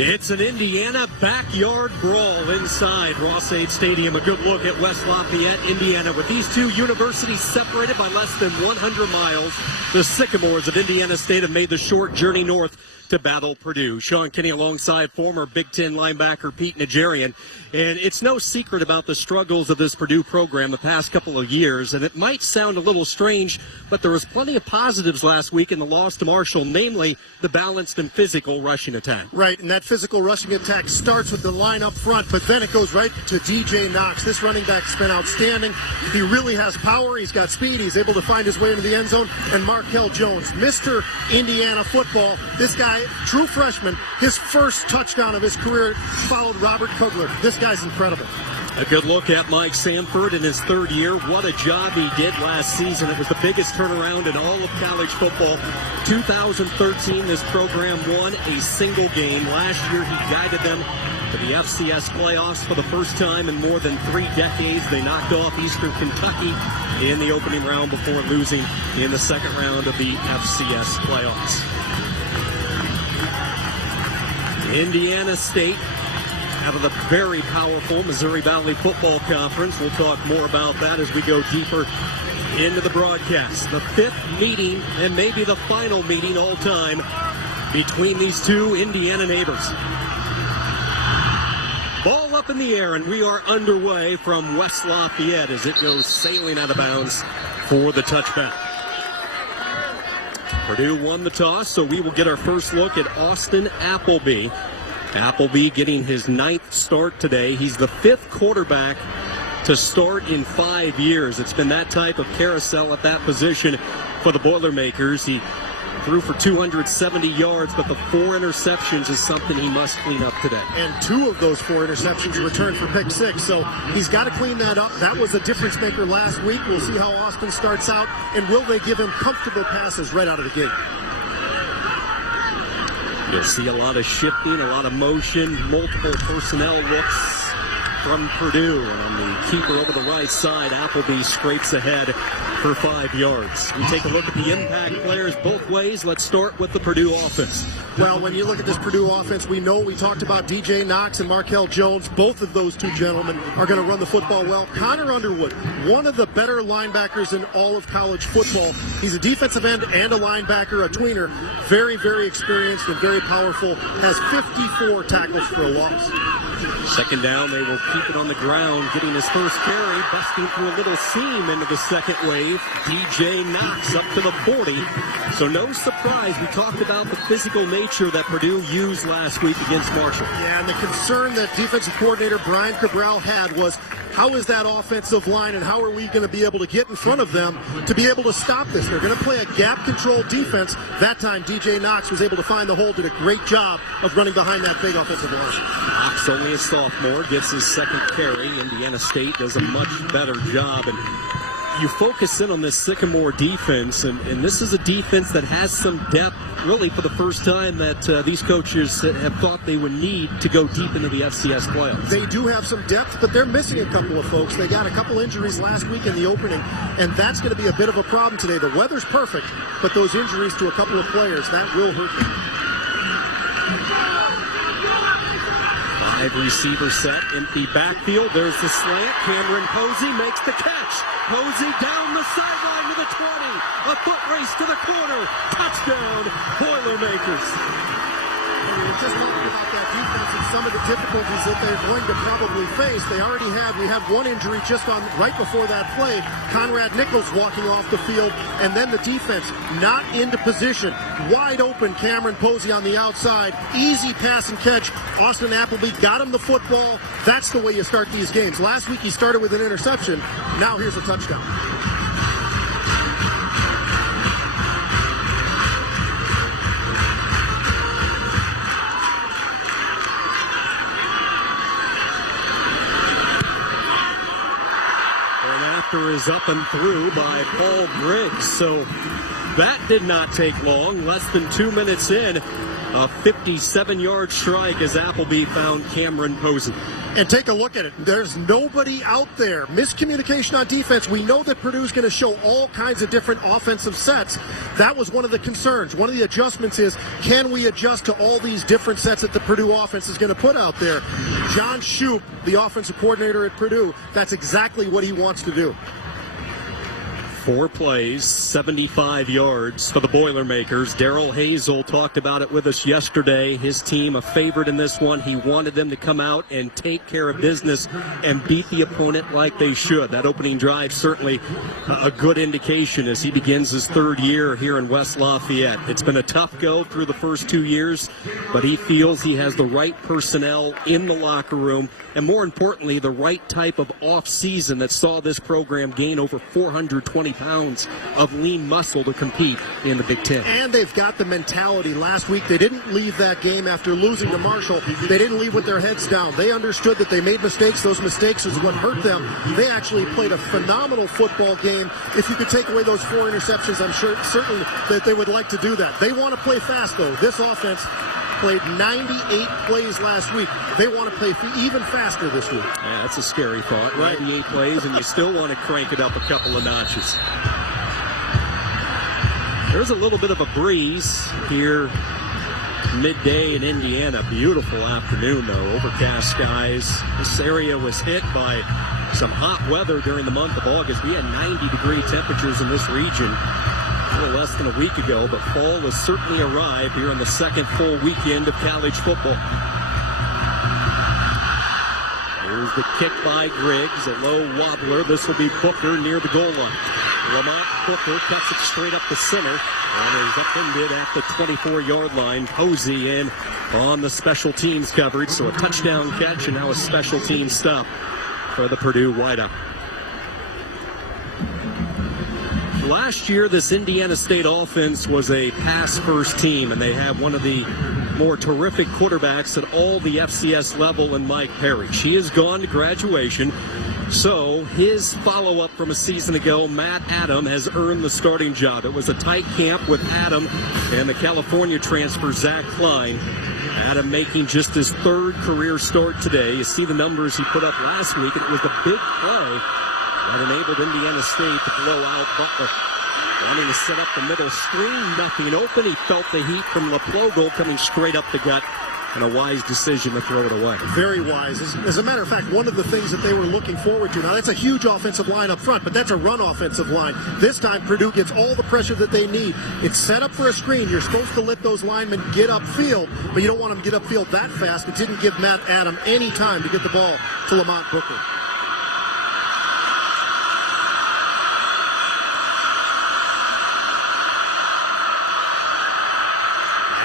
It's an Indiana backyard brawl inside Ross-Ade Stadium. A good look at West Lafayette, Indiana. With these two universities separated by less than 100 miles, the Sycamores of Indiana State have made the short journey north to battle Purdue. Sean Kinney alongside former Big Ten linebacker Pete Najarian. And it's no secret about the struggles of this Purdue program the past couple of years. And it might sound a little strange, but there was plenty of positives last week in the loss to Marshall, namely the balanced and physical rushing attack. Right, and that physical rushing attack starts with the line up front, but then it goes right to DJ Knox. This running back has been outstanding. He really has power. He's got speed. He's able to find his way into the end zone. And Markel Jones, Mr. Indiana football. This guy, true freshman, his first touchdown of his career followed Robert Kugler. This guy's incredible. A good look at Mike Sanford in his third year. What a job he did last season. It was the biggest turnaround in all of college football. 2013, this program won a single game. Last year, he guided them to the FCS playoffs for the first time in more than 3 decades. They knocked off Eastern Kentucky in the opening round before losing in the second round of the FCS playoffs. Indiana State out of the very powerful Missouri Valley Football Conference. We'll talk more about that as we go deeper into the broadcast. The 5th meeting and maybe the final meeting all time between these two Indiana neighbors. Ball up in the air, and we are underway from West Lafayette as it goes sailing out of bounds for the touchback. Purdue won the toss, so we will get our first look at Austin Appleby. Appleby getting his 9th start today. He's the 5th quarterback to start in 5 years. It's been that type of carousel at that position for the Boilermakers. He threw for 270 yards, but the 4 interceptions is something he must clean up today. And 2 of those 4 interceptions returned for pick 6, so he's got to clean that up. That was a difference maker last week. We'll see how Austin starts out, and will they give him comfortable passes right out of the gate? You'll see a lot of shifting, a lot of motion, multiple personnel looks from Purdue. And on the keeper over the right side, Appleby scrapes ahead for 5 yards. We take a look at the impact players both ways. Let's start with the Purdue offense. Well, when you look at this Purdue offense, we talked about DJ Knox and Markel Jones. Both of those two gentlemen are going to run the football well. Connor Underwood, one of the better linebackers in all of college football. He's a defensive end and a linebacker, a tweener. Very, very experienced and very powerful. Has 54 tackles for a loss. Second down, they will keep it on the ground, getting his first carry, busting through a little seam into the second wave. DJ Knox up to the 40. So no surprise, we talked about the physical nature that Purdue used last week against Marshall. Yeah, and the concern that defensive coordinator Brian Cabral had was, how is that offensive line and how are we going to be able to get in front of them to be able to stop this? They're going to play a gap-control defense. That time, DJ Knox was able to find the hole, did a great job of running behind that big offensive line. Knox, only a sophomore, gets his second carry. Indiana State does a much better job. And you focus in on this Sycamore defense, and this is a defense that has some depth, really for the first time that these coaches have thought they would need to go deep into the FCS playoffs. They do have some depth, but they're missing a couple of folks. They got a couple injuries last week in the opening, and that's going to be a bit of a problem today. The weather's perfect, but those injuries to a couple of players, that will hurt them. 5 receiver set, empty backfield. There's the slant. Cameron Posey makes the catch. Posey down the sideline to the 20. A foot race to the corner. Touchdown, Boilermakers. And we were just talking about that defense and some of the difficulties that they're going to probably face. We had one injury just right before that play. Conrad Nichols walking off the field, and then the defense not into position. Wide open, Cameron Posey on the outside. Easy pass and catch. Austin Appleby got him the football. That's the way you start these games. Last week he started with an interception. Now here's a touchdown. Is up and through by Paul Briggs. So that did not take long. Less than 2 minutes in, a 57-yard strike as Appleby found Cameron Posey. And take a look at it. There's nobody out there. Miscommunication on defense. We know that Purdue's going to show all kinds of different offensive sets. That was one of the concerns. One of the adjustments is, can we adjust to all these different sets that the Purdue offense is going to put out there? John Shoup, the offensive coordinator at Purdue, that's exactly what he wants to do. 4 plays, 75 yards for the Boilermakers. Darrell Hazel talked about it with us yesterday. His team a favorite in this one. He wanted them to come out and take care of business and beat the opponent like they should. That opening drive certainly a good indication as he begins his 3rd year here in West Lafayette. It's been a tough go through the first 2 years, but he feels he has the right personnel in the locker room, and more importantly, the right type of off-season that saw this program gain over 420 pounds of lean muscle to compete in the Big Ten. And they've got the mentality. Last week, they didn't leave that game after losing to Marshall. They didn't leave with their heads down. They understood that they made mistakes. Those mistakes is what hurt them. They actually played a phenomenal football game. If you could take away those 4 interceptions, I'm certain that they would like to do that. They want to play fast, though. This offense played 98 plays last week. They want to play even faster this week. Yeah, that's a scary thought. 98 plays, and you still want to crank it up a couple of notches. There's a little bit of a breeze here midday in Indiana. Beautiful afternoon, though. Overcast skies. This area was hit by some hot weather during the month of August. We had 90-degree temperatures in this region a little less than a week ago, but fall has certainly arrived here on the 2nd full weekend of college football. Here's the kick by Griggs, a low wobbler. This will be Booker near the goal line. Lamont Booker cuts it straight up the center and is upended at the 24-yard line. Posey in on the special teams coverage, so a touchdown catch and now a special team stop for the Purdue wideout. Last year, this Indiana State offense was a pass-first team, and they have one of the more terrific quarterbacks at all the FCS level in Mike Perry. She has gone to graduation, so his follow-up from a season ago, Matt Adam, has earned the starting job. It was a tight camp with Adam and the California transfer, Zach Klein. Adam making just his 3rd career start today. You see the numbers he put up last week, and it was the big play that enabled Indiana State to blow out Butler. Wanting to set up the middle screen, nothing open. He felt the heat from LaPlogel coming straight up the gut, and a wise decision to throw it away. Very wise. As a matter of fact, one of the things that they were looking forward to, now that's a huge offensive line up front, but that's a run offensive line. This time Purdue gets all the pressure that they need. It's set up for a screen. You're supposed to let those linemen get upfield, but you don't want them to get upfield that fast. It didn't give Matt Adam any time to get the ball to Lamont Booker.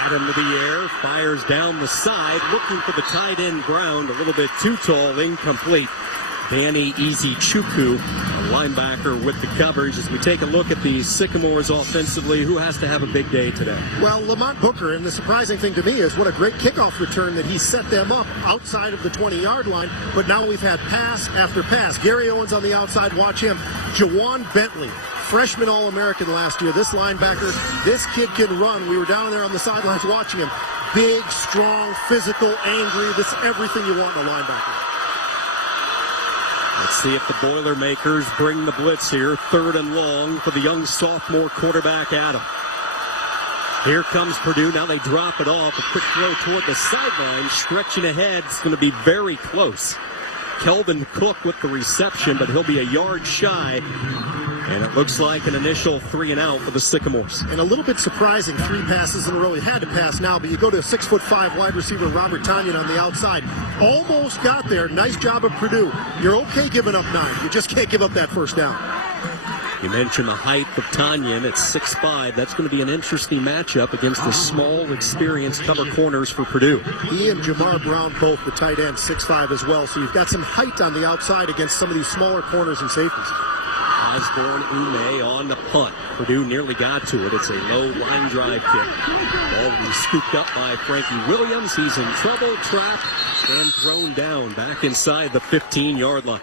Adam to the air, fires down the side, looking for the tight end ground, a little bit too tall, incomplete. Danny Izichukwu, a linebacker with the coverage. As we take a look at the Sycamores offensively, who has to have a big day today? Well, Lamont Booker, and the surprising thing to me is what a great kickoff return that he set them up outside of the 20-yard line, but now we've had pass after pass. Gary Owens on the outside, watch him. Jawan Bentley, freshman All-American last year. This linebacker, this kid can run. We were down there on the sidelines watching him. Big, strong, physical, angry. This is everything you want in a linebacker. Let's see if the Boilermakers bring the blitz here. 3rd and long for the young sophomore quarterback, Adam. Here comes Purdue. Now they drop it off. A quick throw toward the sideline. Stretching ahead. It's going to be very close. Kelvin Cook with the reception, but he'll be a yard shy. And it looks like an initial 3 and out for the Sycamores. And a little bit surprising, 3 passes in a row. He had to pass now, but you go to a 6'5" wide receiver, Robert Tanyan, on the outside. Almost got there. Nice job of Purdue. You're okay giving up 9. You just can't give up that first down. You mentioned the height of Tanyan at 6'5". That's going to be an interesting matchup against the small, experienced cover corners for Purdue. He and Jamar Brown, both the tight ends, 6'5" as well. So you've got some height on the outside against some of these smaller corners and safeties. Osborne Ume on the punt. Purdue nearly got to it. It's a low line drive kick. Ball will be scooped up by Frankie Williams. He's in trouble, trapped, and thrown down back inside the 15-yard line.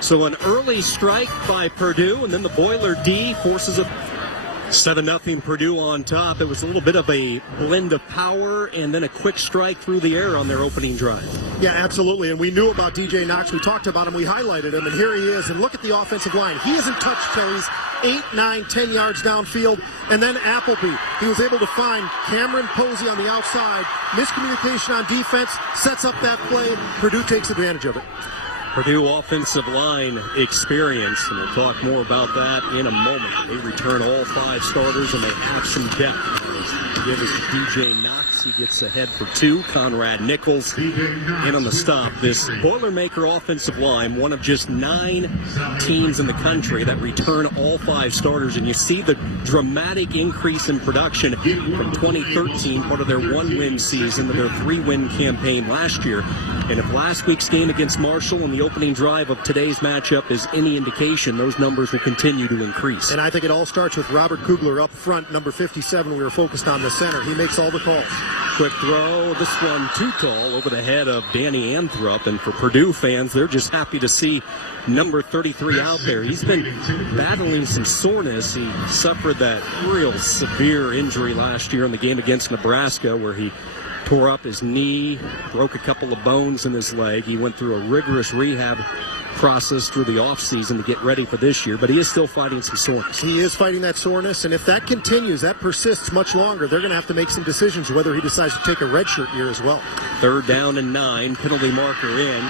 So an early strike by Purdue, and then the Boiler D forces a 7-0 Purdue on top. It was a little bit of a blend of power and then a quick strike through the air on their opening drive. Yeah, absolutely. And we knew about DJ Knox. We talked about him. We highlighted him. And here he is. And look at the offensive line. He isn't touched till he's 8, 9, 10 yards downfield. And then Appleby. He was able to find Cameron Posey on the outside. Miscommunication on defense. Sets up that play. Purdue takes advantage of it. Purdue offensive line experience, and we'll talk more about that in a moment. They return all 5 starters, and they have some depth. Give it to DJ Knox. He gets ahead for 2. Conrad Nichols in on the stop. This Boilermaker offensive line, one of just 9 teams in the country that return all 5 starters, and you see the dramatic increase in production from 2013, part of their 1-win season, to their 3-win campaign last year. And if last week's game against Marshall and the opening drive of today's matchup is any indication, those numbers will continue to increase. And I think it all starts with Robert Kugler up front, number 57. We were focused on the center. He makes all the calls. Quick throw, this one too tall, over the head of Danny Anthrop. And for Purdue fans, they're just happy to see number 33 out there. He's been battling some soreness. He suffered that real severe injury last year in the game against Nebraska where he tore up his knee, broke a couple of bones in his leg. He went through a rigorous rehab process through the offseason to get ready for this year, but he is still fighting some soreness. He is fighting that soreness, and if that continues, that persists much longer, they're going to have to make some decisions whether he decides to take a redshirt year as well. 3rd down and 9, penalty marker in.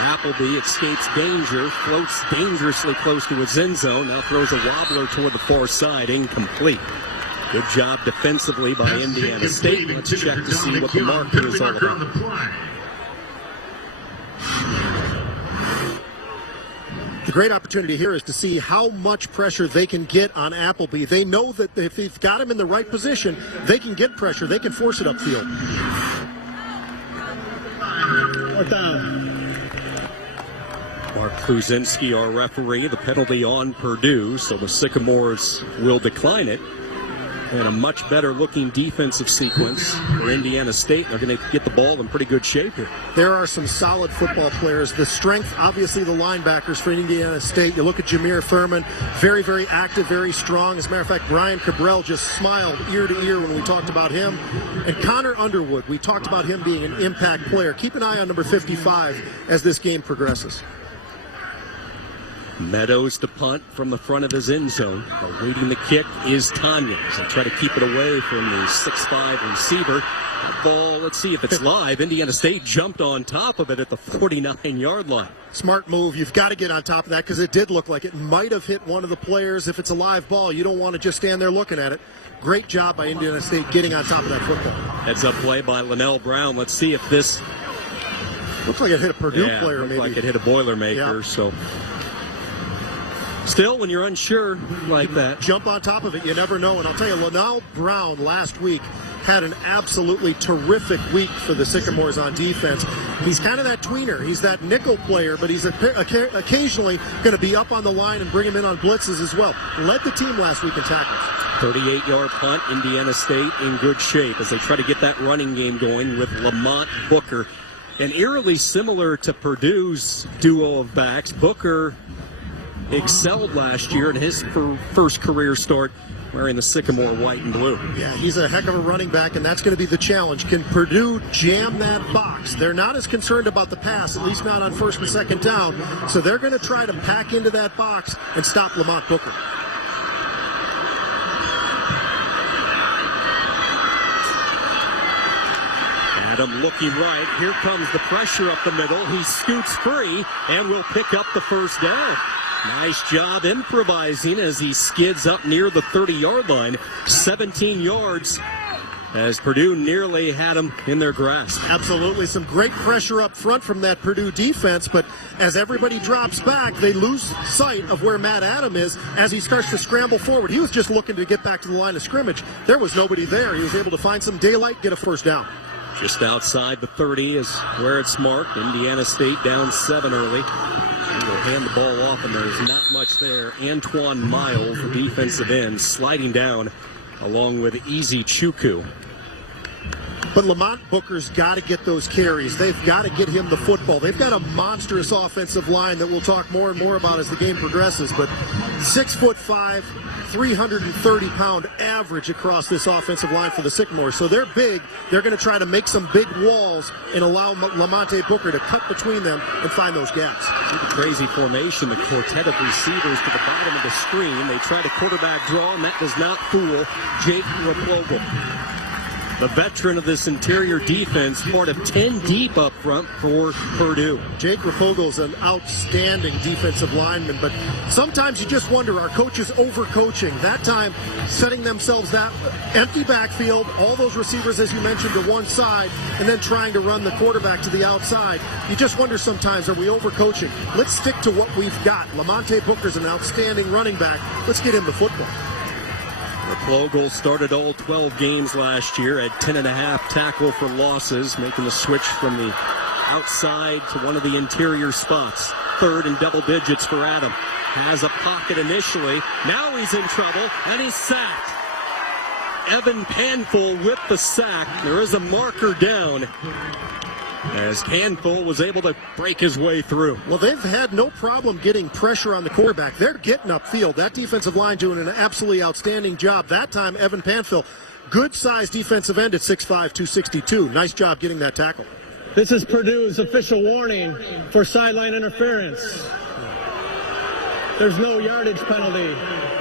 Appleby escapes danger, floats dangerously close to his end zone, now throws a wobbler toward the far side, incomplete. Good job defensively by Indiana State. Let's check to see what the marker is all about. The great opportunity here is to see how much pressure they can get on Appleby. They know that if they've got him in the right position, they can get pressure. They can force it upfield. Mark Kruzinski, our referee, the penalty on Purdue, so the Sycamores will decline it. And a much better looking defensive sequence for Indiana State. They're going to get the ball in pretty good shape here. There are some solid football players. The strength, obviously the linebackers for Indiana State. You look at Jameer Furman, very, very active, very strong. As a matter of fact, Brian Cabral just smiled ear to ear when we talked about him. And Connor Underwood, we talked about him being an impact player. Keep an eye on number 55 as this game progresses. Meadows to punt from the front of his end zone. Awaiting the kick is Tanya. They try to keep it away from the 6'5 receiver. That ball, let's see if it's live. Indiana State jumped on top of it at the 49-yard line. Smart move. You've got to get on top of that because it did look like it might have hit one of the players. If it's a live ball, you don't want to just stand there looking at it. Great job by Indiana State getting on top of that football. Heads up play by Linnell Brown. Let's see if this... Looks like it hit a Purdue player, looked maybe. like it hit a Boilermaker, yeah. So... Still, when you're unsure like that, jump on top of it. You never know. And I'll tell you, Linnell Brown last week had an absolutely terrific week for the Sycamores on defense. He's kind of that tweener. He's that nickel player, but he's occasionally going to be up on the line and bring him in on blitzes as well. Led the team last week in tackles. 38-yard punt, Indiana State in good shape as they try to get that running game going with Lamont Booker. And eerily similar to Purdue's duo of backs, Booker excelled last year in his first career start wearing the Sycamore white and blue. Yeah, he's a heck of a running back, and that's going to be the challenge. Can Purdue jam that box? They're not as concerned about the pass, at least not on 1st and 2nd down, so they're going to try to pack into that box and stop Lamont Booker. Adam looking right. Here comes the pressure up the middle. He scoots free and will pick up the 1st down. Nice job improvising as he skids up near the 30-yard line. 17 yards as Purdue nearly had him in their grasp. Absolutely. Some great pressure up front from that Purdue defense, but as everybody drops back, they lose sight of where Matt Adam is as he starts to scramble forward. He was just looking to get back to the line of scrimmage. There was nobody there. He was able to find some daylight, get a 1st down. Just outside the 30 is where it's marked. Indiana State down 7 early. We'll hand the ball off, and there's not much there. Antoine Miles, the defensive end, sliding down along with Easy Chukwu. But Lamont Booker's got to get those carries. They've got to get him the football. They've got a monstrous offensive line that we'll talk more and more about as the game progresses. But 6'5", 330-pound average across this offensive line for the Sycamores. So they're big. They're going to try to make some big walls and allow Lamonte Booker to cut between them and find those gaps. Crazy formation, the quartet of receivers to the bottom of the screen. They try to quarterback draw, and that does not fool Jake Rapogel. The veteran of this interior defense, part of 10 deep up front for Purdue. Jake Rapogel's an outstanding defensive lineman, but sometimes you just wonder, are coaches overcoaching? That time, setting themselves that empty backfield, all those receivers, as you mentioned, to one side, and then trying to run the quarterback to the outside. You just wonder sometimes, are we overcoaching? Let's stick to what we've got. Lamonte Booker's an outstanding running back. Let's get him the football. Rapogel started all 12 games last year at 10.5 tackle for losses, making the switch from the outside to one of the interior spots. Third in double digits for Adam. Has a pocket initially. Now he's in trouble, and he's sacked. Evan Panful with the sack. There is a marker down, as Panful was able to break his way through. Well, they've had no problem getting pressure on the quarterback. They're getting upfield. That defensive line doing an absolutely outstanding job. That time, Evan Panfil, good-sized defensive end at 6'5", 262. Nice job getting that tackle. This is Purdue's official warning for sideline interference. There's no yardage penalty.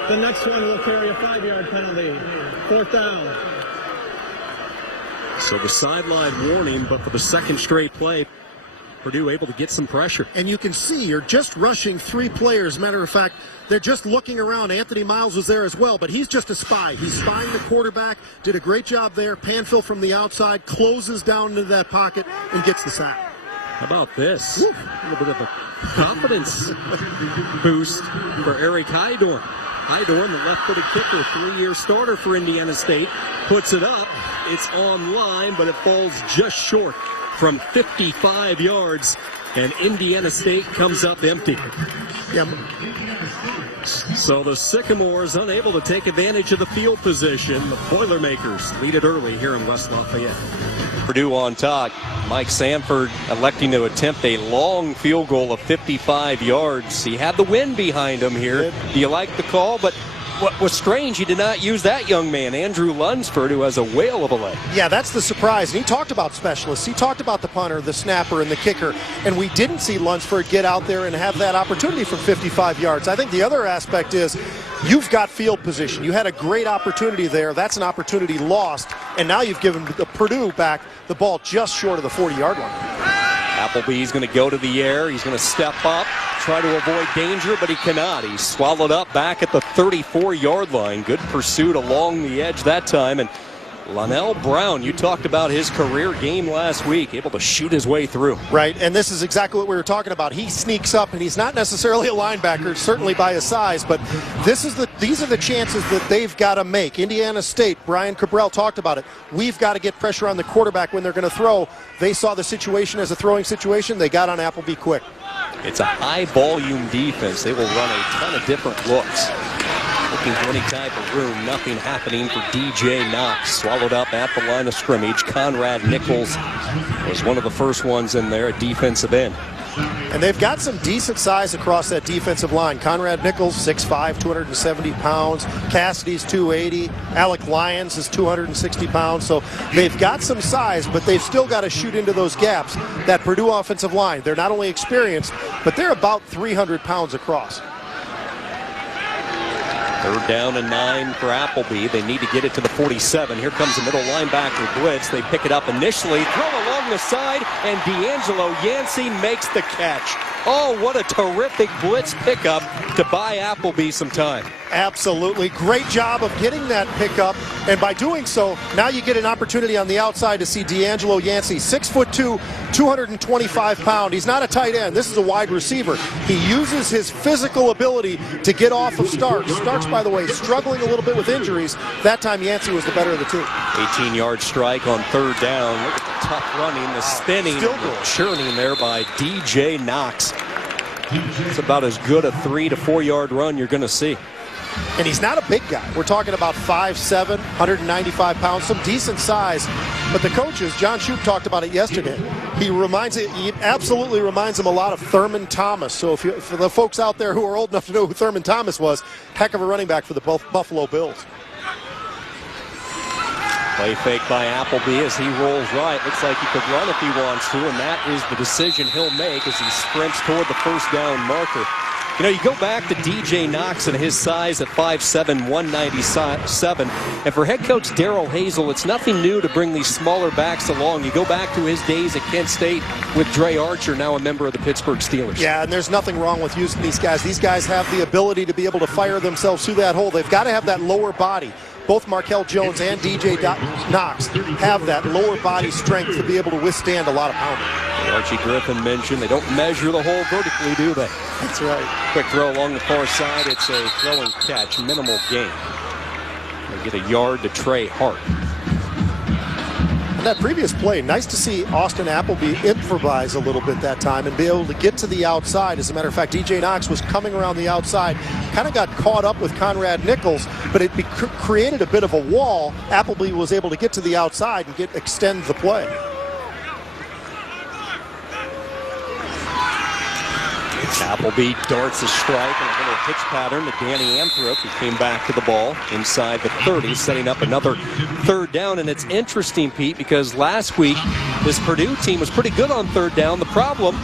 The next one will carry a 5-yard penalty. 4th down. So the sideline warning, but for the second straight play, Purdue able to get some pressure. And you can see you're just rushing 3 players. Matter of fact, they're just looking around. Anthony Miles was there as well, but he's just a spy. He's spying the quarterback, did a great job there. Panfil from the outside closes down into that pocket and gets the sack. How about this? Woo. A little bit of a confidence boost for Eric Hydorn. Hydorn, the left-footed kicker, 3-year starter for Indiana State, puts it up. It's on line, but it falls just short from 55 yards, and Indiana State comes up empty. Yeah. So the Sycamores unable to take advantage of the field position. The Boilermakers lead it early here in West Lafayette. Purdue on top. Mike Sanford electing to attempt a long field goal of 55 yards. He had the wind behind him here. Do you like the call? But what was strange, he did not use that young man, Andrew Lunsford, who has a whale of a leg. Yeah, that's the surprise. And he talked about specialists. He talked about the punter, the snapper, and the kicker. And we didn't see Lunsford get out there and have that opportunity from 55 yards. I think the other aspect is you've got field position. You had a great opportunity there. That's an opportunity lost. And now you've given the Purdue back the ball just short of the 40-yard line. Appleby's going to go to the air. He's going to step up, try to avoid danger, but he cannot. He's swallowed up back at the 34-yard line. Good pursuit along the edge that time. And Lonell Brown, you talked about his career game last week, able to shoot his way through. Right, and this is exactly what we were talking about. He sneaks up, and he's not necessarily a linebacker, certainly by his size, but these are the chances that they've got to make. Indiana State, Brian Cabral talked about it. We've got to get pressure on the quarterback when they're going to throw. They saw the situation as a throwing situation. They got on Appleby quick. It's a high-volume defense. They will run a ton of different looks. Looking for any type of room, nothing happening for DJ Knox. Swallowed up at the line of scrimmage. Conrad Nichols was one of the first ones in there at defensive end. And they've got some decent size across that defensive line. Conrad Nichols, 6'5", 270 pounds. Cassidy's 280. Alec Lyons is 260 pounds. So they've got some size, but they've still got to shoot into those gaps. That Purdue offensive line, they're not only experienced, but they're about 300 pounds across. 3rd down and 9 for Appleby. They need to get it to the 47. Here comes the middle linebacker blitz. They pick it up initially, throw along the side, and D'Angelo Yancey makes the catch. Oh, what a terrific blitz pickup to buy Appleby some time. Absolutely. Great job of getting that pickup. And by doing so, now you get an opportunity on the outside to see D'Angelo Yancey, 6'2", 225 pounds. He's not a tight end. This is a wide receiver. He uses his physical ability to get off of Starks. Starks, by the way, struggling a little bit with injuries. That time Yancey was the better of the two. 18-yard strike on 3rd down. Look at the tough running, the spinning, the churning there by DJ Knox. It's about as good a 3 to 4 yard run you're going to see. And he's not a big guy. We're talking about 5'7", 195 pounds, some decent size. But the coaches, John Shoup talked about it yesterday. He absolutely reminds them a lot of Thurman Thomas. So for the folks out there who are old enough to know who Thurman Thomas was, heck of a running back for the Buffalo Bills. Play fake by Appleby as he rolls right. Looks like he could run if he wants to, and that is the decision he'll make as he sprints toward the first down marker. You know, you go back to DJ Knox and his size at 5'7", 197. And for head coach Darrell Hazel, it's nothing new to bring these smaller backs along. You go back to his days at Kent State with Dre Archer, now a member of the Pittsburgh Steelers. Yeah, and there's nothing wrong with using these guys. These guys have the ability to be able to fire themselves through that hole. They've got to have that lower body. Both Markel Jones and DJ Knox have that lower body strength to be able to withstand a lot of pounding. Archie Griffin mentioned they don't measure the hole vertically, do they? That's right. Quick throw along the far side. It's a throw and catch, minimal gain. They get a yard to Trey Hart. And that previous play, nice to see Austin Appleby improvise a little bit that time and be able to get to the outside. As a matter of fact, DJ Knox was coming around the outside, kind of got caught up with Conrad Nichols, but it created a bit of a wall. Appleby was able to get to the outside and extend the play. Appleby darts a strike and a little pitch pattern to Danny Anthrop, who came back to the ball inside the 30, setting up another third down. And it's interesting, Pete, because last week this Purdue team was pretty good on third down. The problem,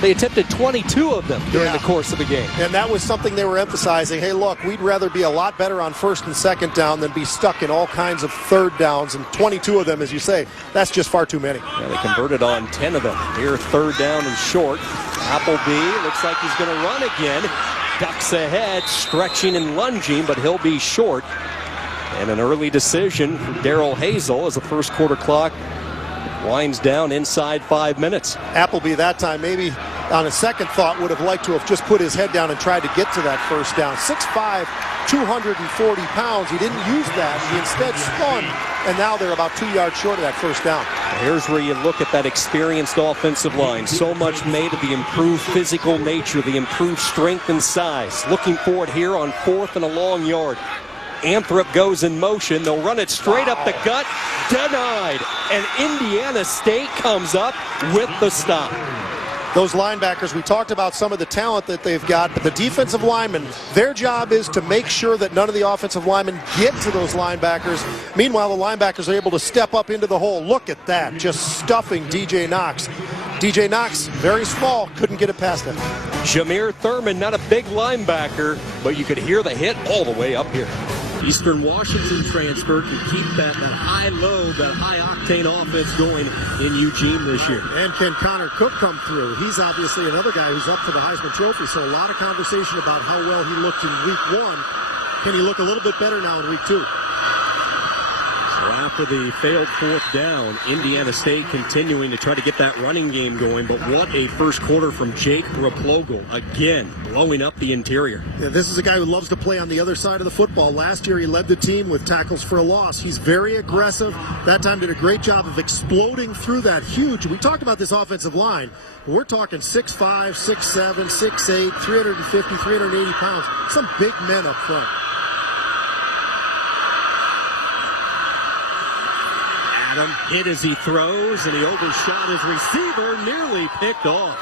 they attempted 22 of them during the course of the game. And that was something they were emphasizing. Hey, look, we'd rather be a lot better on first and second down than be stuck in all kinds of third downs. And 22 of them, as you say, that's just far too many. Yeah, they converted on 10 of them. Here, third down and short. Appleby looks like he's going to run again. Ducks ahead, stretching and lunging, but he'll be short. And an early decision for Darrell Hazel as the first quarter clock winds down inside 5 minutes. Appleby that time, maybe on a second thought, would have liked to have just put his head down and tried to get to that first down. 6'5", 240 pounds. He didn't use that. He instead spun, and now they're about 2 yards short of that first down. Here's where you look at that experienced offensive line. So much made of the improved physical nature, the improved strength and size. Looking forward here on fourth and a long yard. Anthrop goes in motion. They'll run it straight up the gut. Denied. And Indiana State comes up with the stop. Those linebackers, we talked about some of the talent that they've got, but the defensive linemen, their job is to make sure that none of the offensive linemen get to those linebackers. Meanwhile, the linebackers are able to step up into the hole. Look at that, just stuffing DJ Knox. DJ Knox, very small, couldn't get it past him. Jameer Thurman, not a big linebacker, but you could hear the hit all the way up here. Eastern Washington transfer to keep that high load, that high octane offense going in Eugene this year. And can Connor Cook come through? He's obviously another guy who's up for the Heisman Trophy, so a lot of conversation about how well he looked in week 1. Can he look a little bit better now in week 2? So after the failed fourth down, Indiana State continuing to try to get that running game going, but what a first quarter from Jake Raplogle, again blowing up the interior. Yeah, this is a guy who loves to play on the other side of the football. Last year he led the team with tackles for a loss. He's very aggressive. That time did a great job of exploding through that huge. We talked about this offensive line. We're talking 6'5", 6'7", 6'8", 350, 380 pounds. Some big men up front. Adam hit as he throws, and he overshot his receiver, nearly picked off.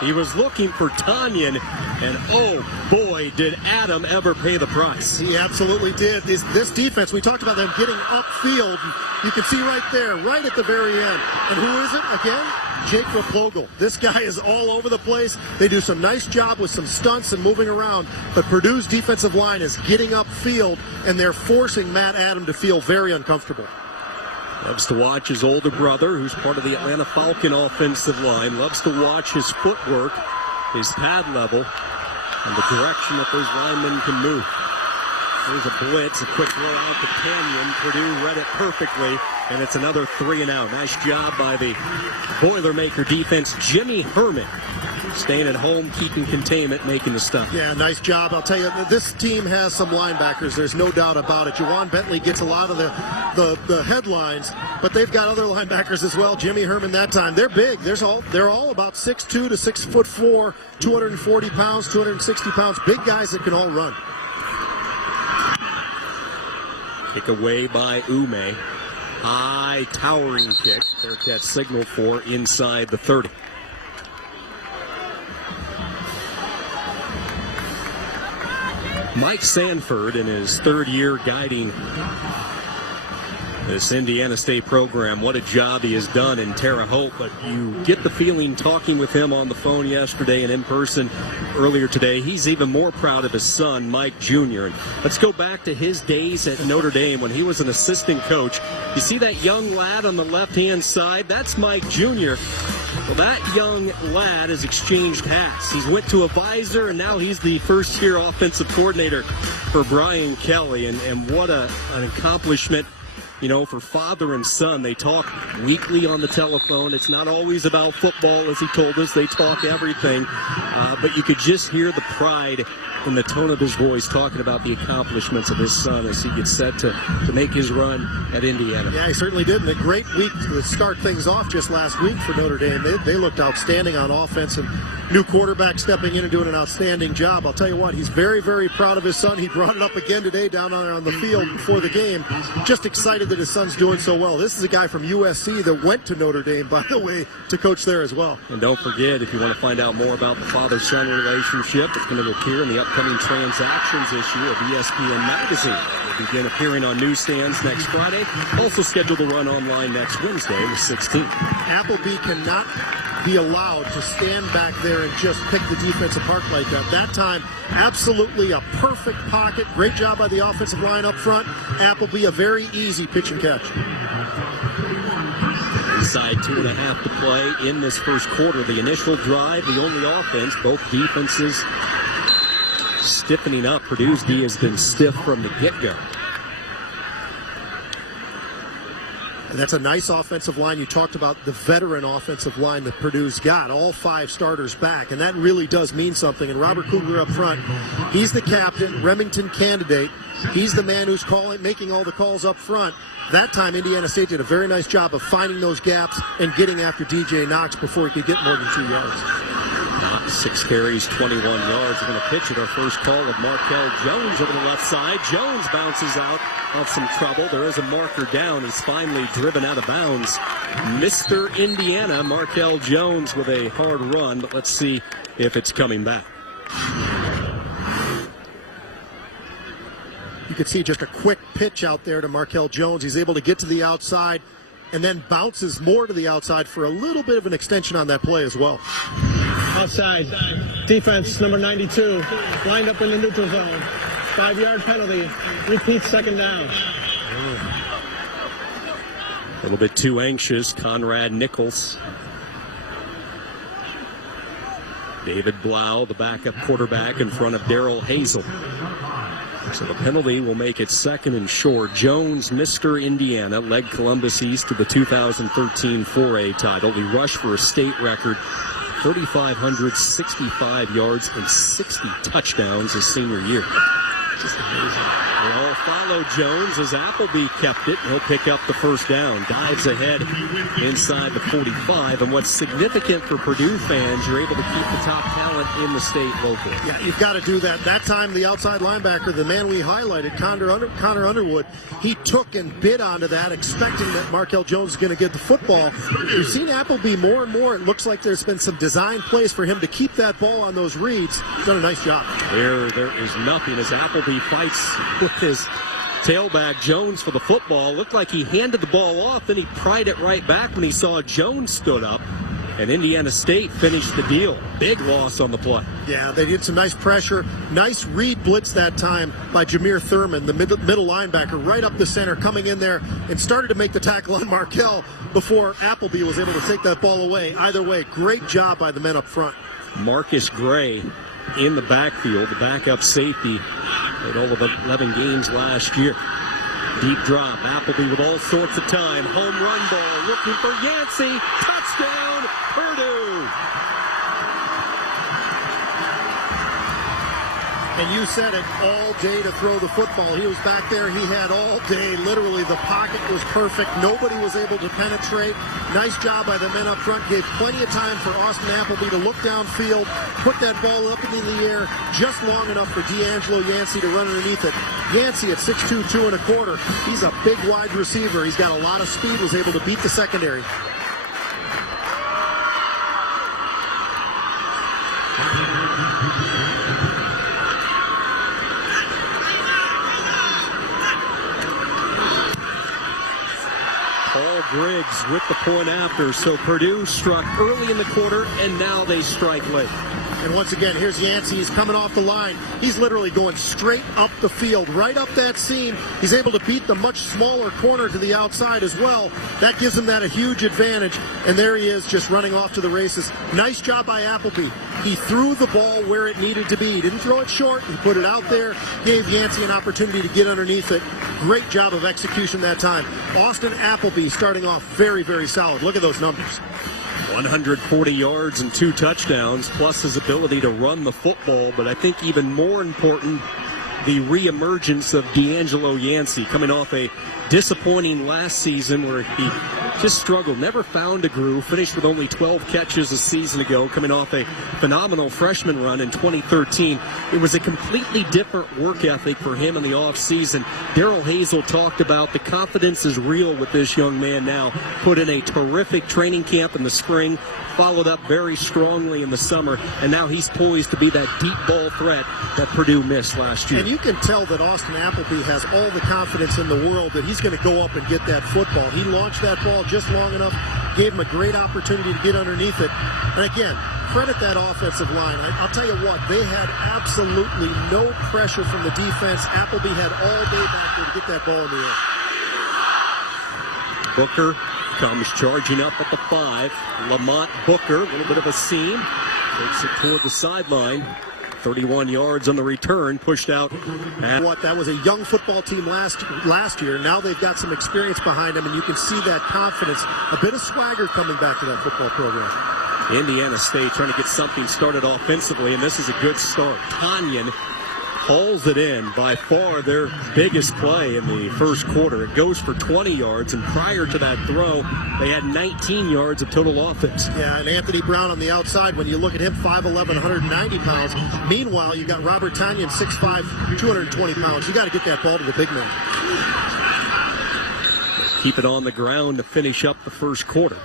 He was looking for Tanyan, and oh boy, did Adam ever pay the price. He absolutely did. This defense, we talked about them getting upfield. You can see right there, right at the very end. And who is it again? Jake Raplogle. This guy is all over the place. They do some nice job with some stunts and moving around, but Purdue's defensive line is getting upfield, and they're forcing Matt Adam to feel very uncomfortable. Loves to watch his older brother, who's part of the Atlanta Falcon offensive line. Loves to watch his footwork, his pad level, and the direction that those linemen can move. There's a blitz, a quick throw out to Tanyan. Purdue read it perfectly, and it's another 3 and out. Nice job by the Boilermaker defense. Jimmy Herman staying at home, keeping containment, making the stop. Yeah, nice job. I'll tell you, this team has some linebackers. There's no doubt about it. Juwan Bentley gets a lot of the headlines, but they've got other linebackers as well. Jimmy Herman that time. They're big. They're all about 6'2" to 6'4", 240 pounds, 260 pounds. Big guys that can all run. Kick away by Ume. High towering kick. Bearcats signal for inside the 30. Mike Sanford in his third year guiding this Indiana State program. What a job he has done in Terre Haute. But you get the feeling talking with him on the phone yesterday and in person earlier today, he's even more proud of his son, Mike Jr. And let's go back to his days at Notre Dame when he was an assistant coach. You see that young lad on the left-hand side? That's Mike Jr. Well, that young lad has exchanged hats. He's went to a visor, and now he's the first-year offensive coordinator for Brian Kelly. And what an accomplishment. You know, for father and son. They talk weekly on the telephone. It's not always about football, as he told us. They talk everything. But you could just hear the pride in the tone of his voice talking about the accomplishments of his son as he gets set to make his run at Indiana. Yeah, he certainly did. And a great week to start things off just last week for Notre Dame. They looked outstanding on offense, and new quarterback stepping in and doing an outstanding job. I'll tell you what, he's very, very proud of his son. He brought it up again today down on the field before the game. Just excited that his son's doing so well. This is a guy from USC that went to Notre Dame, by the way, to coach there as well. And don't forget, if you want to find out more about the father-son relationship, it's going to appear in the upcoming transactions issue of ESPN Magazine. It'll begin appearing on newsstands next Friday. Also scheduled to run online next Wednesday, the 16th. Appleby cannot be allowed to stand back there and just pick the defense apart like that. That time, absolutely a perfect pocket. Great job by the offensive line up front. Appleby, a very easy pitch and catch. Inside 2.5 to play in this first quarter. The initial drive, the only offense, both defenses stiffening up. Purdue's D has been stiff from the get-go. That's a nice offensive line. You talked about the veteran offensive line that Purdue's got, all 5 starters back, and that really does mean something. And Robert Kugler up front, he's the captain, Remington candidate. He's the man who's making all the calls up front. That time, Indiana State did a very nice job of finding those gaps and getting after DJ Knox before he could get more than 2 yards. 6 carries, 21 yards. We're going to pitch it. Our first call of Markel Jones over the left side. Jones bounces out of some trouble. There is a marker down. He's finally driven out of bounds. Mr. Indiana, Markel Jones with a hard run, but let's see if it's coming back. You can see just a quick pitch out there to Markel Jones. He's able to get to the outside and then bounces more to the outside for a little bit of an extension on that play as well. Outside. Defense, number 92. Lined up in the neutral zone. 5-yard penalty. Repeat second down. A little bit too anxious. Conrad Nichols. David Blau, the backup quarterback, in front of Darrell Hazel. So the penalty will make it second and short. Jones, Mr. Indiana, led Columbus East to the 2013 4A title. He rushed for a state record 3,565 yards and 60 touchdowns his senior year. Just amazing. They all follow Jones as Appleby kept it. He'll pick up the first down. Dives ahead inside the 45. And what's significant for Purdue fans, you're able to keep the top talent in the state locally. Yeah, you've got to do that. That time, the outside linebacker, the man we highlighted, Connor Underwood, he took and bid onto that, expecting that Markel Jones is going to get the football. We've seen Appleby more and more. It looks like there's been some design plays for him to keep that ball on those reads. Done a nice job. There is nothing as Appleby fights with his tailback Jones for the football. Looked like he handed the ball off, then he pried it right back when he saw Jones stood up. And Indiana State finished the deal. Big loss on the play. Yeah, they did some nice pressure. Nice read blitz that time by Jameer Thurman, the middle linebacker, right up the center, coming in there and started to make the tackle on Markel before Appleby was able to take that ball away. Either way, great job by the men up front. Marcus Gray in the backfield, the backup safety at all of 11 games last year. Deep drop. Appleby with all sorts of time. Home run ball. Looking for Yancey. Touchdown, Purdue. And you said it, all day to throw the football. He was back there. He had all day. Literally, the pocket was perfect. Nobody was able to penetrate. Nice job by the men up front. Gave plenty of time for Austin Appleby to look downfield, put that ball up into the air just long enough for D'Angelo Yancey to run underneath it. Yancey at 6'2", 2.25. He's a big wide receiver. He's got a lot of speed, was able to beat the secondary. Griggs with the point after. So Purdue struck early in the quarter, and now they strike late. And once again, here's Yancey. He's coming off the line. He's literally going straight up the field, right up that seam. He's able to beat the much smaller corner to the outside as well. That gives him that a huge advantage. And there he is, just running off to the races. Nice job by Appleby. He threw the ball where it needed to be. He didn't throw it short. He put it out there, gave Yancey an opportunity to get underneath it. Great job of execution that time. Austin Appleby starting off very, very solid. Look at those numbers. 140 yards and 2 touchdowns, plus his ability to run the football. But I think even more important, the reemergence of D'Angelo Yancey, coming off a disappointing last season where he just struggled, never found a groove, finished with only 12 catches a season ago, coming off a phenomenal freshman run in 2013. It was a completely different work ethic for him in the offseason. Darrell Hazel talked about the confidence is real with this young man now. Put in a terrific training camp in the spring, followed up very strongly in the summer, and now he's poised to be that deep ball threat that Purdue missed last year. And you can tell that Austin Appleby has all the confidence in the world that he's going to go up and get that football. He launched that ball just long enough, gave him a great opportunity to get underneath it. And again, credit that offensive line. I'll tell you what, they had absolutely no pressure from the defense. Appleby had all day back there to get that ball in the air. Booker comes charging up at the 5. Lamont Booker, a little bit of a seam, takes it toward the sideline. 31 yards on the return, pushed out. That was a young football team last year. Now they've got some experience behind them, and you can see that confidence, a bit of swagger coming back to that football program. Indiana State trying to get something started offensively, and this is a good start. Tanyan hauls it in, by far their biggest play in the first quarter. It goes for 20 yards, and prior to that throw, they had 19 yards of total offense. Yeah, and Anthony Brown on the outside, when you look at him, 5'11", 190 pounds. Meanwhile, you got Robert Tanyan, 6'5", 220 pounds. You got to get that ball to the big man. Keep it on the ground to finish up the first quarter.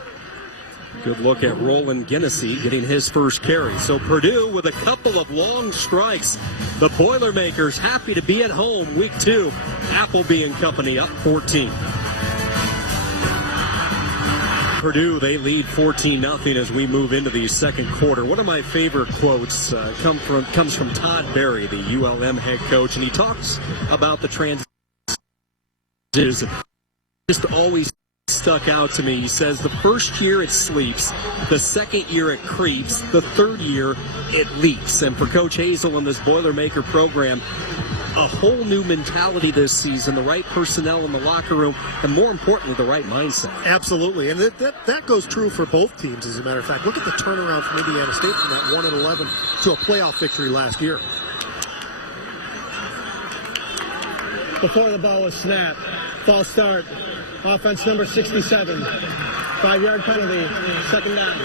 Good look at Roland Ginnessy getting his first carry. So Purdue with a couple of long strikes. The Boilermakers happy to be at home week 2. Appleby and company up 14. Purdue, they lead 14-0 as we move into the second quarter. One of my favorite quotes comes from Todd Berry, the ULM head coach, and he talks about the transitions. Just always stuck out to me. He says the first year it sleeps, the second year it creeps, the third year it leaks. And for Coach Hazel and this Boilermaker program, a whole new mentality this season, the right personnel in the locker room, and more importantly, the right mindset. Absolutely, and that goes true for both teams, as a matter of fact. Look at the turnaround from Indiana State from that 1-11 to a playoff victory last year. Before the ball was snapped, false start. Offense number 67. 5-yard penalty. Second down.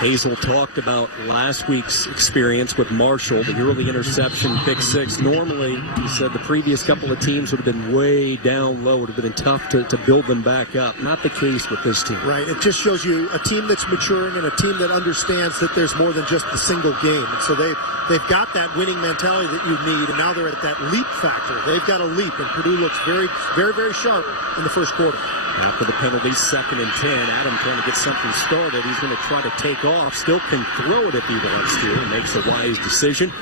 Hazel talked about last week's experience with Marshall, the early interception, pick 6. Normally, he said the previous couple of teams would have been way down low. It would have been tough to build them back up. Not the case with this team. Right. It just shows you a team that's maturing and a team that understands that there's more than just the single game. And so they've got that winning mentality that you need, and now they're at that leap factor. They've got a leap, and Purdue looks very, very, very sharp in the first quarter. After the penalty, 2nd and 10. Adam trying to get something started. He's going to try to take off. Still can throw it if he wants to. He makes a wise decision.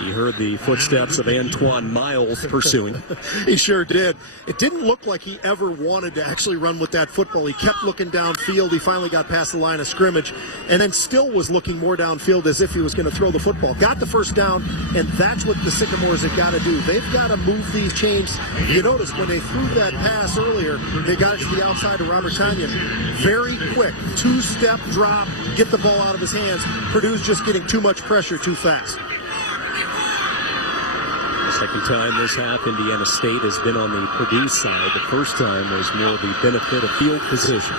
He heard the footsteps of Antoine Miles pursuing. He sure did. It didn't look like he ever wanted to actually run with that football. He kept looking downfield. He finally got past the line of scrimmage and then still was looking more downfield as if he was going to throw the football. Got the first down, and that's what the Sycamores have got to do. They've got to move these chains. You notice when they threw that pass earlier, they got it to the outside of Robert Tanyan. Very quick, 2-step drop, get the ball out of his hands. Purdue's just getting too much pressure too fast. Second time this half, Indiana State has been on the Purdue side. The first time was more the benefit of field position.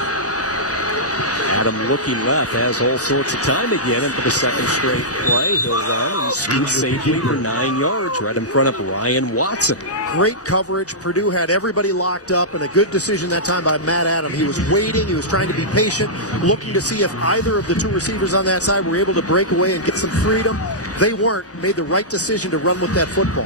Adam looking left, has all sorts of time again, and for the second straight play, he'll run and scoot safely for 9 yards right in front of Ryan Watson. Great coverage. Purdue had everybody locked up, and a good decision that time by Matt Adam. He was waiting, he was trying to be patient, looking to see if either of the two receivers on that side were able to break away and get some freedom. They weren't. Made the right decision to run with that football.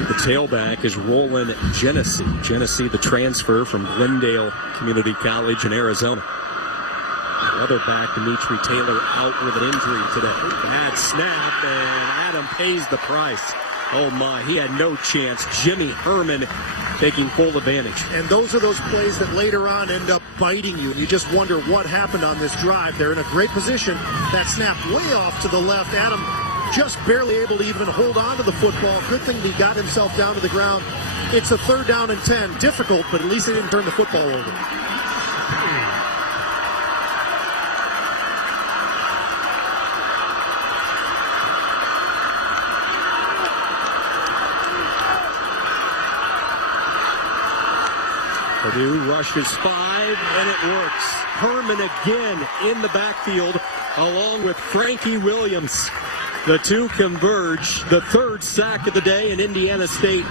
The tailback is Roland Genesee. Genesee, the transfer from Glendale Community College in Arizona. The other back, Dimitri Taylor, out with an injury today. Bad snap, and Adam pays the price. Oh my, he had no chance. Jimmy Herman taking full advantage. And those are those plays that later on end up biting you. You just wonder what happened on this drive. They're in a great position. That snap way off to the left. Adam just barely able to even hold on to the football. Good thing he got himself down to the ground. It's a 3rd down and 10. Difficult, but at least they didn't turn the football over. Purdue rushes 5, and it works. Herman again in the backfield, along with Frankie Williams. The two converge. The 3rd sack of the day, and Indiana State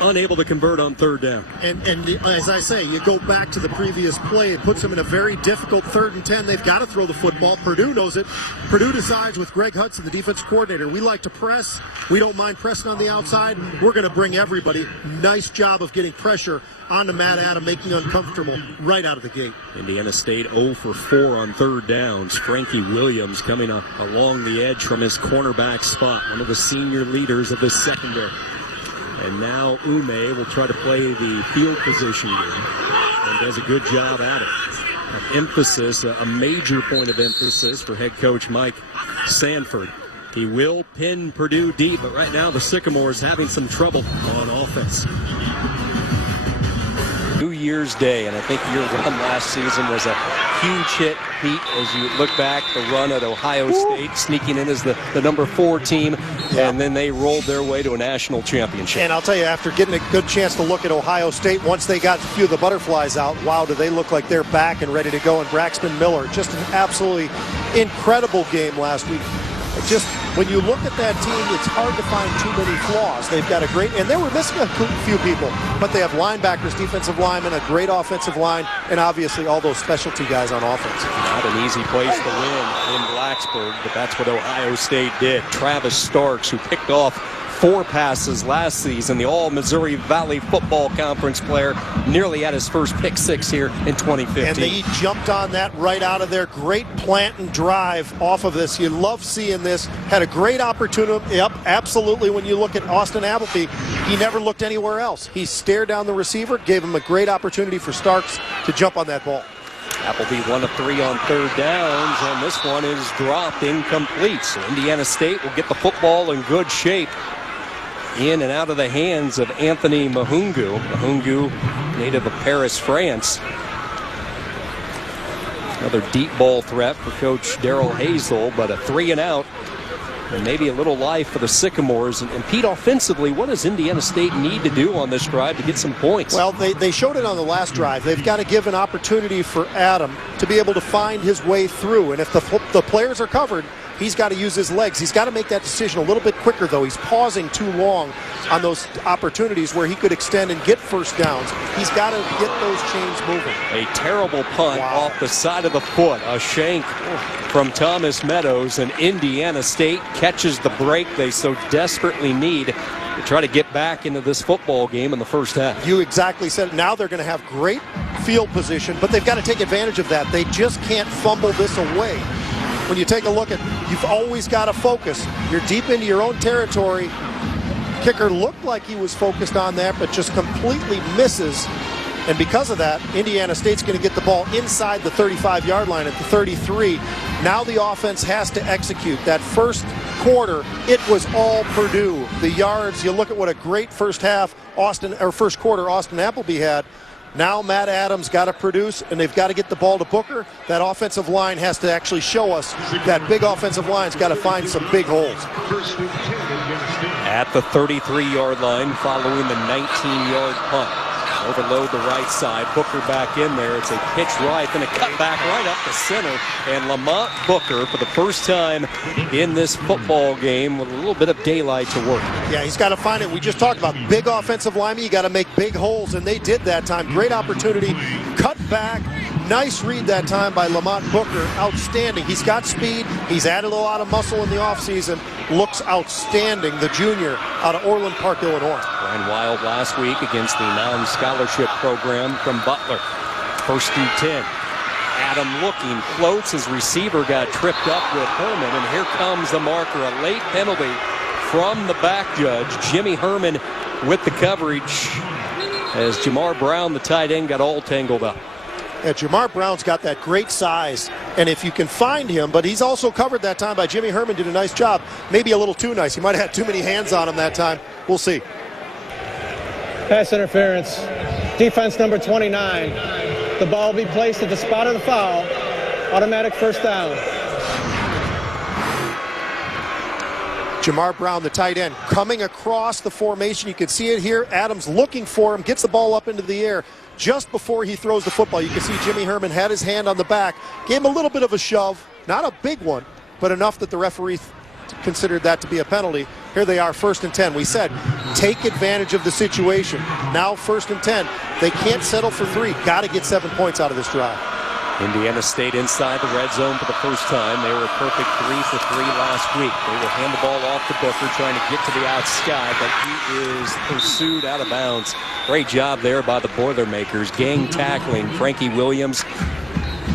unable to convert on 3rd down. And as I say, you go back to the previous play. It puts them in a very difficult 3rd and 10. They've got to throw the football. Purdue knows it. Purdue decides with Greg Hudson, the defense coordinator, we like to press. We don't mind pressing on the outside. We're going to bring everybody. Nice job of getting pressure onto Matt Adam, making uncomfortable right out of the gate. Indiana State 0 for 4 on 3rd downs. Frankie Williams coming along the edge from his cornerback spot, one of the senior leaders of this secondary. And now Ume will try to play the field position game and does a good job at it. Of emphasis, a major point of emphasis for head coach Mike Sanford. He will pin Purdue deep, but right now the Sycamores having some trouble on offense. New Year's Day, and I think year 1 last season was a huge hit, Pete, as you look back, the run at Ohio State, sneaking in as the number 4 team, and then they rolled their way to a national championship. And I'll tell you, after getting a good chance to look at Ohio State, once they got a few of the butterflies out, wow, do they look like they're back and ready to go. And Braxton Miller, just an absolutely incredible game last week. Just when you look at that team, it's hard to find too many flaws. They've got a great, and they were missing a few people, but they have linebackers, defensive linemen, a great offensive line, and obviously all those specialty guys on offense. Not an easy place to win in Blacksburg, but that's what Ohio State did. Travis Starks, who picked off 4 passes last season, the All-Missouri Valley Football Conference player, nearly had his first pick 6 here in 2015. And they jumped on that right out of there. Great plant and drive off of this. You love seeing this. Had a great opportunity. Yep, absolutely. When you look at Austin Appleby, he never looked anywhere else. He stared down the receiver, gave him a great opportunity for Starks to jump on that ball. Appleby 1 of 3 on 3rd downs, and this one is dropped incomplete. So Indiana State will get the football in good shape, in and out of the hands of Anthony Mahungu. Mahungu, native of Paris, France. Another deep ball threat for Coach Darrell Hazel, but a 3 and out. And maybe a little life for the Sycamores. And Pete, offensively, what does Indiana State need to do on this drive to get some points? Well, they showed it on the last drive. They've got to give an opportunity for Adam to be able to find his way through. And if the players are covered, he's got to use his legs. He's got to make that decision a little bit quicker, though. He's pausing too long on those opportunities where he could extend and get first downs. He's got to get those chains moving. A terrible punt off the side of the foot. A shank from Thomas Meadows, and Indiana State catches the break they so desperately need to try to get back into this football game in the first half. You exactly said it. Now they're going to have great field position, but they've got to take advantage of that. They just can't fumble this away. When you take a look at, you've always got to focus. You're deep into your own territory. Kicker looked like he was focused on that, but just completely misses. And because of that, Indiana State's going to get the ball inside the 35-yard line at the 33. Now the offense has to execute. That first quarter, it was all Purdue. The yards, you look at what a great first quarter Austin Appleby had. Now Matt Adams got to produce, and they've got to get the ball to Booker. That offensive line has to actually show us that big offensive line's got to find some big holes. At the 33-yard line, following the 19-yard punt. Overload the right side. Booker back in there. It's a pitch right, then a cut back right up the center. And Lamont Booker, for the first time in this football game, with a little bit of daylight to work. Yeah, he's got to find it. We just talked about big offensive linemen. You got to make big holes, and they did that time. Great opportunity. Cut back. Nice read that time by Lamont Booker. Outstanding. He's got speed. He's added a lot of muscle in the offseason. Looks outstanding, the junior out of Orland Park, Illinois. Ran wild last week against the non-scholarship program from Butler. 1st and 10. Adam looking, floats. His receiver got tripped up with Herman, and here comes the marker. A late penalty from the back judge. Jimmy Herman with the coverage as Jamar Brown, the tight end, got all tangled up. Yeah, Jamar Brown's got that great size, and if you can find him, but he's also covered that time by Jimmy Herman, did a nice job. Maybe a little too nice. He might have had too many hands on him that time. We'll see. Pass interference. Defense number 29. The ball will be placed at the spot of the foul. Automatic first down. Jamar Brown, the tight end, coming across the formation. You can see it here. Adams looking for him, gets the ball up into the air. Just before he throws the football, you can see Jimmy Herman had his hand on the back, gave him a little bit of a shove, not a big one, but enough that the referee considered that to be a penalty. Here they are, 1st and 10. We said, take advantage of the situation. Now 1st and 10. They can't settle for 3. Got to get 7 points out of this drive. Indiana State inside the red zone for the first time. They were a perfect 3 for 3 last week. They will hand the ball off to Booker, trying to get to the outside, but he is pursued out of bounds. Great job there by the Boilermakers. Gang tackling. Frankie Williams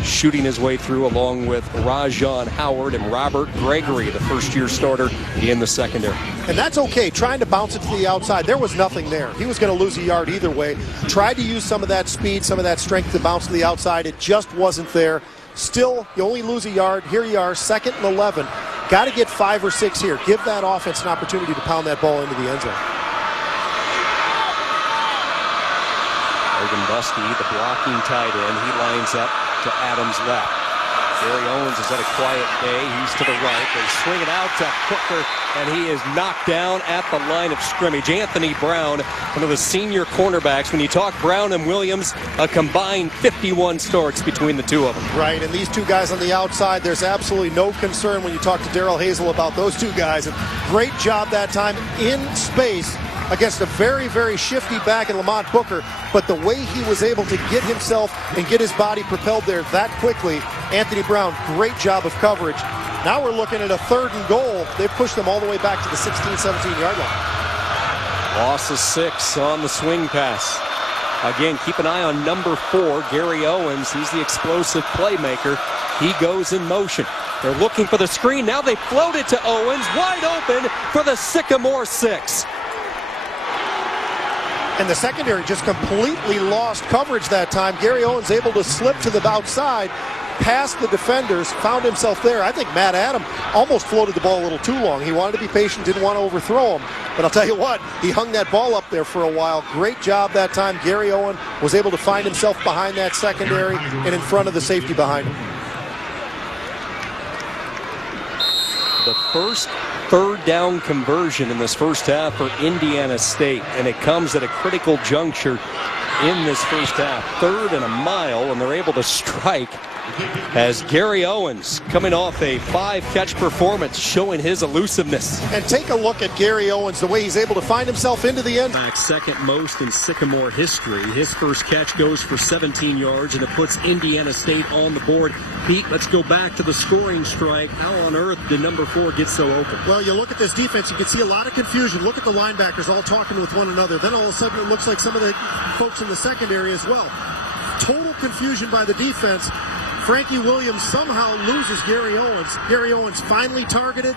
shooting his way through, along with Rajon Howard and Robert Gregory, the first-year starter in the secondary. And that's okay, trying to bounce it to the outside. There was nothing there. He was going to lose a yard either way. Tried to use some of that speed, some of that strength to bounce to the outside. It just wasn't there. Still, you only lose a yard. Here you are, 2nd and 11. Got to get 5 or 6 here. Give that offense an opportunity to pound that ball into the end zone. Logan Buskey, the blocking tight end, he lines up to Adams' left. Gary Owens is at a quiet day. He's to the right. They swing it out to Booker, and he is knocked down at the line of scrimmage. Anthony Brown, one of the senior cornerbacks. When you talk Brown and Williams, a combined 51 starts between the two of them. Right, and these two guys on the outside, there's absolutely no concern when you talk to Darrell Hazel about those two guys. And great job that time in space against a very, very shifty back in Lamont Booker. But the way he was able to get himself and get his body propelled there that quickly, Anthony Brown, great job of coverage. Now we're looking at a 3rd and goal. They pushed them all the way back to the 16, 17-yard line. Loss of 6 on the swing pass. Again, keep an eye on number 4, Gary Owens. He's the explosive playmaker. He goes in motion. They're looking for the screen. Now they float it to Owens, wide open for the Sycamore 6. And the secondary just completely lost coverage that time. Gary Owens able to slip to the outside, past the defenders, found himself there. I think Matt Adams almost floated the ball a little too long. He wanted to be patient, didn't want to overthrow him. But I'll tell you what, he hung that ball up there for a while. Great job that time. Gary Owens was able to find himself behind that secondary and in front of the safety behind him. The first 3rd down conversion in this first half for Indiana State, and it comes at a critical juncture in this first half. 3rd and a mile, and they're able to strike as Gary Owens, coming off a 5-catch performance, showing his elusiveness. And take a look at Gary Owens, the way he's able to find himself into the end. Back 2nd most in Sycamore history. His first catch goes for 17 yards, and it puts Indiana State on the board. Pete, let's go back to the scoring strike. How on earth did number 4 get so open? Well, you look at this defense, you can see a lot of confusion. Look at the linebackers all talking with one another. Then all of a sudden it looks like some of the folks in the secondary as well. Total confusion by the defense. Frankie Williams somehow loses Gary Owens. Gary Owens finally targeted,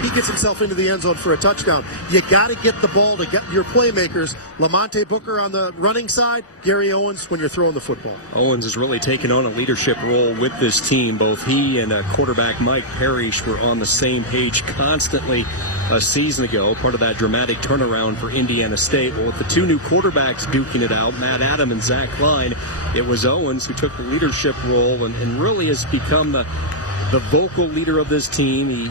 he gets himself into the end zone for a touchdown. You got to get the ball to get your playmakers. Lamonte Booker on the running side, Gary Owens when you're throwing the football. Owens has really taken on a leadership role with this team. Both he and quarterback Mike Parrish were on the same page constantly a season ago, part of that dramatic turnaround for Indiana State. Well, with the two new quarterbacks duking it out, Matt Adam and Zach Klein, it was Owens who took the leadership role and really has become the vocal leader of this team. He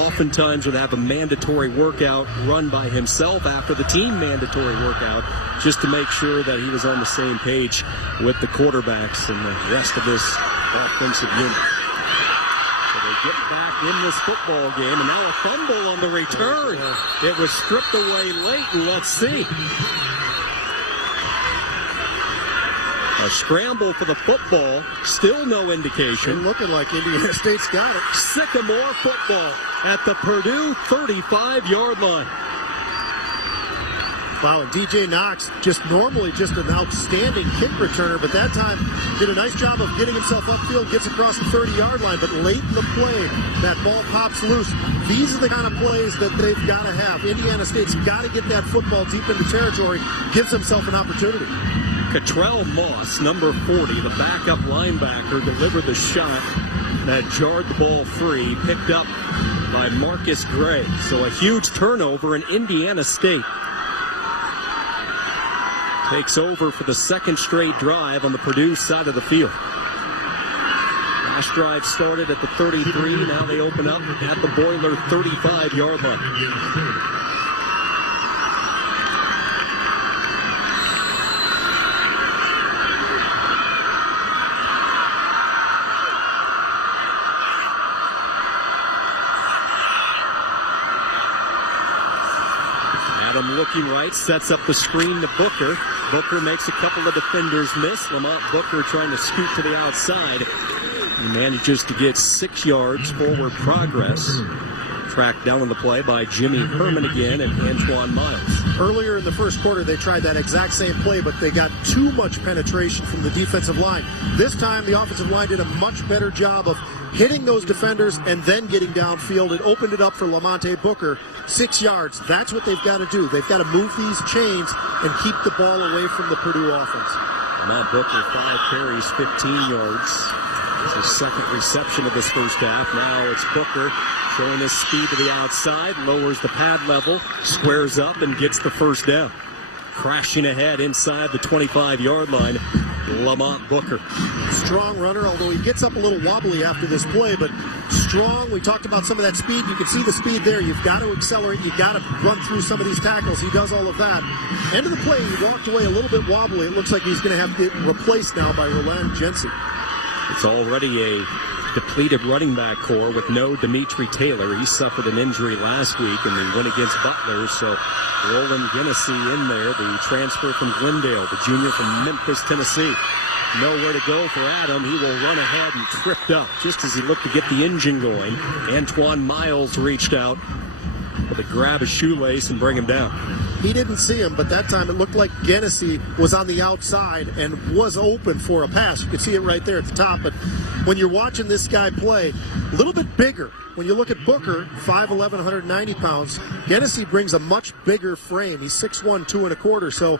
oftentimes would have a mandatory workout run by himself after the team mandatory workout just to make sure that he was on the same page with the quarterbacks and the rest of this offensive unit. So they get back in this football game, and now a fumble on the return. It was stripped away late, and let's see. A scramble for the football, still no indication. And looking like Indiana State's got it. Sycamore football at the Purdue 35-yard line. Wow, and DJ Knox, normally just an outstanding kick returner, but that time did a nice job of getting himself upfield, gets across the 30-yard line, but late in the play, that ball pops loose. These are the kind of plays that they've got to have. Indiana State's got to get that football deep into territory, gives himself an opportunity. Cottrell Moss, number 40, the backup linebacker, delivered the shot that jarred the ball free, picked up by Marcus Gray. So a huge turnover in Indiana State. Takes over for the second straight drive on the Purdue side of the field. Last drive started at the 33. Now they open up at the Boiler 35-yard line. Looking right, sets up the screen to Booker. Booker makes a couple of defenders miss. Lamont Booker trying to scoot to the outside. He manages to get 6 yards forward progress. Tracked down on the play by Jimmy Herman again and Antoine Miles. Earlier in the first quarter, they tried that exact same play, but they got too much penetration from the defensive line. This time, the offensive line did a much better job of hitting those defenders and then getting downfield. It opened it up for Lamonte Booker. 6 yards. That's what they've got to do. They've got to move these chains and keep the ball away from the Purdue offense. Lamont Booker, 5 carries, 15 yards. It's his second reception of this first half. Now it's Booker showing his speed to the outside, lowers the pad level, squares up, and gets the first down. Crashing ahead inside the 25-yard line, Lamont Booker. Strong runner, although he gets up a little wobbly after this play, but strong. We talked about some of that speed. You can see the speed there. You've got to accelerate. You've got to run through some of these tackles. He does all of that. End of the play, he walked away a little bit wobbly. It looks like he's going to have to get replaced now by Roland Jensen. It's already a depleted running back core with no Dimitri Taylor. He suffered an injury last week in the win against Butler, so Roland Genesee in there, the transfer from Glendale, the junior from Memphis, Tennessee. Nowhere to go for Adam. He will run ahead and tripped up just as he looked to get the engine going. Antoine Miles reached out to grab a shoelace and bring him down. He didn't see him, but that time it looked like Genesee was on the outside and was open for a pass. You can see it right there at the top, but when you're watching this guy play, a little bit bigger. When you look at Booker, 5'11", 190 pounds, Genesee brings a much bigger frame. He's 6'1", 2 1/4, so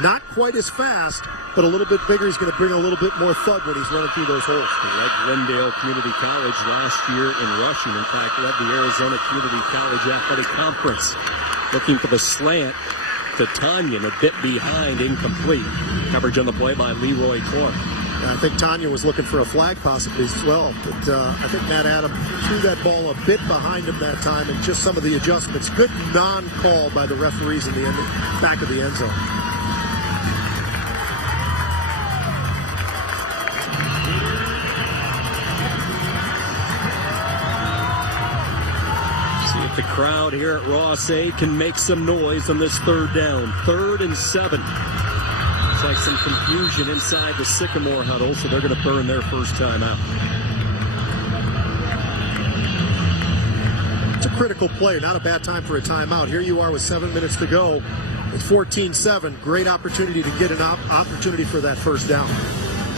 not quite as fast, but a little bit bigger. He's going to bring a little bit more thud when he's running through those holes. He led Glendale Community College last year in rushing. In fact, led the Arizona Community College Athletic Conference. Looking for the slant to Tanyan, a bit behind, incomplete. Coverage on the play by Leroy Clark. I think Tanya was looking for a flag possibly as well, but I think Matt Adam threw that ball a bit behind him that time, and just some of the adjustments. Good non-call by the referees in the back of the end zone. The crowd here at Ross A can make some noise on this third down. 3rd and 7. Looks like some confusion inside the Sycamore huddle, so they're going to burn their first time out. It's a critical play, not a bad time for a timeout. Here you are with 7 minutes to go. With 14-7, great opportunity to get an opportunity for that first down.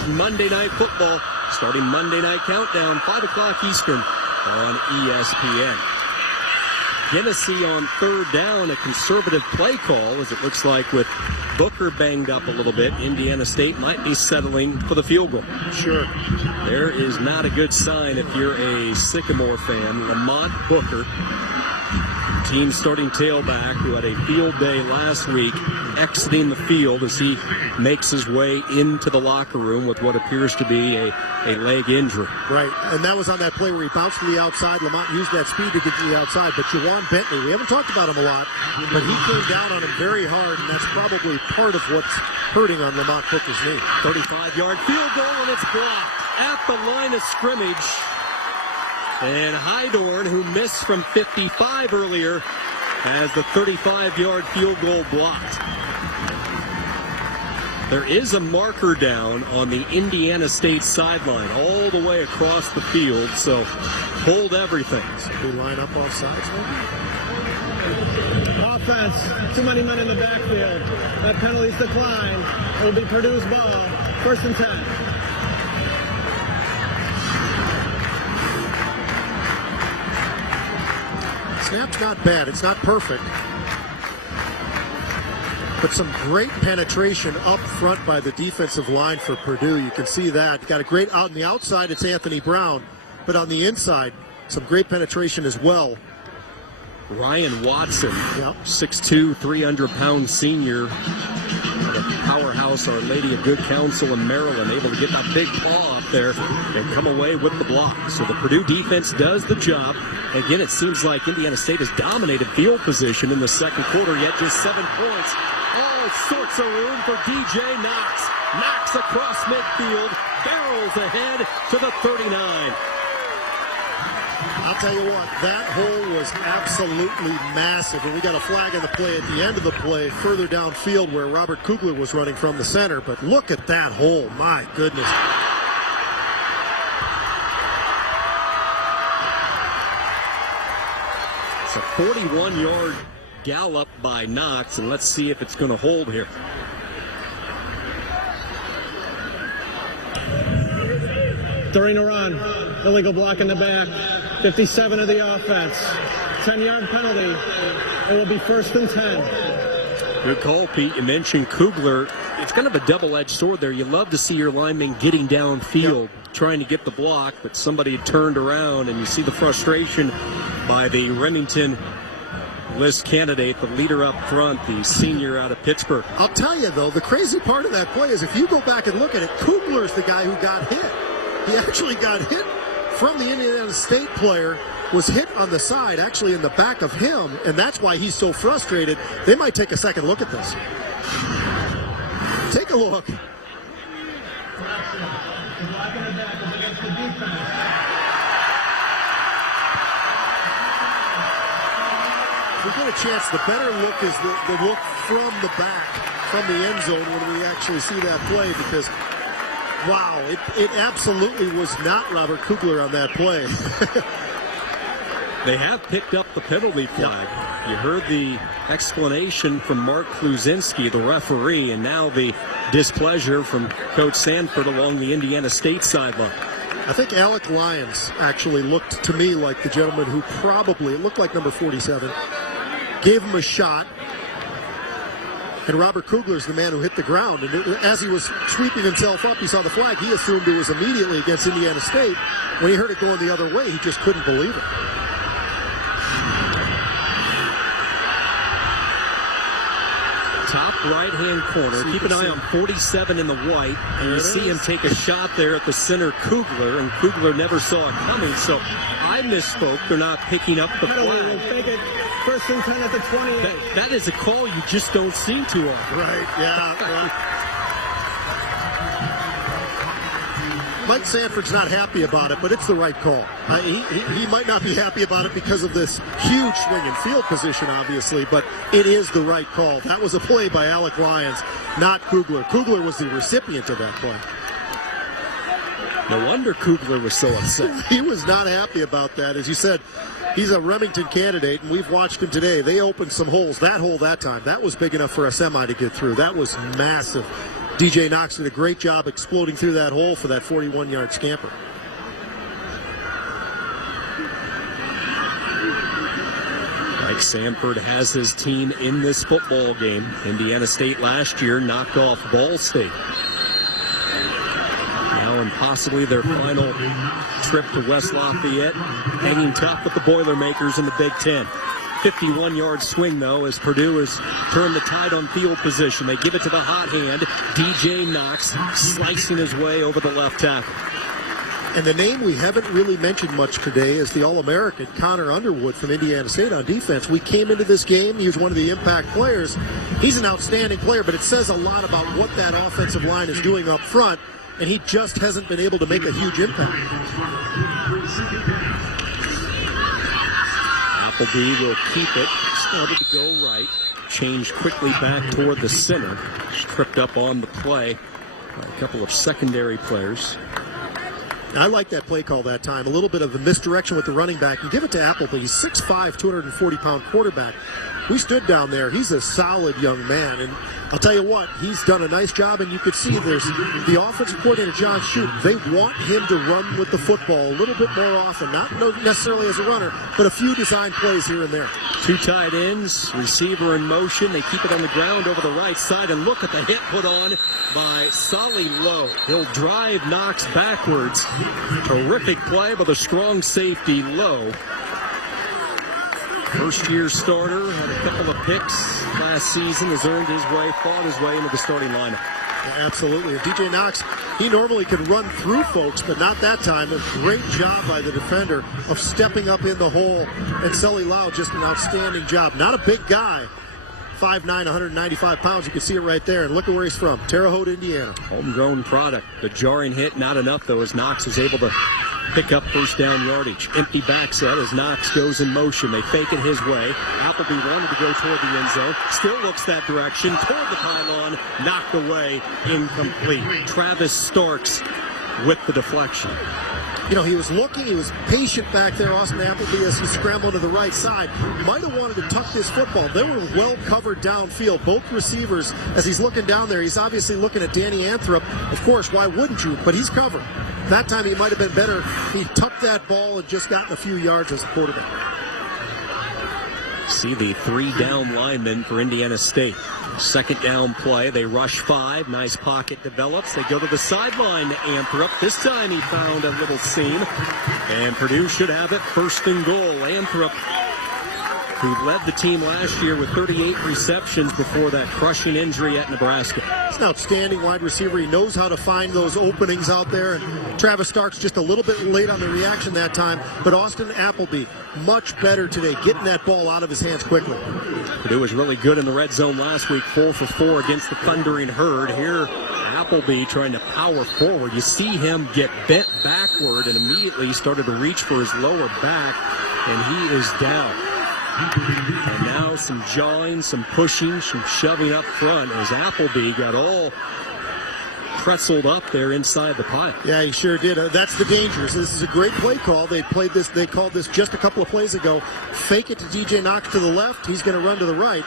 Monday Night Football, starting Monday Night Countdown, 5 o'clock Eastern on ESPN. Genesee on third down, a conservative play call, as it looks like with Booker banged up a little bit. Indiana State might be settling for the field goal. Sure. There is not a good sign if you're a Sycamore fan. Lamont Booker, team starting tailback, who had a field day last week, exiting the field as he makes his way into the locker room with what appears to be a leg injury. Right, and that was on that play where he bounced to the outside. Lamont used that speed to get to the outside, but Juwan Bentley, we haven't talked about him a lot, but he came down on him very hard, and that's probably part of what's hurting on Lamont Booker's knee. 35-yard field goal, and it's blocked at the line of scrimmage. And Hydorn, who missed from 55 earlier, has the 35-yard field goal blocked. There is a marker down on the Indiana State sideline all the way across the field, so hold everything. So we line up off sides, maybe? Offense, too many men in the backfield. That penalty's declined. It will be Purdue's ball. 1st and 10. Snap's not bad. It's not perfect. But some great penetration up front by the defensive line for Purdue. You can see that. Got a great out on the outside, it's Anthony Brown. But on the inside, some great penetration as well. Ryan Watson, 6'2", 300-pound senior. The powerhouse, Our Lady of Good Counsel in Maryland, able to get that big paw up there and come away with the block. So the Purdue defense does the job. Again, it seems like Indiana State has dominated field position in the second quarter, yet just 7 points. All sorts of room for DJ Knox. Knox across midfield, barrels ahead to the 39. I'll tell you what, that hole was absolutely massive, and we got a flag on the play at the end of the play, further downfield where Robert Kugler was running from the center. But look at that hole, my goodness. It's a 41-yard gallop by Knox, and let's see if it's going to hold here. During a run, illegal block in the back. 57 of the offense. 10-yard penalty. It will be 1st and 10. Good call, Pete. You mentioned Kugler. It's kind of a double-edged sword there. You love to see your linemen getting downfield, trying to get the block, but somebody turned around, and you see the frustration by the Remington list candidate, the leader up front, the senior out of Pittsburgh. I'll tell you, though, the crazy part of that play is if you go back and look at it, Kugler's the guy who got hit. He actually got hit from the Indiana State player, was hit on the side, actually in the back of him, and that's why he's so frustrated. They might take a second look at this. Take a look. If we get a chance, the better look is the look from the back, from the end zone when we actually see that play, because wow, it absolutely was not Robert Kugler on that play. They have picked up the penalty flag. You heard the explanation from Mark Kluzinski, the referee, and now the displeasure from Coach Sanford along the Indiana State sideline. I think Alec Lyons actually looked to me like the gentleman who probably, it looked like number 47, gave him a shot. And Robert Kugler's the man who hit the ground. And as he was sweeping himself up, he saw the flag. He assumed it was immediately against Indiana State. When he heard it going the other way, he just couldn't believe it. Top right-hand corner. Keep an eye on 47 in the white. And you see him take a shot there at the center, Kugler. And Kugler never saw it coming. So I misspoke. They're not picking up the flag. 1st and 10 at the 28. That is a call you just don't see too often. Right, yeah. Mike Sanford's not happy about it, but it's the right call. He might not be happy about it because of this huge swing in field position, obviously, but it is the right call. That was a play by Alec Lyons, not Kugler. Kugler was the recipient of that play. No wonder Kugler was so upset. He was not happy about that. As you said, he's a Remington candidate, and we've watched him today. They opened some holes. That hole that time, that was big enough for a semi to get through. That was massive. DJ Knox did a great job exploding through that hole for that 41-yard scamper. Mike Sanford has his team in this football game. Indiana State last year knocked off Ball State. Now and possibly their final trip to West Lafayette, hanging tough with the Boilermakers in the Big Ten. 51-yard swing, though, as Purdue has turned the tide on field position. They give it to the hot hand, DJ Knox, slicing his way over the left tackle. And the name we haven't really mentioned much today is the All-American Connor Underwood from Indiana State on defense. We came into this game, he was one of the impact players. He's an outstanding player, but it says a lot about what that offensive line is doing up front, and he just hasn't been able to make a huge impact. Appleby will keep it. Started to go right. Changed quickly back toward the center. Tripped up on the play by a couple of secondary players. I like that play call that time. A little bit of a misdirection with the running back. You give it to Appleby. He's 6'5", 240-pound quarterback. We stood down there. He's a solid young man. And I'll tell you what, he's done a nice job. And you could see there's the offensive coordinator, John Shute. They want him to run with the football a little bit more often. Not necessarily as a runner, but a few design plays here and there. Two tight ends, receiver in motion. They keep it on the ground over the right side. And look at the hit put on by Solly Lowe. He'll drive Knox backwards. Terrific play by the strong safety, Lowe. First-year starter, had a couple of picks last season, has earned his way, fought his way into the starting lineup. Yeah, absolutely. And DJ Knox, he normally can run through folks, but not that time. A great job by the defender of stepping up in the hole. And Sully Lau, just an outstanding job. Not a big guy. 5'9", 195 pounds. You can see it right there. And look at where he's from, Terre Haute, Indiana. Homegrown product. The jarring hit, not enough, though, as Knox is able to pick up first down yardage. Empty back set as Knox goes in motion. They fake it his way. Appleby wanted to go toward the end zone. Still looks that direction. Toward the pylon. Knocked away. Incomplete. Travis Starks with the deflection. You know, he was looking, he was patient back there, Austin Appleby, as he scrambled to the right side. Might have wanted to tuck this football. They were well covered downfield, both receivers. As he's looking down there, he's obviously looking at Danny Anthrop. Of course, why wouldn't you? But he's covered. That time he might have been better. He tucked that ball and just gotten a few yards as a quarterback. See the three down linemen for Indiana State. Second down play, they rush five. Nice pocket develops. They go to the sideline to Anthrop. This time he found a little seam. And Purdue should have it first and goal. Anthrop, who led the team last year with 38 receptions before that crushing injury at Nebraska. He's an outstanding wide receiver. He knows how to find those openings out there. And Travis Starks just a little bit late on the reaction that time. But Austin Appleby, much better today, getting that ball out of his hands quickly. Purdue was really good in the red zone last week, 4 for 4 against the Thundering Herd. Here, Appleby trying to power forward. You see him get bent backward and immediately started to reach for his lower back, and he is down. And now some jawing, some pushing, some shoving up front as Appleby got all pretzeled up there inside the pile. Yeah, he sure did. That's the dangers. This is a great play call. They called this just a couple of plays ago. Fake it to DJ Knox to the left. He's going to run to the right.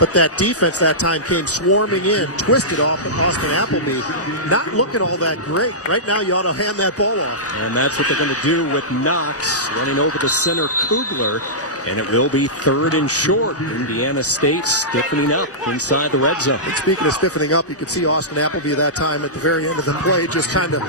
But that defense that time came swarming in, twisted off of Austin Appleby. Not looking all that great. Right now, you ought to hand that ball off. And that's what they're going to do with Knox running over the center Kugler. And it will be third and short. Indiana State stiffening up inside the red zone. And speaking of stiffening up, you could see Austin Appleby that time at the very end of the play just kind of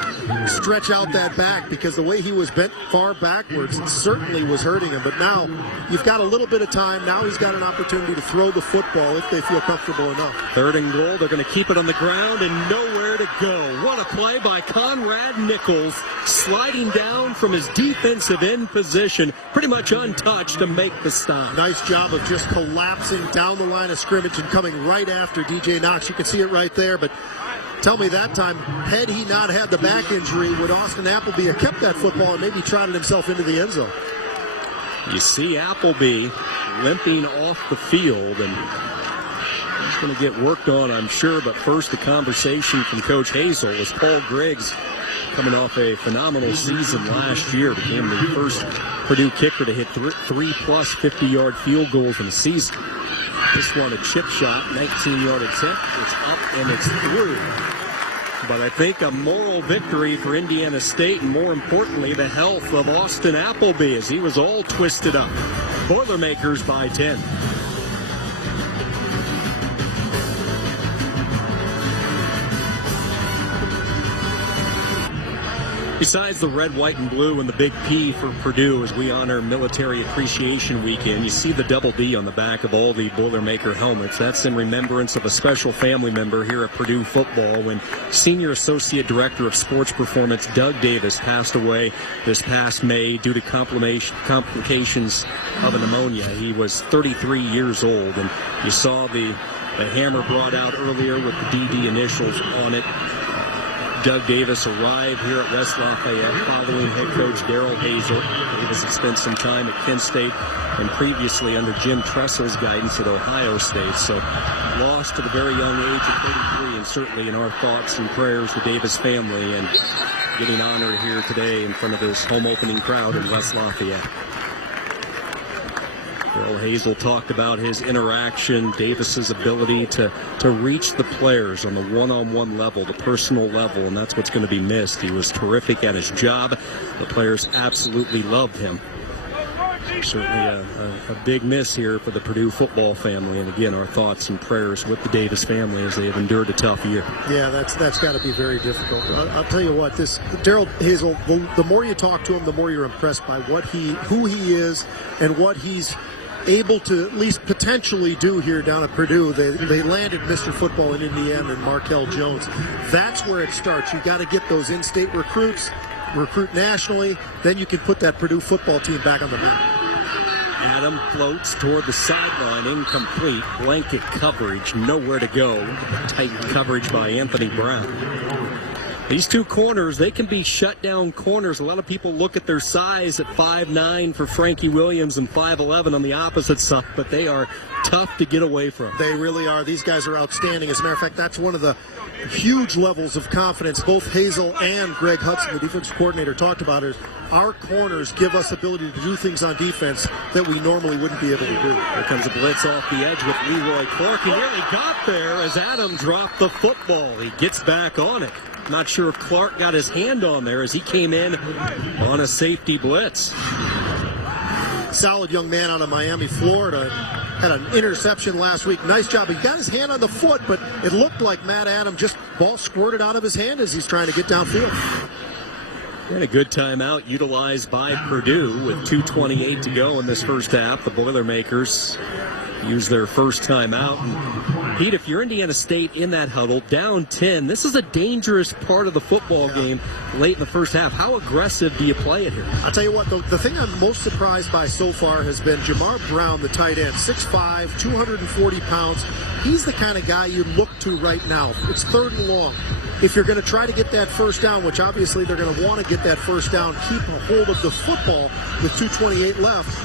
stretch out that back, because the way he was bent far backwards certainly was hurting him. But now you've got a little bit of time. Now he's got an opportunity to throw the football if they feel comfortable enough. Third and goal. They're going to keep it on the ground and nowhere to go. What a play by Conrad Nichols, sliding down from his defensive end position, pretty much untouched to make the stop. Nice job of just collapsing down the line of scrimmage and coming right after DJ Knox. You can see it right there, but tell me that time, had he not had the back injury, would Austin Appleby have kept that football and maybe trotted himself into the end zone? You see Appleby limping off the field, and he's going to get worked on, I'm sure, but first the conversation from Coach Hazel was Paul Griggs, coming off a phenomenal season last year, became the first Purdue kicker to hit 3+ 50-yard field goals in a season. This one a chip shot, 19-yard attempt. It's up and it's through. But I think a moral victory for Indiana State, and more importantly, the health of Austin Appleby as he was all twisted up. Boilermakers by 10. Besides the red, white, and blue and the big P for Purdue as we honor Military Appreciation Weekend, you see the double D on the back of all the Boilermaker helmets. That's in remembrance of a special family member here at Purdue football when Senior Associate Director of Sports Performance Doug Davis passed away this past May due to complications of a pneumonia. He was 33 years old, and you saw the hammer brought out earlier with the DD initials on it. Doug Davis arrived here at West Lafayette following head coach Darrell Hazel. Davis had spent some time at Kent State and previously under Jim Tressel's guidance at Ohio State. So lost at a very young age of 33, and certainly in our thoughts and prayers, the Davis family, and getting honored here today in front of his home opening crowd in West Lafayette. Darrell Hazel talked about his interaction, Davis's ability to reach the players on the one-on-one level, the personal level, and that's what's going to be missed. He was terrific at his job. The players absolutely loved him. Certainly a big miss here for the Purdue football family, and again, our thoughts and prayers with the Davis family as they have endured a tough year. Yeah, that's got to be very difficult. I'll tell you what, this Darrell Hazel, the more you talk to him, the more you're impressed by who he is and what he's able to at least potentially do here down at Purdue. They landed Mr. Football in Indiana and Markel Jones. That's where it starts. You got to get those in-state recruits, recruit nationally, then you can put that Purdue football team back on the map. Adam floats toward the sideline, incomplete. Blanket coverage, nowhere to go. Tight coverage by Anthony Brown. These two corners, they can be shut-down corners. A lot of people look at their size at 5'9" for Frankie Williams and 5'11" on the opposite side, but they are tough to get away from. They really are. These guys are outstanding. As a matter of fact, that's one of the huge levels of confidence both Hazel and Greg Hudson, the defensive coordinator, talked about is our corners give us ability to do things on defense that we normally wouldn't be able to do. Here comes a blitz off the edge with Leroy Clark. He nearly got there as Adam dropped the football. He gets back on it. Not sure if Clark got his hand on there as he came in on a safety blitz. Solid young man out of Miami, Florida. Had an interception last week. Nice job. He got his hand on the foot, but it looked like Matt Adam just ball squirted out of his hand as he's trying to get downfield. And a good timeout utilized by Purdue with 2:28 to go in this first half. The Boilermakers use their first timeout. And Pete, if you're Indiana State in that huddle, down 10, this is a dangerous part of the football game late in the first half. How aggressive do you play it here? I'll tell you what, the thing I'm most surprised by so far has been Jamar Brown, the tight end, 6'5", 240 pounds. He's the kind of guy you look to right now. It's 3rd and long. If you're going to try to get that first down, which obviously they're going to want to get that first down, keep a hold of the football with 2:28 left.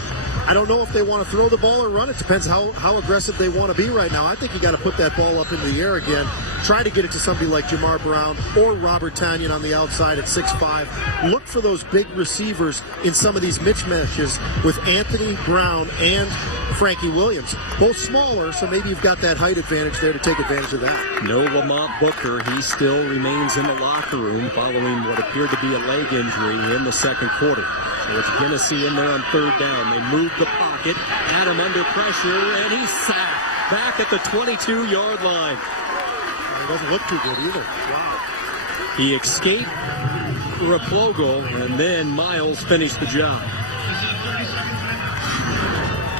I don't know if they want to throw the ball or run. It depends how aggressive they want to be right now. I think you got to put that ball up in the air again. Try to get it to somebody like Jamar Brown or Robert Tanyan on the outside at 6'5". Look for those big receivers in some of these mismatches with Anthony Brown and Frankie Williams. Both smaller, so maybe you've got that height advantage there to take advantage of that. No Lamont Booker. He still remains in the locker room following what appeared to be a leg injury in the second quarter. So it's Genesee in there on 3rd down. They move the pocket. Adam under pressure, and he's sacked back at the 22-yard line. It doesn't look too good either. Wow. He escaped Replogle, and then Miles finished the job.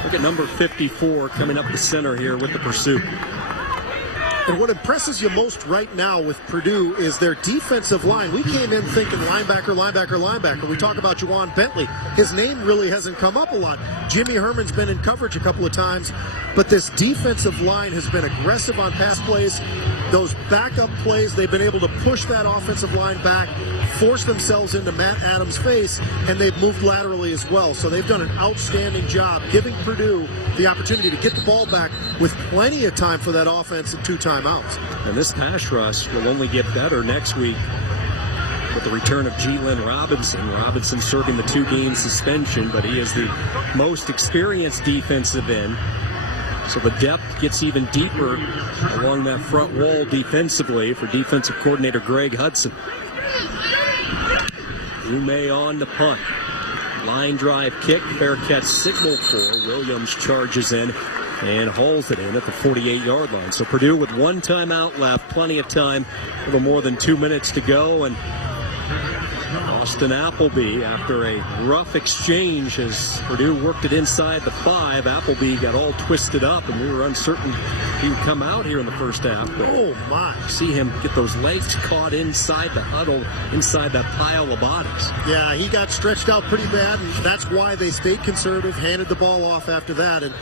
Look at number 54 coming up the center here with the pursuit. And what impresses you most right now with Purdue is their defensive line. We came in thinking linebacker, linebacker, linebacker. We talk about Juwan Bentley. His name really hasn't come up a lot. Jimmy Herman's been in coverage a couple of times, but this defensive line has been aggressive on pass plays. Those backup plays, they've been able to push that offensive line back, force themselves into Matt Adams' face, and they've moved laterally as well. So they've done an outstanding job giving Purdue the opportunity to get the ball back with plenty of time for that offense and 2 timeouts. And this pass rush will only get better next week with the return of G. Robinson. Robinson serving the 2-game suspension, but he is the most experienced defensive end. So the depth gets even deeper along that front wall defensively for defensive coordinator Greg Hudson. Ume on the punt. Line drive kick. Fair catch signal for. Williams charges in and hauls it in at the 48-yard line. So Purdue with one timeout left, plenty of time, a little more than 2 minutes to go, and Austin Appleby, after a rough exchange as Purdue worked it inside the 5, Appleby got all twisted up, and we were uncertain he would come out here in the first half. Oh, my. See him get those legs caught inside the huddle, inside that pile of bodies. Yeah, he got stretched out pretty bad, and that's why they stayed conservative, handed the ball off after that, and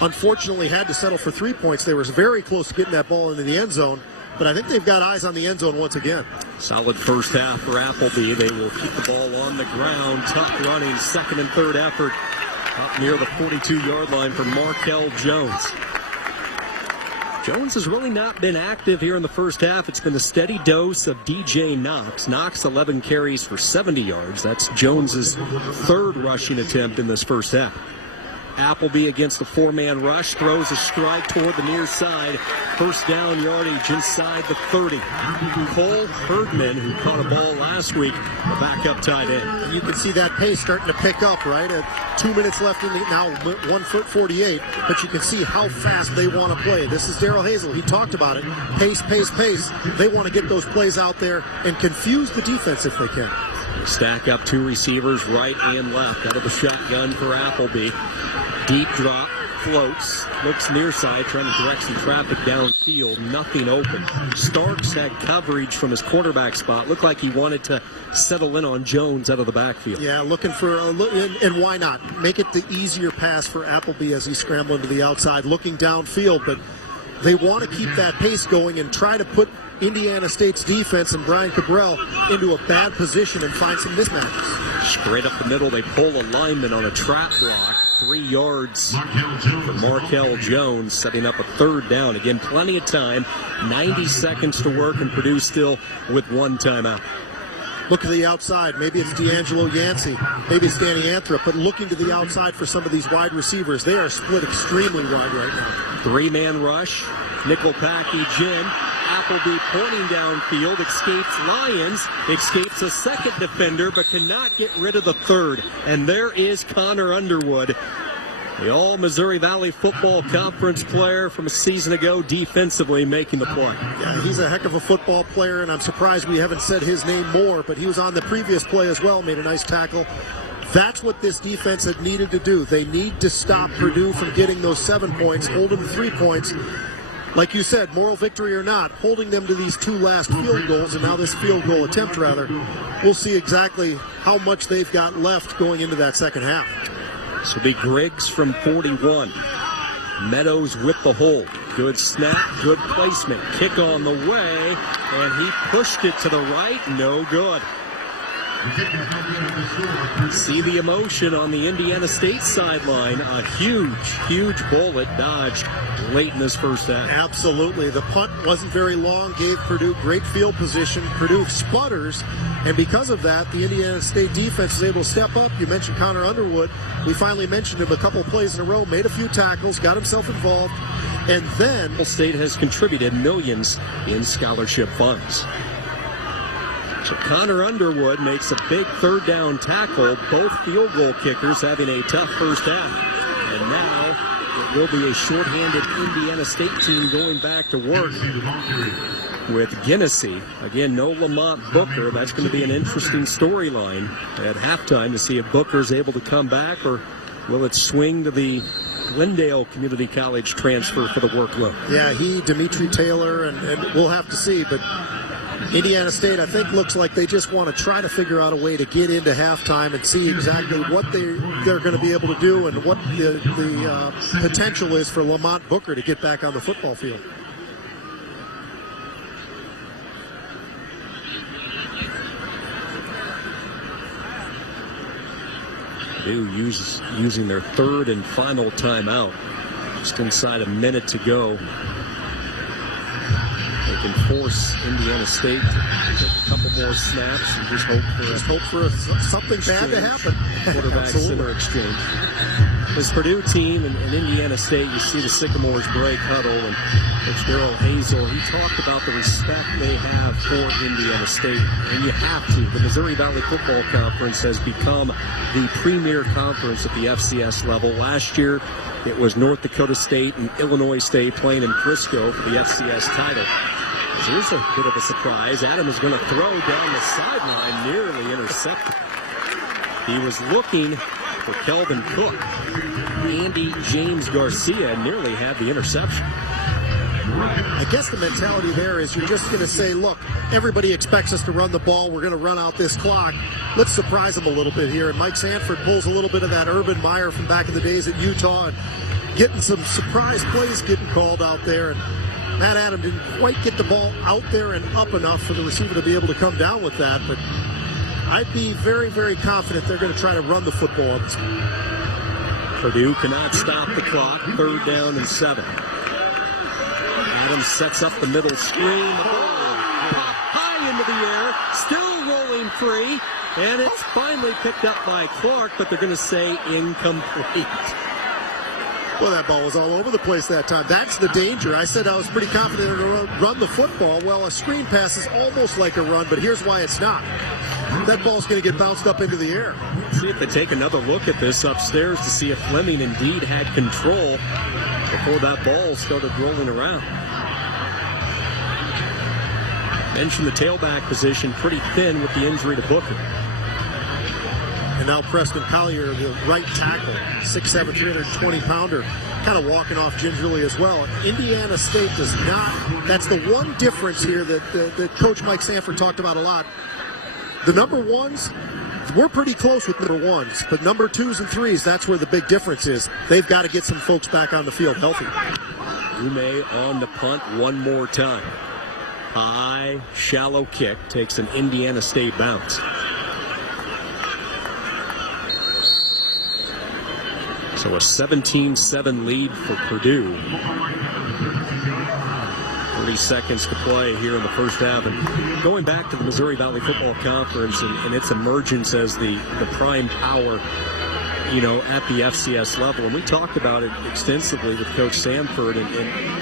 unfortunately had to settle for 3 points. They were very close to getting that ball into the end zone, but I think they've got eyes on the end zone once again. Solid first half for Appleby. They will keep the ball on the ground. Tough running, second and third effort up near the 42-yard line for Markel Jones. Jones has really not been active here in the first half. It's been a steady dose of DJ Knox. Knox 11 carries for 70 yards. That's Jones's third rushing attempt in this first half. Appleby against the four-man rush, throws a strike toward the near side. First down yardage inside the 30. Cole Herdman, who caught a ball last week, the backup tight end. You can see that pace starting to pick up, right? At 2 minutes left in the, now 1:48, but you can see how fast they want to play. This is Darrell Hazel. He talked about it. Pace, pace, pace. They want to get those plays out there and confuse the defense if they can. Stack up two receivers right and left out of the shotgun for Appleby. Deep drop, floats, looks near side, trying to direct some traffic downfield. Nothing open. Starks had coverage from his quarterback spot. Looked like he wanted to settle in on Jones out of the backfield. Yeah, looking for a look, and why not? Make it the easier pass for Appleby as he's scrambling to the outside, looking downfield. But they want to keep that pace going and try to put Indiana State's defense and Brian Cabral into a bad position and find some mismatches. Straight up the middle, they pull a lineman on a trap block. 3 yards for Markel Jones, setting up a third down. Again, plenty of time. 90 seconds to work, and Purdue still with one timeout. Look to the outside. Maybe it's D'Angelo Yancey. Maybe it's Danny Anthrop. But looking to the outside for some of these wide receivers. They are split extremely wide right now. Three-man rush. Nickel package in. Appleby pointing downfield. Escapes Lyons. Escapes a second defender, but cannot get rid of the third. And there is Connor Underwood, the All-Missouri Valley Football Conference player from a season ago, defensively making the play. Yeah, he's a heck of a football player, and I'm surprised we haven't said his name more, but he was on the previous play as well, made a nice tackle. That's what this defense had needed to do. They need to stop Purdue from getting those 7 points, hold them to 3 points. Like you said, moral victory or not, holding them to these two last field goals, and now this field goal attempt, rather, we'll see exactly how much they've got left going into that second half. This will be Griggs from 41. Meadows with the hold. Good snap, good placement. Kick on the way, and he pushed it to the right. No good. See the emotion on the Indiana State sideline. A huge, huge bullet dodged late in this first half. Absolutely. The punt wasn't very long, gave Purdue great field position. Purdue sputters, and because of that, the Indiana State defense is able to step up. You mentioned Connor Underwood. We finally mentioned him a couple plays in a row, made a few tackles, got himself involved, and then State has contributed millions in scholarship funds. So Connor Underwood makes a big third down tackle. Both field goal kickers having a tough first half. And now it will be a shorthanded Indiana State team going back to work with Guinnessy. Again, no Lamont Booker. That's going to be an interesting storyline at halftime to see if Booker's able to come back, or will it swing to the Glendale Community College transfer for the workload. Yeah, Dimitri Taylor, and we'll have to see, but Indiana State, I think, looks like they just want to try to figure out a way to get into halftime and see exactly what they're going to be able to do and what the potential is for Lamont Booker to get back on the football field. Purdue using their third and final timeout. Just inside a minute to go. They can force Indiana State to take a couple more snaps and just hope for something bad to happen. Quarterback center exchange. This Purdue team and Indiana State, you see the Sycamores break huddle, and Coach Darrell Hazel, he talked about the respect they have for Indiana State, and you have to. The Missouri Valley Football Conference has become the premier conference at the FCS level. Last year, it was North Dakota State and Illinois State playing in Frisco for the FCS title. So here's a bit of a surprise. Adam is going to throw down the sideline, nearly intercepted. He was looking for Kelvin Cook. Andy James Garcia nearly had the interception. I guess the mentality there is you're just going to say, look, everybody expects us to run the ball. We're going to run out this clock. Let's surprise them a little bit here. And Mike Sanford pulls a little bit of that Urban Meyer from back in the days at Utah, and getting some surprise plays getting called out there. And Matt Adam didn't quite get the ball out there and up enough for the receiver to be able to come down with that. But I'd be very, very confident they're going to try to run the football on this one. Purdue cannot stop the clock. 3rd down and 7. Adams sets up the middle screen. High into the air. Still rolling free. And it's finally picked up by Clark, but they're going to say incomplete. Well, that ball was all over the place that time. That's the danger. I said I was pretty confident to run the football. Well, a screen pass is almost like a run, but here's why it's not. That ball's going to get bounced up into the air. See if they take another look at this upstairs to see if Fleming indeed had control before that ball started rolling around. Mentioned the tailback position pretty thin with the injury to Booker. And now Preston Collier, the right tackle, 6'7", 320-pounder, kind of walking off gingerly as well. Indiana State does not. That's the one difference here that Coach Mike Sanford talked about a lot. The number ones, we're pretty close with number ones, but number 2s and 3s, that's where the big difference is. They've got to get some folks back on the field healthy. Ume on the punt one more time. High, shallow kick takes an Indiana State bounce. So a 17-7 lead for Purdue. 30 seconds to play here in the first half. And going back to the Missouri Valley Football Conference and its emergence as the prime power, at the FCS level. And we talked about it extensively with Coach Sanford. And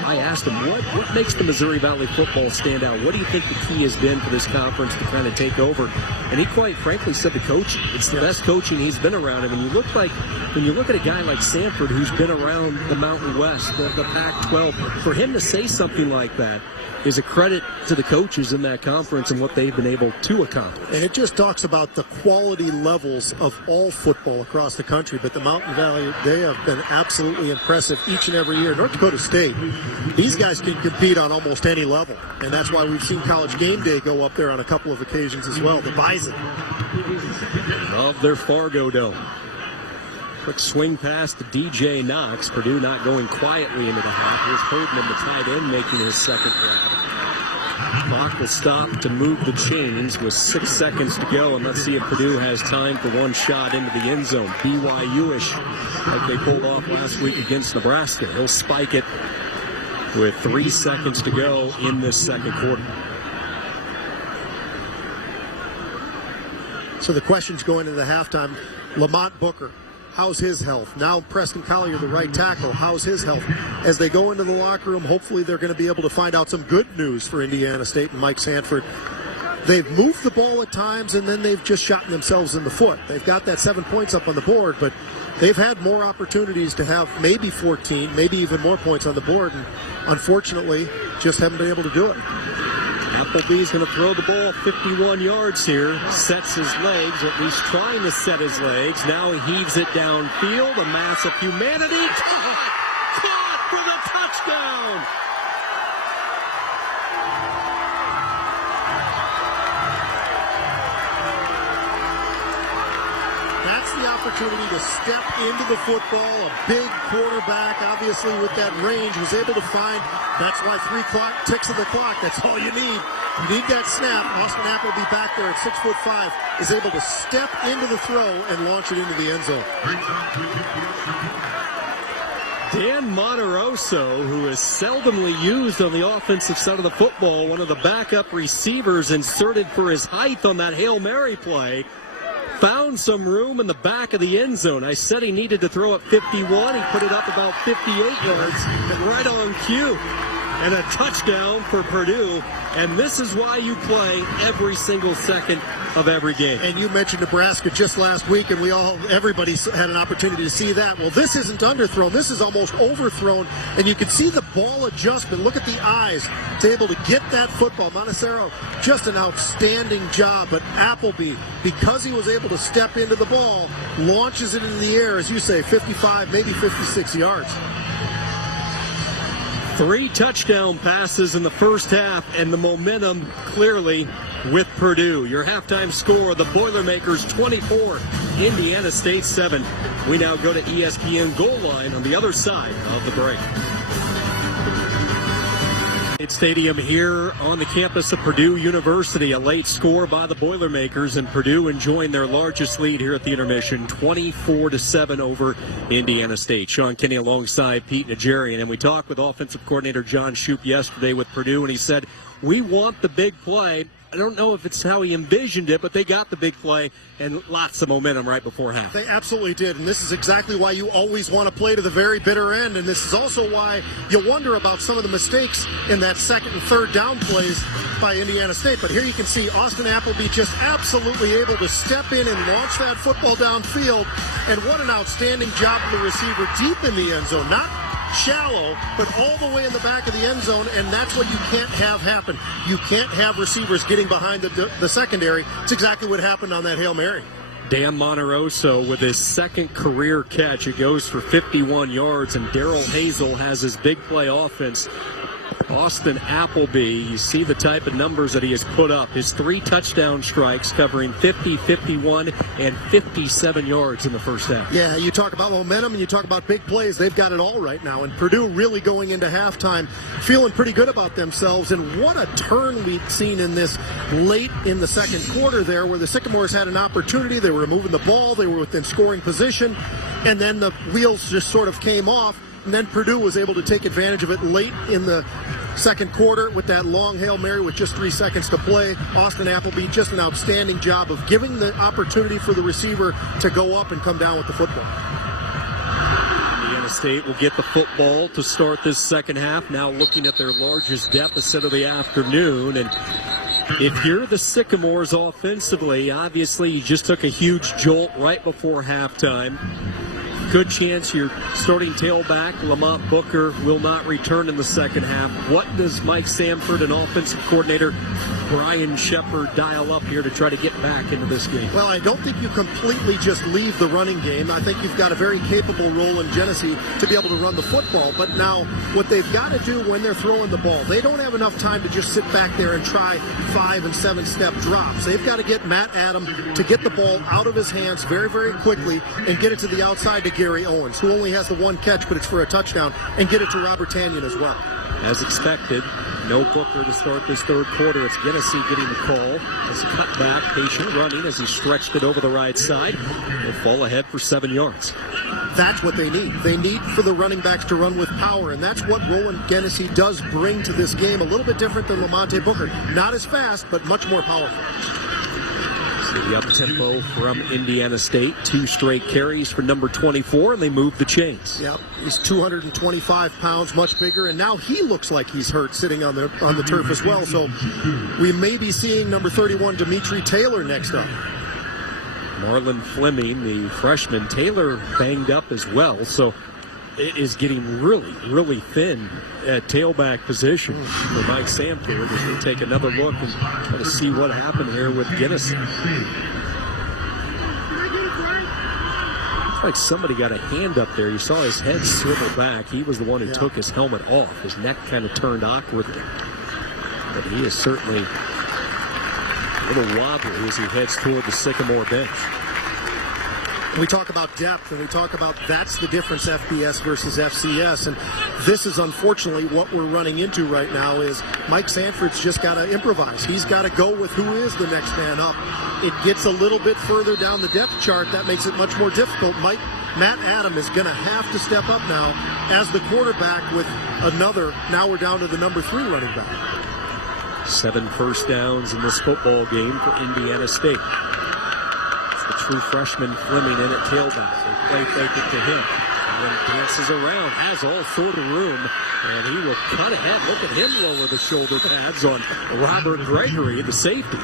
I asked him, what makes the Missouri Valley football stand out? What do you think the key has been for this conference to kind of take over? And he quite frankly said the coaching. It's the best coaching he's been around. And when you look at a guy like Sanford who's been around the Mountain West, the Pac-12, for him to say something like that is a credit to the coaches in that conference and what they've been able to accomplish. And it just talks about the quality levels of all football across the country. But the Mountain Valley, they have been absolutely impressive each and every year. North Dakota State, these guys can compete on almost any level. And that's why we've seen College Game Day go up there on a couple of occasions as well. The Bison. Of their Fargo Dome. Quick swing pass to DJ Knox. Purdue not going quietly into the half. Here's Herdman, the tight end, making his second grab. Clock will stop to move the chains with 6 seconds to go, and let's see if Purdue has time for one shot into the end zone. BYU-ish, like they pulled off last week against Nebraska. He'll spike it with 3 seconds to go in this second quarter. So the questions going into the halftime, Lamont Booker, how's his health? Now Preston Collier, the right tackle, how's his health? As they go into the locker room, hopefully they're going to be able to find out some good news for Indiana State and Mike Sanford. They've moved the ball at times, and then they've just shot themselves in the foot. They've got that 7 points up on the board, but they've had more opportunities to have maybe 14, maybe even more points on the board, and unfortunately just haven't been able to do it. Appleby's going to throw the ball 51 yards here. Sets his legs, at least trying to set his legs. Now he heaves it downfield. A mass of humanity. Caught for the touchdown. That's the opportunity to step into the football. A big quarterback, obviously with that range, was able to find. That's why 3 ticks of the clock. That's all you need. You need that snap. Austin Appleby back there at 6'5", is able to step into the throw and launch it into the end zone. Dan Monteroso, who is seldomly used on the offensive side of the football, one of the backup receivers inserted for his height on that Hail Mary play, found some room in the back of the end zone. I said he needed to throw it 51. He put it up about 58 yards, and right on cue. And a touchdown for Purdue. And this is why you play every single second of every game. And you mentioned Nebraska just last week, and everybody had an opportunity to see that. Well, this isn't underthrown. This is almost overthrown, and you can see the ball adjustment. Look at the eyes. It's able to get that football. Montecero, just an outstanding job. But Appleby, because he was able to step into the ball, launches it in the air, as you say, 55, maybe 56 yards. 3 touchdown passes in the first half, and the momentum clearly with Purdue. Your halftime score, the Boilermakers 24, Indiana State 7. We now go to ESPN Goal Line on the other side of the break. Stadium here on the campus of Purdue University. A late score by the Boilermakers, and Purdue enjoying their largest lead here at the intermission, 24-7 over Indiana State. Sean Kinney alongside Pete Najarian, and we talked with offensive coordinator John Shoup yesterday with Purdue, and he said, we want the big play. I don't know if it's how he envisioned it, but they got the big play and lots of momentum right before half. They absolutely did, and this is exactly why you always want to play to the very bitter end, and this is also why you wonder about some of the mistakes in that second and third down plays by Indiana State. But here you can see Austin Appleby just absolutely able to step in and launch that football downfield, and what an outstanding job of the receiver deep in the end zone. Not shallow, but all the way in the back of the end zone, and that's what you can't have happen. You can't have receivers getting behind the secondary. It's exactly what happened on that Hail Mary. Dan Monteroso with his second career catch. It goes for 51 yards, and Darrell Hazel has his big play offense. Austin Appleby, you see the type of numbers that he has put up. His 3 touchdown strikes covering 50, 51, and 57 yards in the first half. Yeah, you talk about momentum and you talk about big plays. They've got it all right now. And Purdue really going into halftime feeling pretty good about themselves. And what a turn we've seen in this late in the second quarter there, where the Sycamores had an opportunity. They were moving the ball. They were within scoring position. And then the wheels just sort of came off. And then Purdue was able to take advantage of it late in the second quarter with that long Hail Mary with just 3 seconds to play. Austin Appleby, just an outstanding job of giving the opportunity for the receiver to go up and come down with the football. Indiana State will get the football to start this second half, now looking at their largest deficit of the afternoon. And if you're the Sycamores offensively, obviously you just took a huge jolt right before halftime. Good chance your starting tailback, Lamont Booker, will not return in the second half. What does Mike Sanford and offensive coordinator Brian Shepard dial up here to try to get back into this game? Well, I don't think you completely just leave the running game. I think you've got a very capable role in Genesee to be able to run the football. But now what they've got to do when they're throwing the ball, they don't have enough time to just sit back there and try 5- and 7-step drops. They've got to get Matt Adam to get the ball out of his hands very, very quickly and get it to the outside to Gary Owens, who only has the 1 catch, but it's for a touchdown, and get it to Robert Tanyan as well. As expected, no Booker to start this third quarter. It's Genesee getting the call. As a cutback, patient running as he stretched it over the right side. He'll fall ahead for 7 yards. That's what they need. They need for the running backs to run with power, and that's what Rowan Genesee does bring to this game. A little bit different than Lamonte Booker. Not as fast, but much more powerful. The up-tempo from Indiana State. 2 straight carries for number 24, and they move the chains. Yep, he's 225 pounds, much bigger, and now he looks like he's hurt sitting on the turf as well. So we may be seeing number 31, Dimitri Taylor, next up. Marlon Fleming, the freshman. Taylor banged up as well, so it is getting really, really thin at tailback position for Mike Sanford as they take another look and try to see what happened here with Genesee. It's like somebody got a hand up there. You saw his head swivel back. He was the one who took his helmet off. His neck kind of turned awkwardly. But he is certainly a little wobbly as he heads toward the Sycamore bench. We talk about depth, and we talk about that's the difference, FBS versus FCS, and this is unfortunately what we're running into right now is Mike Sanford's just got to improvise. He's got to go with who is the next man up. It gets a little bit further down the depth chart. That makes it much more difficult. Matt Adam is going to have to step up now as the quarterback with another. Now we're down to the number 3 running back. 7 first downs in this football game for Indiana State. true freshman Fleming in at tailback. They play fake it to him. And dances around, has all sort of room, and he will cut ahead. Look at him lower the shoulder pads on Robert Gregory, the safety.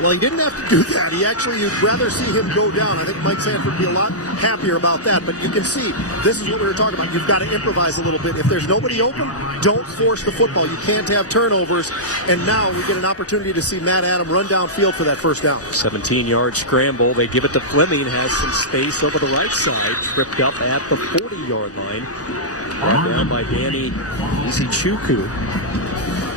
Well, he didn't have to do that. You'd rather see him go down. I think Mike Sanford would be a lot happier about that. But you can see, this is what we were talking about. You've got to improvise a little bit. If there's nobody open, don't force the football. You can't have turnovers. And now we get an opportunity to see Matt Adam run downfield for that first down. 17-yard scramble. They give it to Fleming. Has some space over the right side. Tripped up at the 40-yard line. Brought down by Danny Izichukwu.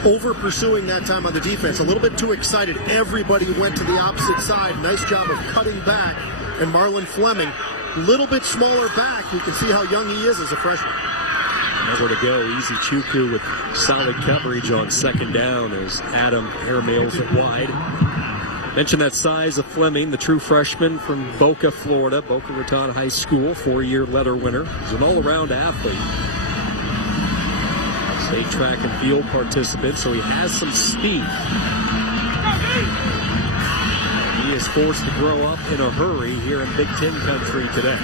Over pursuing that time on the defense. A little bit too excited. Everybody went to the opposite side. Nice job of cutting back. And Marlon Fleming, a little bit smaller back. You can see how young he is as a freshman. Nowhere to go. Izichukwu with solid coverage on second down as Adam airmails it wide. Mention that size of Fleming, the true freshman from Boca, Florida. Boca Raton High School, 4-year letter winner. He's an all-around athlete. State track and field participant, so he has some speed. He is forced to grow up in a hurry here in Big Ten country today.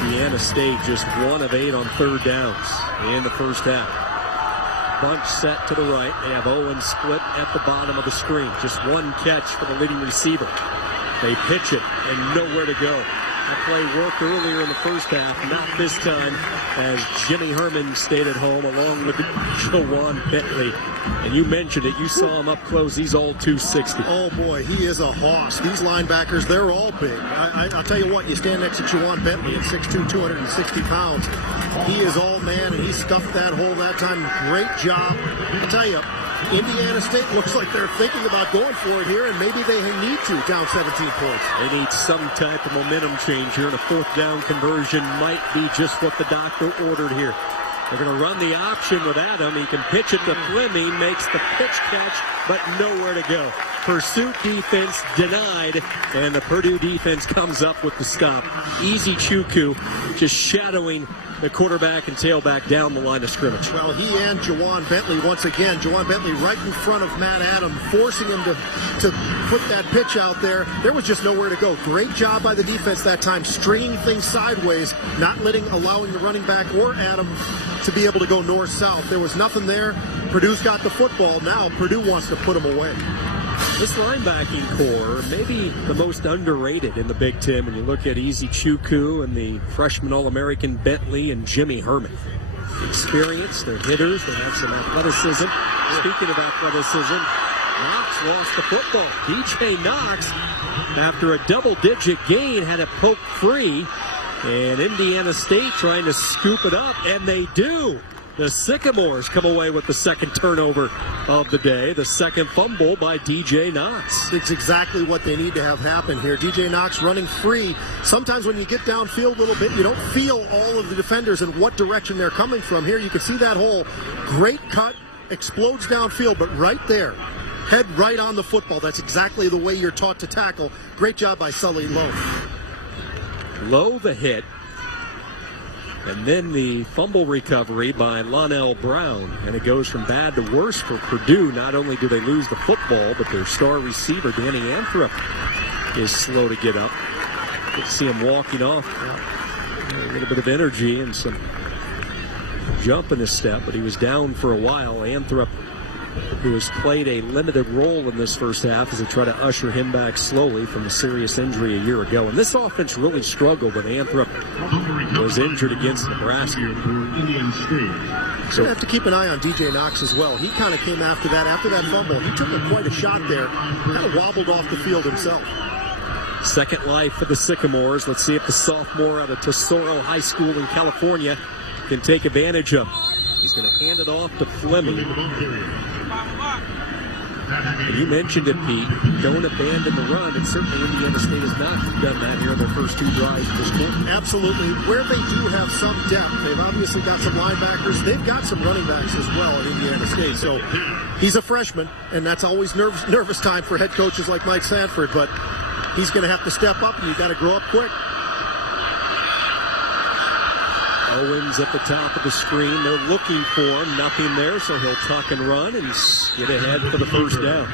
Indiana State just 1 of 8 on third downs in the first half. Bunch set to the right. They have Owen split at the bottom of the screen. Just one catch for the leading receiver. They pitch it and nowhere to go. The play worked earlier in the first half, not this time, as Jimmy Herman stayed at home along with Jawan Bentley. And you mentioned it, you saw him up close. He's all 260. Oh boy, he is a hoss. These linebackers, they're all big. I'll tell you what, you stand next to Jawan Bentley at 6'2", 260 pounds. He is all man, and he stuffed that hole that time. Great job. I'll tell you, Indiana State looks like they're thinking about going for it here, and maybe they need to, down 17 points. They need some type of momentum change here, and a fourth down conversion might be just what the doctor ordered here. They're going to run the option with Adam. He can pitch it to Fleming, makes the pitch catch, but nowhere to go. Pursuit defense denied, and the Purdue defense comes up with the stop. Izichukwu just shadowing the quarterback and tailback down the line of scrimmage. Well, he and Jawan Bentley, once again, Jawan Bentley right in front of Matt Adam, forcing him to put that pitch out there. There was just nowhere to go. Great job by the defense that time, stringing things sideways, not allowing the running back or Adam to be able to go north-south. There was nothing there. Purdue's got the football. Now Purdue wants to put him away. This linebacking core, maybe the most underrated in the Big Ten when you look at Izichukwu and the freshman All-American Bentley and Jimmy Herman. Experience, they're hitters, they have some athleticism. Speaking of athleticism, Knox lost the football. DJ Knox, after a double-digit gain, had it poked free. And Indiana State trying to scoop it up, and they do. The Sycamores come away with the second turnover of the day, the second fumble by DJ Knox. It's exactly what they need to have happen here. DJ Knox running free. Sometimes when you get downfield a little bit, you don't feel all of the defenders and what direction they're coming from. Here you can see that hole. Great cut, explodes downfield, but right there, head right on the football. That's exactly the way you're taught to tackle. Great job by Sully Lowe. Lowe the hit. And then the fumble recovery by Lonell Brown. And it goes from bad to worse for Purdue. Not only do they lose the football, but their star receiver, Danny Anthrop, is slow to get up. You can see him walking off. A little bit of energy and some jump in his step, but he was down for a while. Anthrop, who has played a limited role in this first half as they try to usher him back slowly from a serious injury a year ago. And this offense really struggled when Anthrop was injured against Nebraska. So you have to keep an eye on DJ Knox as well. He kind of came after that fumble. He took quite a shot there, kind of wobbled off the field himself. Second life for the Sycamores. Let's see if the sophomore out of Tesoro High School in California can take advantage of. He's going to hand it off to Fleming. And you mentioned it, Pete. Don't abandon the run, and certainly Indiana State has not done that here in their first two drives this quarter. Absolutely. Where they do have some depth, they've obviously got some linebackers. They've got some running backs as well at Indiana State. So he's a freshman, and that's always nervous time for head coaches like Mike Sanford. But he's going to have to step up, and you've got to grow up quick. Owens at the top of the screen. They're looking for him. Nothing there, so he'll tuck and run and get ahead for the first down.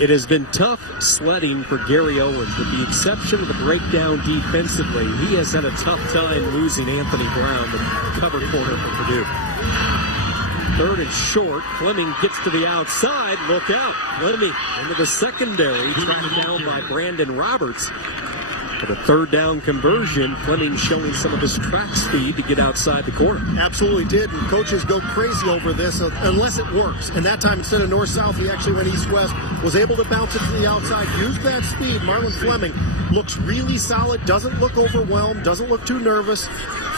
It has been tough sledding for Gary Owens, with the exception of the breakdown defensively. He has had a tough time losing Anthony Brown, the cover corner for Purdue. Third and short. Fleming gets to the outside. Look out. Fleming into the secondary, tracked down by Brandon Roberts. For the third down conversion, Fleming showing some of his track speed to get outside the corner. Absolutely did, and coaches go crazy over this unless it works. And that time, instead of north-south, he actually went east-west, was able to bounce it to the outside, use that speed. Marlon Fleming looks really solid, doesn't look overwhelmed, doesn't look too nervous.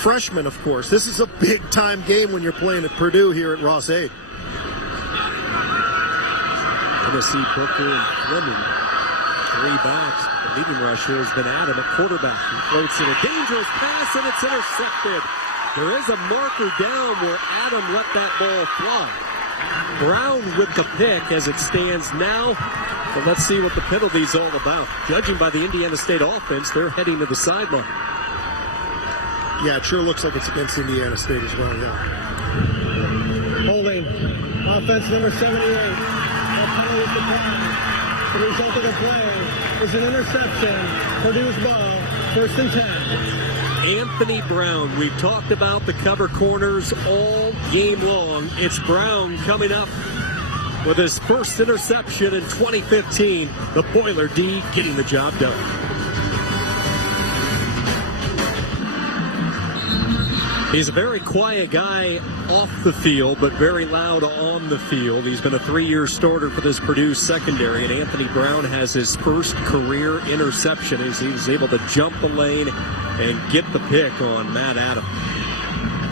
Freshman, of course. This is a big-time game when you're playing at Purdue here at Ross-Ade. Tennessee, Booker, and Fleming, three backs. The leading rusher has been Adam at quarterback. He floats in a dangerous pass, and it's intercepted. There is a marker down where Adam let that ball fly. Brown with the pick as it stands now. But let's see what the penalty's all about. Judging by the Indiana State offense, they're heading to the sideline. Yeah, it sure looks like it's against Indiana State as well, yeah. Holding. Offense number 78. That penalty is declined. The result of the play is an interception. Purdue's ball. First and 10. Anthony Brown. We've talked about the cover corners all game long. It's Brown coming up with his first interception in 2015. The Boiler D getting the job done. He's a very quiet guy off the field, but very loud on the field. He's been a 3-year starter for this Purdue secondary, and Anthony Brown has his first career interception as he was able to jump the lane and get the pick on Matt Adam.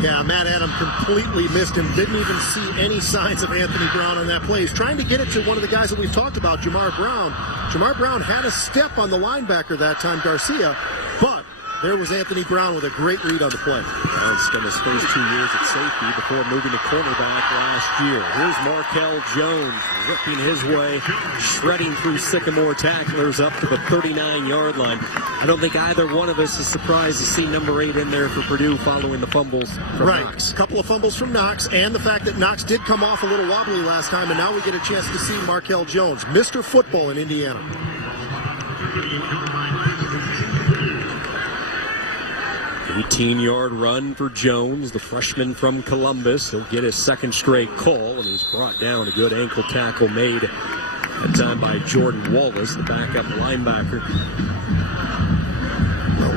Yeah, Matt Adam completely missed him. Didn't even see any signs of Anthony Brown on that play. He's trying to get it to one of the guys that we've talked about, Jamar Brown. Jamar Brown had a step on the linebacker that time, Garcia, but there was Anthony Brown with a great read on the play. Brown spent his first 2 years at safety before moving to cornerback last year. Here's Markel Jones ripping his way, shredding through Sycamore tacklers up to the 39-yard line. I don't think either one of us is surprised to see number 8 in there for Purdue following the fumbles from Knox. A couple of fumbles from Knox, and the fact that Knox did come off a little wobbly last time, and now we get a chance to see Markel Jones, Mr. Football in Indiana. 18-yard run for Jones, the freshman from Columbus. He'll get his second straight call, and he's brought down. A good ankle tackle made that time by Jordan Wallace, the backup linebacker.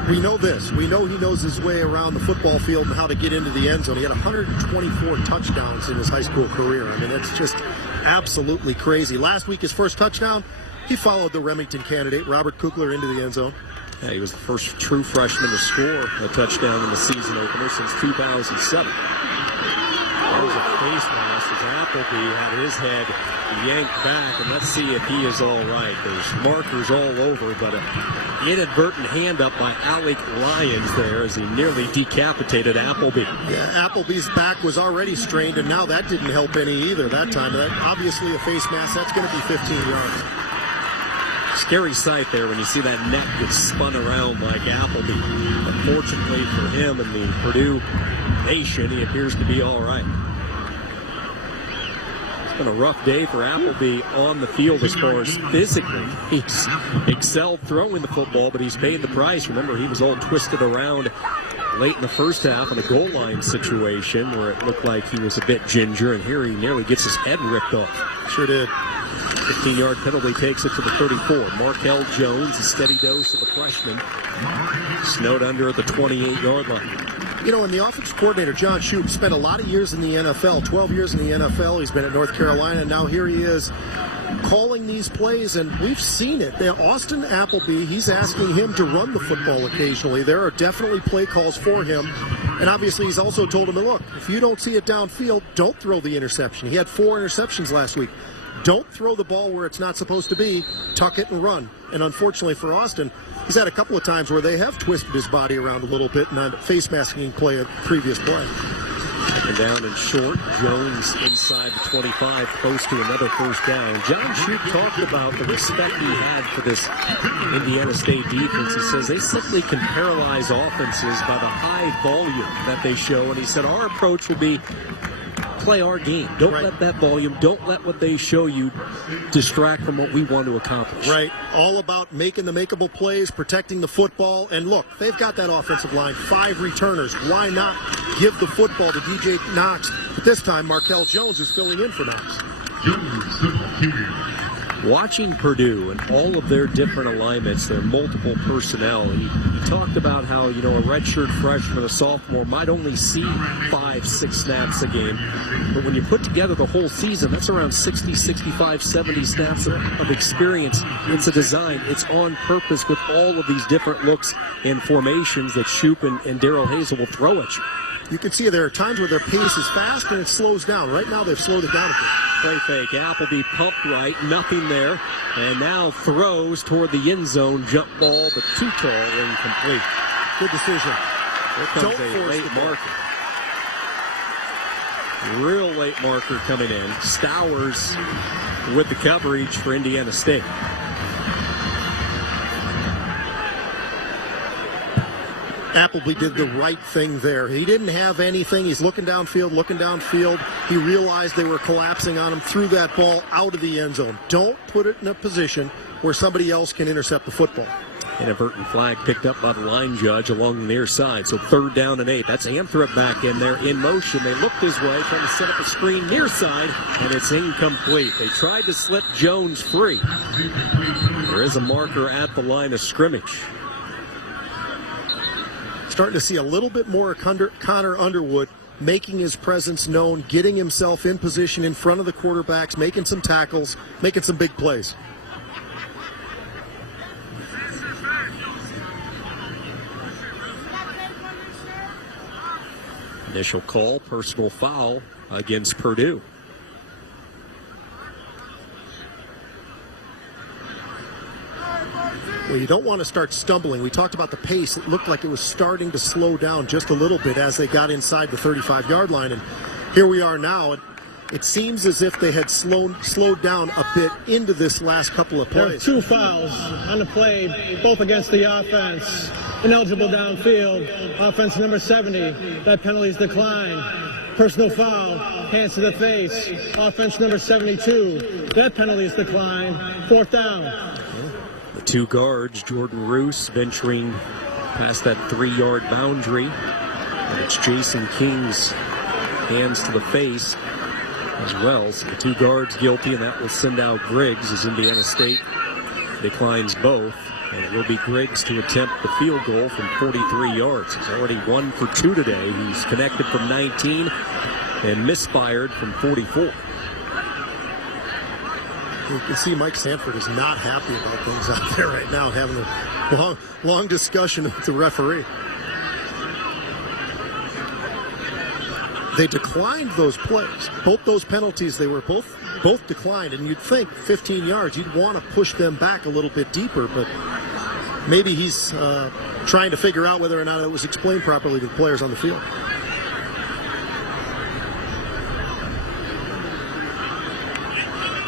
We know this. We know he knows his way around the football field and how to get into the end zone. He had 124 touchdowns in his high school career. I mean, it's just absolutely crazy. Last week, his first touchdown, he followed the Remington candidate, Robert Kugler, into the end zone. Yeah, he was the first true freshman to score a touchdown in the season opener since 2007. That was a face mask as Appleby had his head yanked back, and let's see if he is all right. There's markers all over, but an inadvertent hand up by Alec Lyons there as he nearly decapitated Appleby. Yeah, Appleby's back was already strained, and now that didn't help any either that time. That obviously a face mask. That's going to be 15 yards. Scary sight there when you see that neck get spun around like Appleby. Unfortunately for him and the Purdue nation, he appears to be all right. It's been a rough day for Appleby on the field as far as physically. He's excelled throwing the football, but he's paid the price. Remember, he was all twisted around late in the first half in a goal line situation where it looked like he was a bit ginger, and here he nearly gets his head ripped off. Sure did. 15-yard penalty takes it to the 34. Markel Jones, a steady dose of the freshman, snowed under at the 28-yard line. You know, and the offensive coordinator, John Shoup, spent a lot of years in the NFL, 12 years in the NFL. He's been at North Carolina, and now here he is calling these plays, and we've seen it. Now, Austin Appleby, he's asking him to run the football occasionally. There are definitely play calls for him, and obviously he's also told him, look, if you don't see it downfield, don't throw the interception. He had 4 interceptions last week. Don't throw the ball where it's not supposed to be. Tuck it and run. And unfortunately for Austin, he's had a couple of times where they have twisted his body around a little bit and on face masking play a previous play. Second down and short. Jones inside the 25, close to another first down. John Shoup talked about the respect he had for this Indiana State defense. He says they simply can paralyze offenses by the high volume that they show. And he said our approach will be play our game. Don't let that volume, don't let what they show you distract from what we want to accomplish. Right. All about making the makeable plays, protecting the football. And look, they've got that offensive line, 5 returners. Why not give the football to DJ Knox? But this time, Markel Jones is filling in for Knox. Watching Purdue and all of their different alignments, their multiple personnel, he talked about how, a redshirt freshman, a sophomore, might only see 5-6 snaps a game. But when you put together the whole season, that's around 60, 65, 70 snaps of experience. It's a design. It's on purpose with all of these different looks and formations that Shoop and Darrell Hazel will throw at you. You can see there are times where their pace is fast and it slows down. Right now, they've slowed it down a bit. Play fake. Appleby pumped right. Nothing there. And now throws toward the end zone. Jump ball, but too tall, incomplete. Good decision. Here comes a late marker. Real late marker coming in. Stowers with the coverage for Indiana State. Appleby did the right thing there. He didn't have anything. He's looking downfield. He realized they were collapsing on him, threw that ball out of the end zone. Don't put it in a position where somebody else can intercept the football. Inadvertent flag picked up by the line judge along the near side. So 3rd down and 8. That's Anthrop back in there in motion. They looked his way, trying to set up a screen near side, and it's incomplete. They tried to slip Jones free. There is a marker at the line of scrimmage. Starting to see a little bit more Connor Underwood making his presence known, getting himself in position in front of the quarterbacks, making some tackles, making some big plays. Initial call, personal foul against Purdue. Well, you don't want to start stumbling. We talked about the pace. It looked like it was starting to slow down just a little bit as they got inside the 35-yard line. And here we are now. It seems as if they had slowed down a bit into this last couple of plays. There are 2 fouls on the play, both against the offense. Ineligible downfield. Offense number 70. That penalty is declined. Personal foul. Hands to the face. Offense number 72. That penalty is declined. 4th down. The 2 guards, Jordan Roos venturing past that 3-yard boundary. And it's Jason King's hands to the face as well. So the 2 guards guilty, and that will send out Griggs as Indiana State declines both. And it will be Griggs to attempt the field goal from 43 yards. He's already 1 for 2 today. He's connected from 19 and misfired from 44. You can see Mike Sanford is not happy about things out there right now, having a long discussion with the referee. They declined those plays. Both those penalties, they were both declined, and you'd think 15 yards, you'd want to push them back a little bit deeper, but maybe he's trying to figure out whether or not it was explained properly to the players on the field.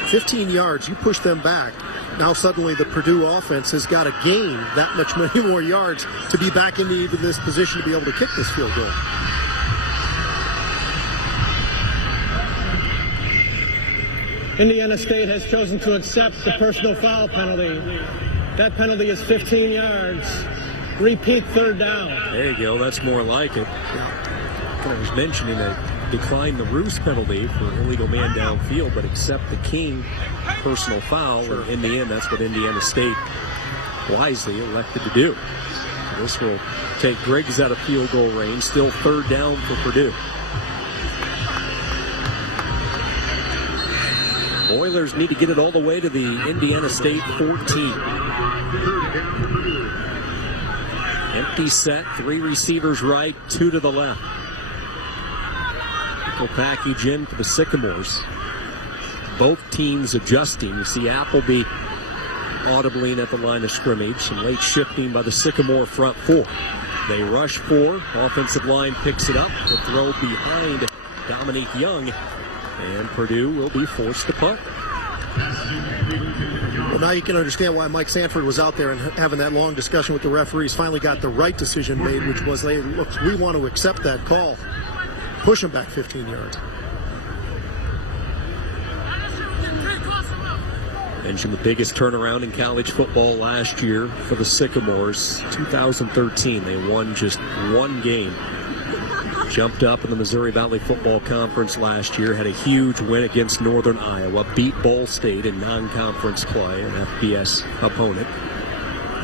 "15 yards, you push them back. Now suddenly the Purdue offense has got to gain that much many more yards to be back into even this position to be able to kick this field goal." Indiana State has chosen to accept the personal foul penalty. That penalty is 15 yards. Repeat 3rd down. There you go. That's more like it. I was mentioning that decline the Roos penalty for illegal man downfield, but accept the King personal foul. Sure. In the end, that's what Indiana State wisely elected to do. So this will take Griggs out of field goal range. Still 3rd down for Purdue. Oilers need to get it all the way to the Indiana State 14. Empty set, 3 receivers right, 2 to the left. Nickel package in for the Sycamores. Both teams adjusting. You see Appleby audibly at the line of scrimmage. Some late shifting by the Sycamore front 4. They rush 4. Offensive line picks it up. The throw behind Dominique Young. And Purdue will be forced to punt. Well, now you can understand why Mike Sanford was out there and having that long discussion with the referees. Finally got the right decision made, which was, hey, look, we want to accept that call. Push him back 15 yards. Mentioned the biggest turnaround in college football last year for the Sycamores. 2013, they won just one game. Jumped up in the Missouri Valley Football Conference last year, had a huge win against Northern Iowa, beat Ball State in non-conference play, an FBS opponent.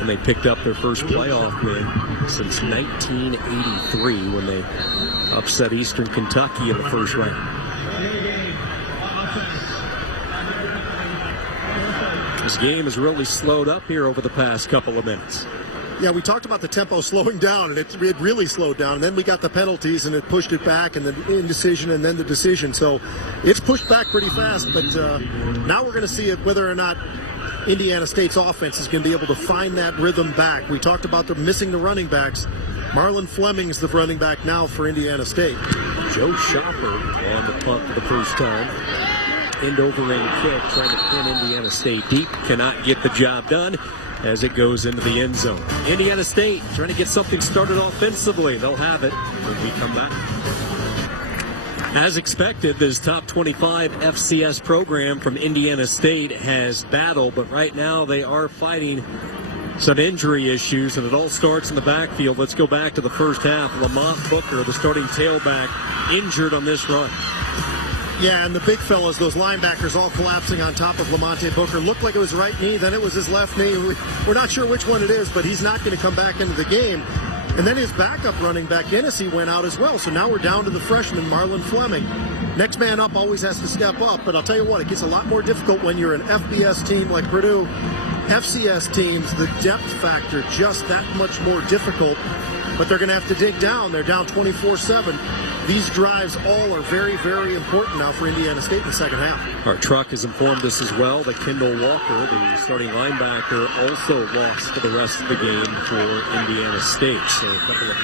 And they picked up their first playoff win since 1983 when they upset Eastern Kentucky in the first round. This game has really slowed up here over the past couple of minutes. Yeah, we talked about the tempo slowing down, and it really slowed down. And then we got the penalties, and it pushed it back, and the indecision, and then the decision. So it's pushed back pretty fast. But now we're going to see whether or not Indiana State's offense is going to be able to find that rhythm back. We talked about them missing the running backs. Marlon Fleming's the running back now for Indiana State. Joe Shopper on the punt for the first time. End over end kick, trying to pin Indiana State deep. Cannot get the job done as it goes into the end zone. Indiana State trying to get something started offensively. They'll have it when we come back. As expected, this top 25 FCS program from Indiana State has battled, but right now they are fighting some injury issues, and it all starts in the backfield. Let's go back to the first half. Lamont Booker, the starting tailback, injured on this run. Yeah, and the big fellas, those linebackers all collapsing on top of Lamonte Booker. Looked like it was right knee, then it was his left knee. We're not sure which one it is, but he's not going to come back into the game. And then his backup running back, Hennessy, went out as well. So now we're down to the freshman, Marlon Fleming. Next man up always has to step up, but I'll tell you what, it gets a lot more difficult when you're an FBS team like Purdue. FCS teams, the depth factor just that much more difficult, but they're going to have to dig down. They're down 24-7. These drives all are very, very important now for Indiana State in the second half. Our truck has informed us as well that Kendall Walker, the starting linebacker, also lost for the rest of the game for Indiana State. So a couple of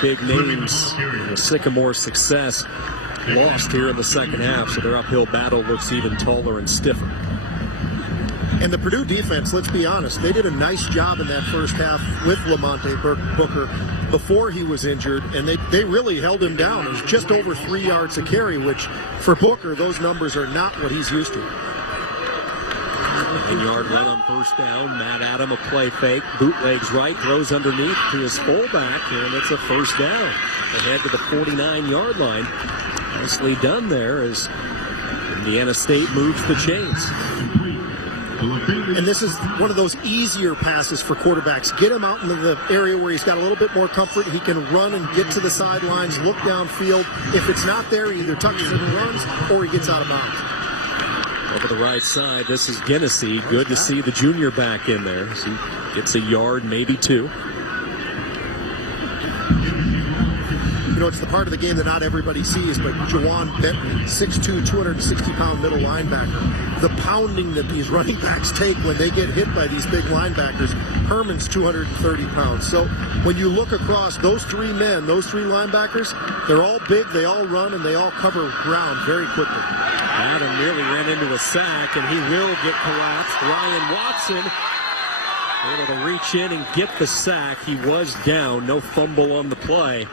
big names in the Sycamore success lost here in the second half. So their uphill battle looks even taller and stiffer. And the Purdue defense, let's be honest, they did a nice job in that first half with Lamonte Booker before he was injured, and they really held him down. It was just over 3 yards a carry, which for Booker, those numbers are not what he's used to. 9-yard run on first down. Matt Adam, a play fake, bootlegs right, throws underneath to his fullback, and it's a first down. Ahead to the 49-yard line. Nicely done there as Indiana State moves the chains. And this is one of those easier passes for quarterbacks. Get him out into the area where he's got a little bit more comfort. He can run and get to the sidelines, look downfield. If it's not there, he either tucks it and runs or he gets out of bounds. Over the right side, this is Hennessy. Good to see the junior back in there. He gets a yard, maybe two. You know, it's the part of the game that not everybody sees, but Jawan Benton, 6'2", 260-pound middle linebacker. The pounding that these running backs take when they get hit by these big linebackers. Herman's 230 pounds. So when you look across those three men, those three linebackers, they're all big, they all run, and they all cover ground very quickly. Adam nearly ran into a sack, and he will get collapsed. Ryan Watson able to reach in and get the sack. He was down, no fumble on the play.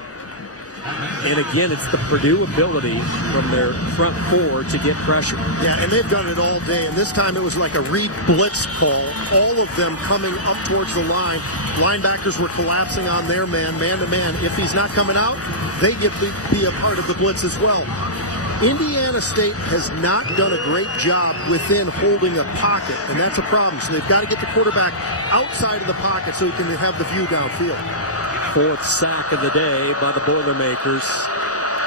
And again, it's the Purdue ability from their front four to get pressure. Yeah, and they've done it all day. And this time it was like a read blitz call. All of them coming up towards the line. Linebackers were collapsing on their man to man. If he's not coming out, they get to be a part of the blitz as well. Indiana State has not done a great job within holding a pocket, and that's a problem. So they've got to get the quarterback outside of the pocket so he can have the view downfield. Fourth sack of the day by the Boilermakers,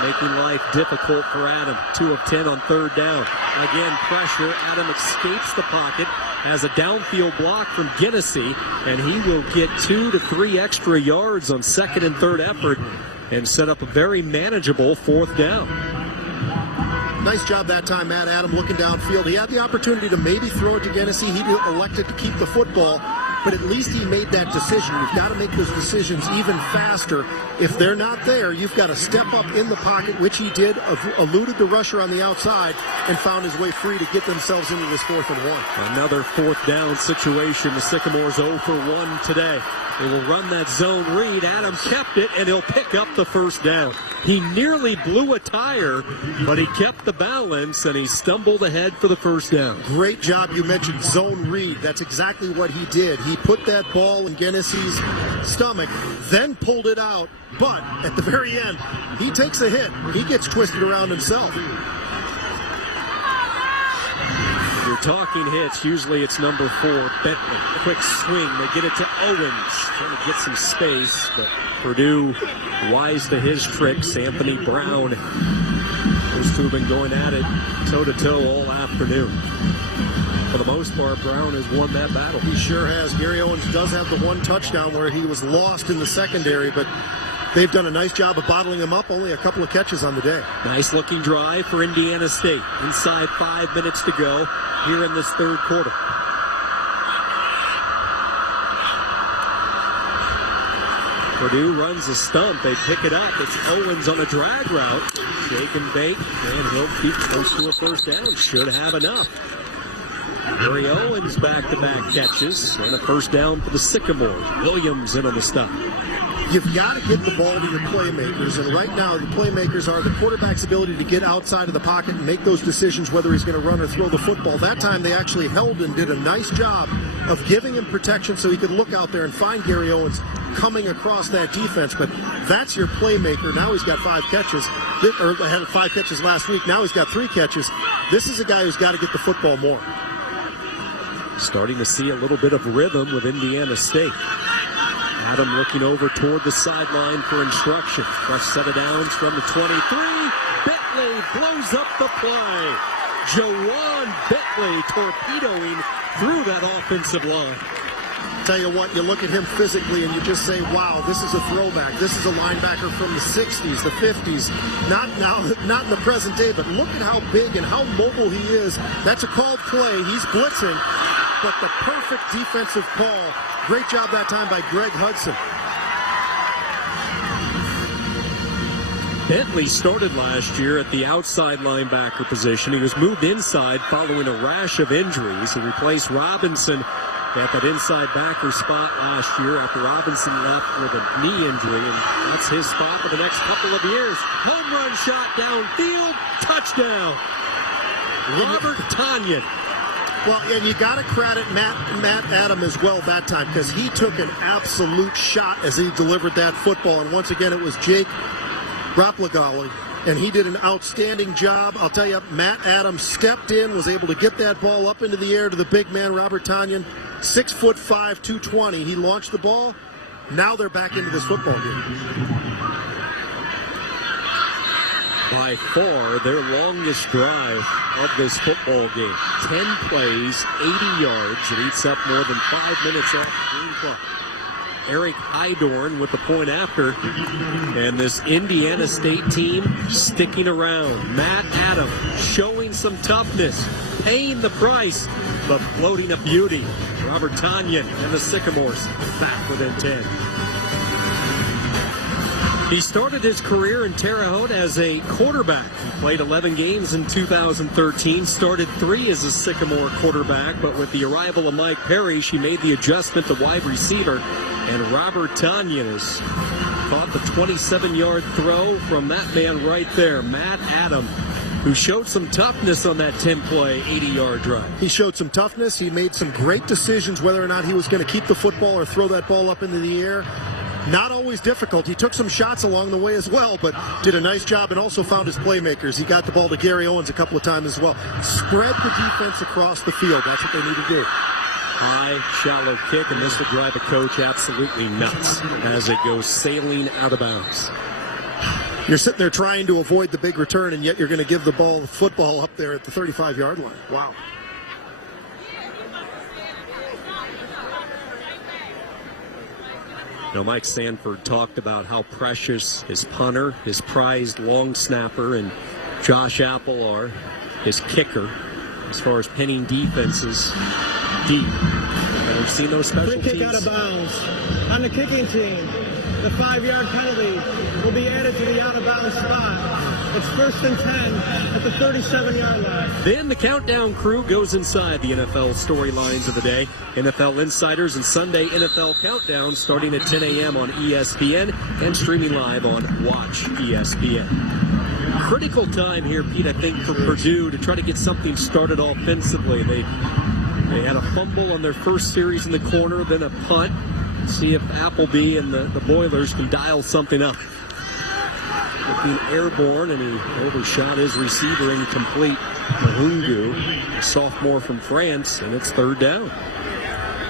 making life difficult for Adam. 2 of 10 on third down. Again, pressure. Adam escapes the pocket, has a downfield block from Hennessy, and he will get 2 to 3 extra yards on second and third effort and set up a very manageable fourth down. Nice job that time, Matt Adam, looking downfield. He had the opportunity to maybe throw it to Hennessy. He elected to keep the football, but at least he made that decision. You've got to make those decisions even faster. If they're not there, you've got to step up in the pocket, which he did, eluded the rusher on the outside, and found his way free to get themselves into this 4th and 1. Another fourth down situation. The Sycamores 0 for 1 today. They will run that zone read. Adam kept it, and he'll pick up the first down. He nearly blew a tire, but he kept the balance, and he stumbled ahead for the first down. Great job. You mentioned zone read. That's exactly what he did. He put that ball in Gennesee's stomach, then pulled it out. But at the very end, he takes a hit. He gets twisted around himself. If you're talking hits, usually it's number 4, Bentley. Quick swing. They get it to Owens. Trying to get some space, but Purdue wise to his tricks. Anthony Brown. Those two have been going at it toe-to-toe all afternoon. For the most part, Brown has won that battle. He sure has. Gary Owens does have the one touchdown where he was lost in the secondary, but they've done a nice job of bottling him up. Only a couple of catches on the day. Nice looking drive for Indiana State. Inside 5 minutes to go here in this third quarter. Purdue runs a stump. They pick it up. It's Owens on a drag route. Shake and bake, and he'll keep close to a first down. Should have enough. Gary Owens back-to-back catches and a first down for the Sycamores. Williams in on the stop. You've got to get the ball to your playmakers, and right now the playmakers are the quarterback's ability to get outside of the pocket and make those decisions whether he's going to run or throw the football. That time they actually held and did a nice job of giving him protection so he could look out there and find Gary Owens coming across that defense. But that's your playmaker. Now he's got 5 catches, or had 5 catches last week. Now he's got 3 catches. This is a guy who's got to get the football more. Starting to see a little bit of rhythm with Indiana State. Adam looking over toward the sideline for instruction. Fresh set of downs from the 23. Bentley blows up the play. Jawan Bentley torpedoing through that offensive line. Tell you what, you look at him physically and you just say, wow, this is a throwback. This is a linebacker from the 60s, the 50s. Not in the present day, but look at how big and how mobile he is. That's a called play. He's blitzing, but the perfect defensive call. Great job that time by Greg Hudson. Bentley started last year at the outside linebacker position. He was moved inside following a rash of injuries. He replaced Robinson at that inside backer spot last year after Robinson left with a knee injury, and that's his spot for the next couple of years. Home run shot downfield, touchdown. Robert Tonyan. Well, and you got to credit Matt Adam as well that time, because he took an absolute shot as he delivered that football. And once again, it was Jake Raplogali, and he did an outstanding job. I'll tell you, Matt Adams stepped in, was able to get that ball up into the air to the big man, Robert Tonyan, 6'5", 220. He launched the ball. Now they're back into this football game. By far their longest drive of this football game. 10 plays, 80 yards. It eats up more than 5 minutes off the green clock. Eric Hydorn with the point after. And this Indiana State team sticking around. Matt Adams showing some toughness, paying the price, but floating a beauty. Robert Tonyan and the Sycamores back within 10. He started his career in Terre Haute as a quarterback. He played 11 games in 2013, started 3 as a Sycamore quarterback, but with the arrival of Mike Parrish, he made the adjustment to wide receiver, and Robert Tonyan has caught the 27-yard throw from that man right there, Matt Adam, who showed some toughness on that 10-play, 80-yard drive. He showed some toughness. He made some great decisions whether or not he was going to keep the football or throw that ball up into the air. Not always difficult. He took some shots along the way as well, but did a nice job and also found his playmakers. He got the ball to Gary Owens a couple of times as well. Spread the defense across the field. That's what they need to do. High, shallow kick, and this will drive a coach absolutely nuts as it goes sailing out of bounds. You're sitting there trying to avoid the big return, and yet you're going to give the football up there at the 35-yard line. Wow. Now, Mike Sanford talked about how precious his punter, his prized long snapper, and Josh Apple are, his kicker, as far as pinning defenses deep. And we've seen those special Free kick teams. out of bounds. On the kicking team, the 5-yard penalty will be added to the out-of-bounds spot. It's 1st and 10 at the 37-yard line. Then the countdown crew goes inside the NFL storylines of the day. NFL Insiders and Sunday NFL Countdown starting at 10 a.m. on ESPN and streaming live on Watch ESPN. Critical time here, Pete, I think, for Purdue to try to get something started offensively. They had a fumble on their first series in the corner, then a punt. See if Appleby and the Boilers can dial something up. Being airborne, and he overshot his receiver incomplete. Mahungu, a sophomore from France, and it's 3rd down.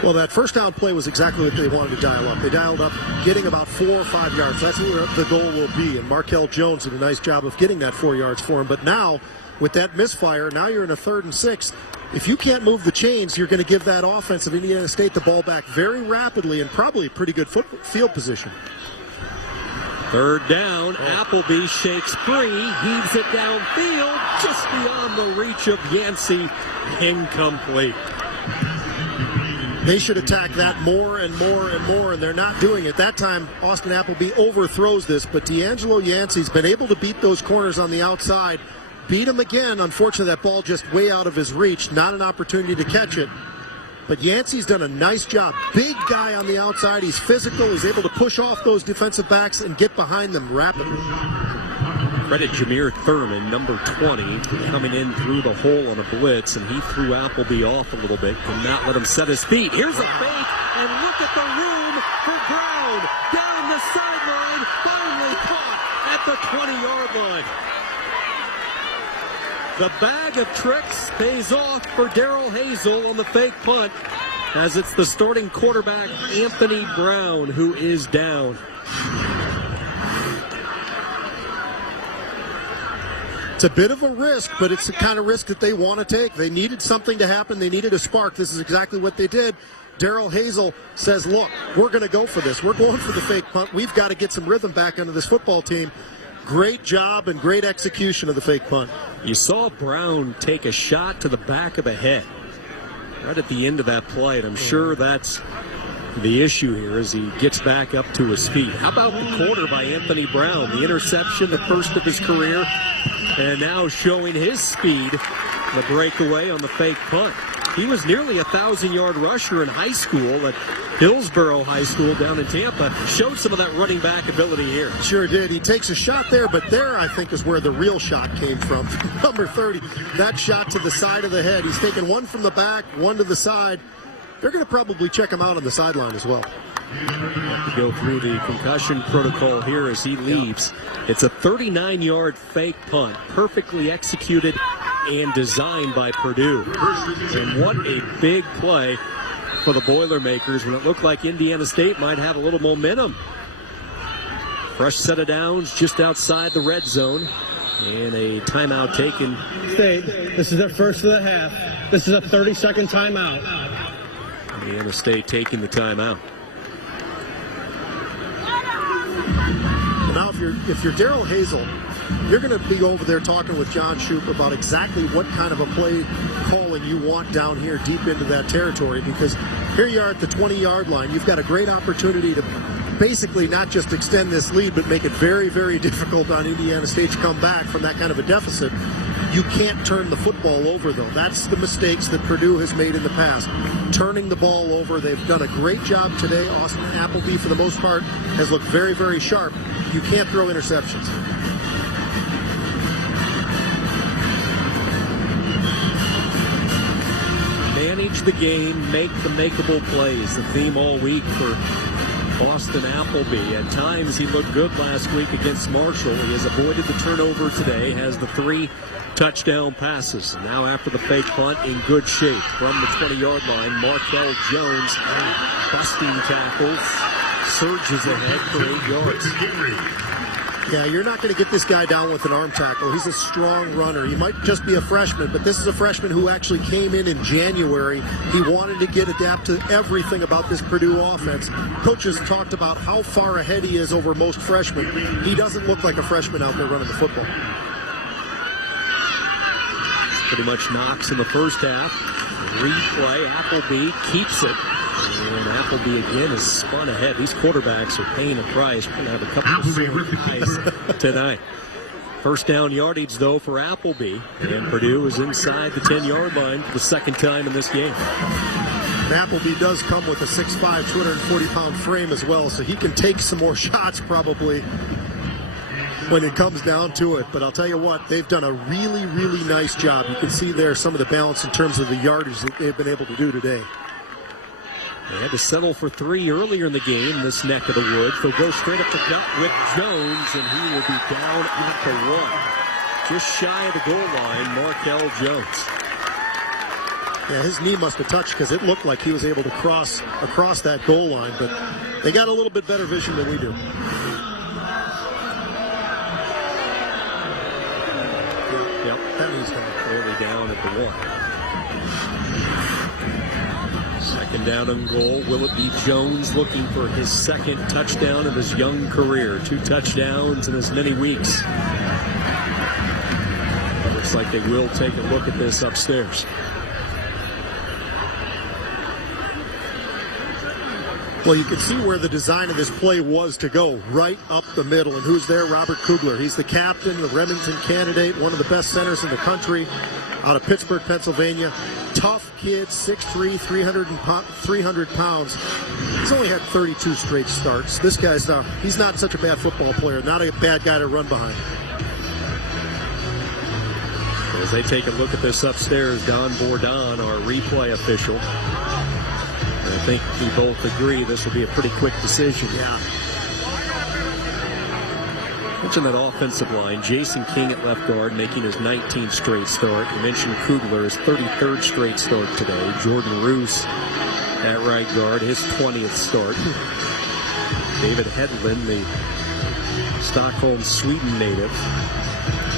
Well, that first down play was exactly what they wanted to dial up. They dialed up getting about 4 or 5 yards. That's what the goal will be. And Markel Jones did a nice job of getting that 4 yards for him. But now, with that misfire, now you're in a 3rd and 6. If you can't move the chains, you're going to give that offense of Indiana State the ball back very rapidly and probably pretty good field position. 3rd down, Appleby shakes free, heaves it downfield, just beyond the reach of Yancey, incomplete. They should attack that more and more and more, and they're not doing it. That time, Austin Appleby overthrows this, but D'Angelo Yancey's been able to beat those corners on the outside. Beat him again. Unfortunately, that ball just way out of his reach. Not an opportunity to catch it. But Yancey's done a nice job. Big guy on the outside. He's physical. He's able to push off those defensive backs and get behind them rapidly. Credit Jameer Thurman, number 20, coming in through the hole on a blitz, and he threw Appleby off a little bit. Could not let him set his feet. Here's a fake, and look at the room for Brown. Down the sideline, finally caught at the 20-yard line. The bag of tricks pays off for Darrell Hazel on the fake punt, as it's the starting quarterback, Anthony Brown, who is down. It's a bit of a risk, but it's the kind of risk that they want to take. They needed something to happen. They needed a spark. This is exactly what they did. Darrell Hazel says, look, we're going to go for this. We're going for the fake punt. We've got to get some rhythm back into this football team. Great job and great execution of the fake punt. You saw Brown take a shot to the back of the head right at the end of that play, and I'm sure that's the issue here as he gets back up to his feet. How about the quarter by Anthony Brown? The interception, the first of his career, and now showing his speed, the breakaway on the fake punt. He was nearly a 1,000-yard rusher in high school at Hillsborough High School down in Tampa. Showed some of that running back ability here. Sure did. He takes a shot there, but there I think is where the real shot came from. Number 30, that shot to the side of the head. He's taken one from the back, one to the side. They're going to probably check him out on the sideline as well. Have to go through the concussion protocol here as he leaves. It's a 39-yard fake punt, perfectly executed and designed by Purdue. And what a big play for the Boilermakers when it looked like Indiana State might have a little momentum. Fresh set of downs just outside the red zone. And a timeout taken. State, this is their first of the half. This is a 30-second timeout. Indiana State taking the timeout. Now, if you're Darrell Hazel, you're going to be over there talking with John Shoup about exactly what kind of a play calling you want down here deep into that territory, because here you are at the 20-yard line. You've got a great opportunity to basically not just extend this lead, but make it very, very difficult on Indiana State to come back from that kind of a deficit. You can't turn the football over, though. That's the mistakes that Purdue has made in the past. Turning the ball over. They've done a great job today. Austin Appleby, for the most part, has looked very, very sharp. You can't throw interceptions. Manage the game, make the makeable plays. The theme all week for Austin Appleby. At times he looked good last week against Marshall. He has avoided the turnover today, has the 3 touchdown passes. Now after the fake punt, in good shape from the 20-yard line. Markel Jones busting tackles, surges ahead for 8 yards. Yeah, you're not going to get this guy down with an arm tackle. He's a strong runner. He might just be a freshman, but this is a freshman who actually came in January. He wanted to get adapted to everything about this Purdue offense. Coaches talked about how far ahead he is over most freshmen. He doesn't look like a freshman out there running the football. Pretty much knocks in the first half. Replay, Appleby keeps it. And Appleby again is spun ahead. These quarterbacks are paying a price. We're going to have a couple of eyes tonight. First down yardage, though, for Appleby. And Purdue is inside the 10-yard line for the second time in this game. And Appleby does come with a 6'5", 240-pound frame as well, so he can take some more shots probably when it comes down to it. But I'll tell you what, they've done a really, really nice job. You can see there some of the balance in terms of the yardage that they've been able to do today. They had to settle for 3 earlier in the game, this neck of the woods. They'll go straight up the gut with Jones, and he will be down at the 1. Just shy of the goal line, Markel Jones. Yeah, his knee must have touched because it looked like he was able to cross across that goal line, but they got a little bit better vision than we do. Yep, that means clearly down at the 1. Second down and goal. Will it be Jones looking for his second touchdown of his young career? 2 touchdowns in as many weeks. Looks like they will take a look at this upstairs. Well, you can see where the design of this play was to go, right up the middle. And who's there? Robert Kugler. He's the captain, the Remington candidate, one of the best centers in the country, out of Pittsburgh, Pennsylvania. Tough kid, 6'3", 300 pounds. He's only had 32 straight starts. This guy's he's not such a bad football player, not a bad guy to run behind. As they take a look at this upstairs, Don Bourdon, our replay official. And I think we both agree this will be a pretty quick decision. Yeah. Mentioned that offensive line. Jason King at left guard making his 19th straight start. You mentioned Kugler, his 33rd straight start today. Jordan Roos at right guard, his 20th start. David Hedlund, the Stockholm, Sweden native,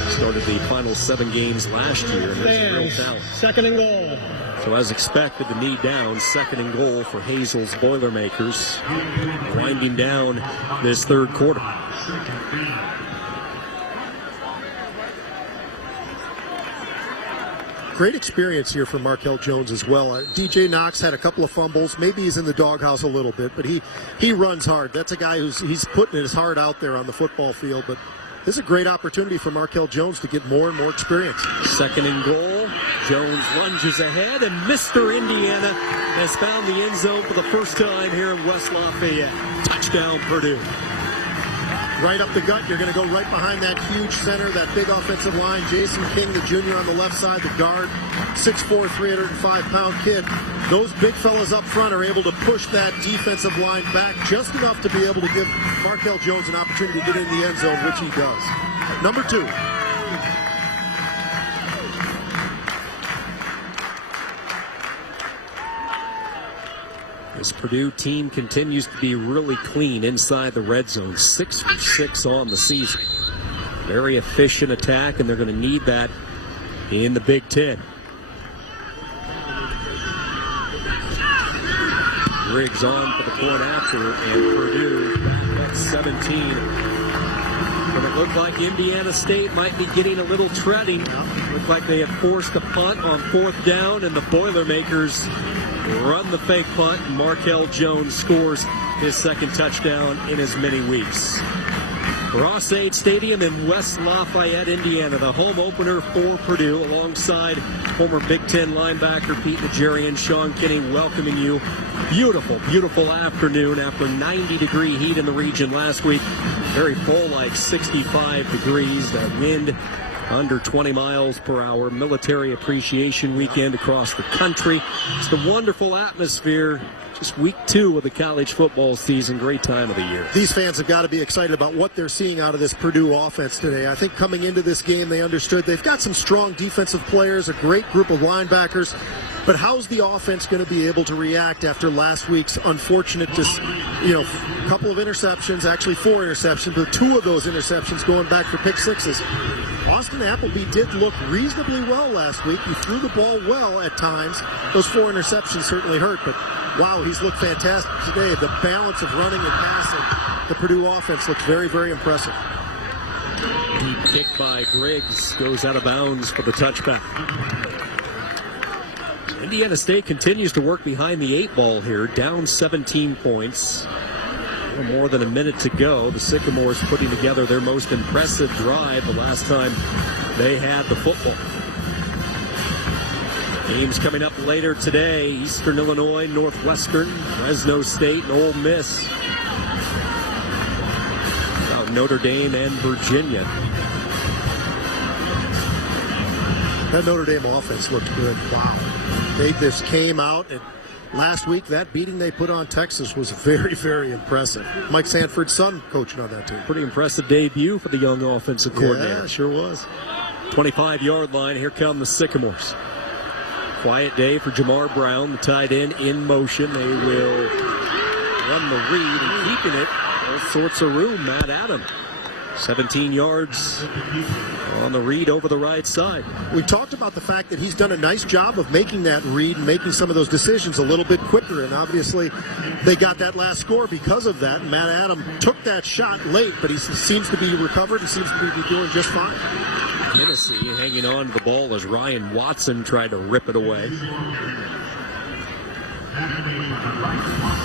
started the final 7 games last year, and there's some real talent. Second and goal. So as expected, the knee down, second and goal for Hazel's Boilermakers, winding down this third quarter. Great experience here for Markel Jones as well. DJ Knox had a couple of fumbles. Maybe he's in the doghouse a little bit, but he runs hard. That's a guy he's putting his heart out there on the football field. But this is a great opportunity for Markel Jones to get more and more experience. Second and goal. Jones lunges ahead, and Mr. Indiana has found the end zone for the first time here in West Lafayette. Touchdown, Purdue. Right up the gut, you're going to go right behind that huge center, that big offensive line. Jason King, the junior on the left side, the guard, 6'4", 305-pound kid. Those big fellas up front are able to push that defensive line back just enough to be able to give Markel Jones an opportunity to get in the end zone, which he does. Number 2. This Purdue team continues to be really clean inside the red zone. 6 for 6 on the season. Very efficient attack, and they're going to need that in the Big Ten. Griggs on for the point after, and Purdue back at 17. And it looked like Indiana State might be getting a little treading. Looked like they had forced a punt on 4th down, and the Boilermakers run the fake punt, and Markel Jones scores his second touchdown in as many weeks. Ross-Ade Stadium in West Lafayette, Indiana, the home opener for Purdue, alongside former Big Ten linebacker Pete Najarian, Sean Kinney, welcoming you. Beautiful, beautiful afternoon after 90-degree heat in the region last week. Very full, like 65 degrees. The wind under 20 miles per hour. Military Appreciation Weekend across the country. It's a wonderful atmosphere. Just week 2 of the college football season. Great time of the year. These fans have got to be excited about what they're seeing out of this Purdue offense today. I think coming into this game, they understood they've got some strong defensive players, a great group of linebackers. But how's the offense going to be able to react after last week's unfortunate, couple of interceptions, actually 4 interceptions, but 2 of those interceptions going back for pick sixes. Austin Appleby did look reasonably well last week. He threw the ball well at times. Those 4 interceptions certainly hurt, but wow, he's looked fantastic today. The balance of running and passing, the Purdue offense looks very, very impressive. Deep kick by Griggs goes out of bounds for the touchback. Indiana State continues to work behind the 8 ball here, down 17 points. More than a minute to go. The Sycamores putting together their most impressive drive the last time they had the football. Games coming up later today. Eastern Illinois, Northwestern, Fresno State, and Ole Miss. Notre Dame and Virginia. That Notre Dame offense looked good. Wow. They just came out, and last week that beating they put on Texas was very, very impressive. Mike Sanford's son coaching on that team. Pretty impressive debut for the young offensive coordinator. Yeah, sure was. 25-yard line. Here come the Sycamores. Quiet day for Jamar Brown, the tight end, in motion. They will run the read and keeping it. All sorts of room, Matt Adams. 17 yards on the read over the right side. We talked about the fact that he's done a nice job of making that read and making some of those decisions a little bit quicker, and obviously they got that last score because of that. Matt Adams took that shot late, but he seems to be recovered. He seems to be doing just fine. Tennessee hanging on to the ball as Ryan Watson tried to rip it away.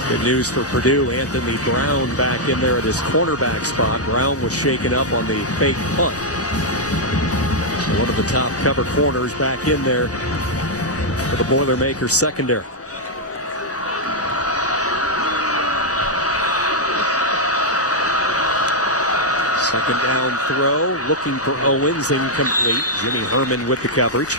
Good news for Purdue. Anthony Brown back in there at his cornerback spot. Brown was shaken up on the fake punt. So one of the top cover corners back in there for the Boilermakers secondary. Second down throw, looking for Owens, incomplete. Jimmy Herman with the coverage.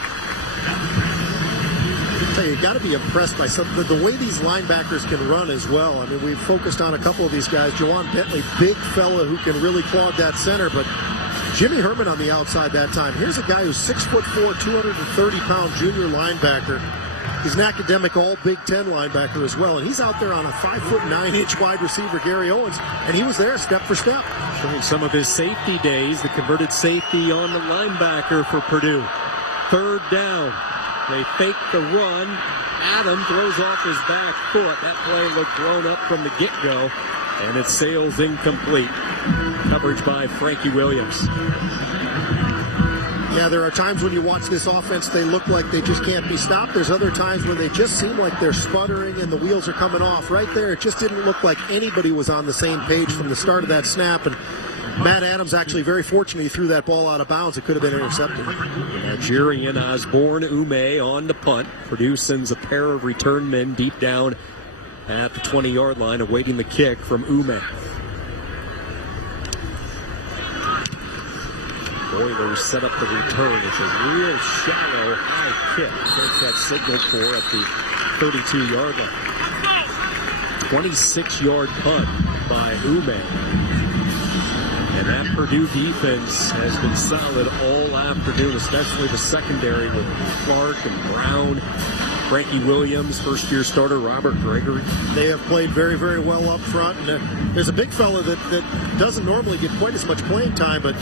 You got to be impressed by the way these linebackers can run as well. I mean, we've focused on a couple of these guys. Juwan Bentley, big fella who can really clog that center, but Jimmy Herman on the outside that time. Here's a guy who's 6'4", 230-pound junior linebacker. He's an academic all Big Ten linebacker as well, and he's out there on a 5'9" wide receiver, Gary Owens, and he was there step for step. Showing some of his safety days, the converted safety on the linebacker for Purdue. Third down. They fake the run. Adam throws off his back foot. That play looked blown up from the get-go, and it sails incomplete. Coverage by Frankie Williams. Yeah, there are times when you watch this offense, they look like they just can't be stopped. There's other times when they just seem like they're sputtering and the wheels are coming off. Right there, it just didn't look like anybody was on the same page from the start of that snap, and Matt Adams actually very fortunate he threw that ball out of bounds. It could have been intercepted. Nigerian Osborne Ume on the punt. Purdue sends a pair of return men deep down at the 20-yard line, awaiting the kick from Ume. Boilers set up the return. It's a real shallow, high kick. Take that signaled for at the 32-yard line. 26-yard punt by Ume. And that Purdue defense has been solid all afternoon, especially the secondary with Clark and Brown, Frankie Williams, first-year starter Robert Gregory. They have played very, very well up front. And there's a big fella that doesn't normally get quite as much playing time, but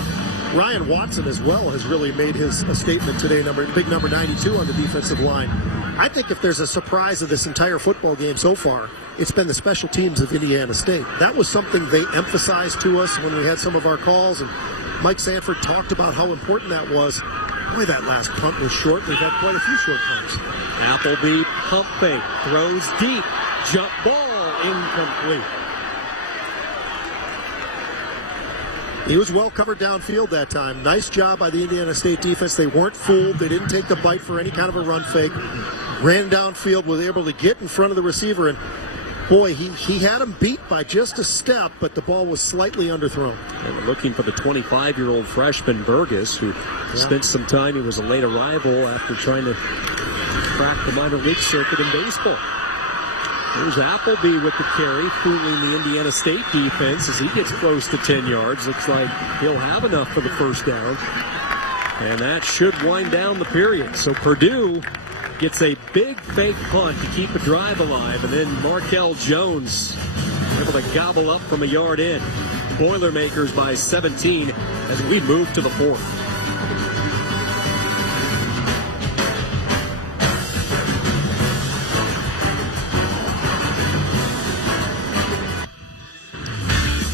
Ryan Watson as well has really made his statement today, big number 92 on the defensive line. I think if there's a surprise of this entire football game so far, it's been the special teams of Indiana State. That was something they emphasized to us when we had some of our calls, and Mike Sanford talked about how important that was. Boy, that last punt was short. We've had quite a few short punts. Appleby pump fake, throws deep, jump ball, incomplete. He was well covered downfield that time. Nice job by the Indiana State defense. They weren't fooled. They didn't take the bite for any kind of a run fake. Ran downfield, was able to get in front of the receiver, and boy, he had him beat by just a step, but the ball was slightly underthrown. And we're looking for the 25-year-old freshman Burgess, who spent some time. He was a late arrival after trying to crack the minor league circuit in baseball. There's Appleby with the carry, fooling the Indiana State defense as he gets close to 10 yards. Looks like he'll have enough for the first down. And that should wind down the period. So Purdue gets a big fake punt to keep the drive alive, and then Markel Jones able to gobble up from a yard in. Boilermakers by 17 as we move to the fourth.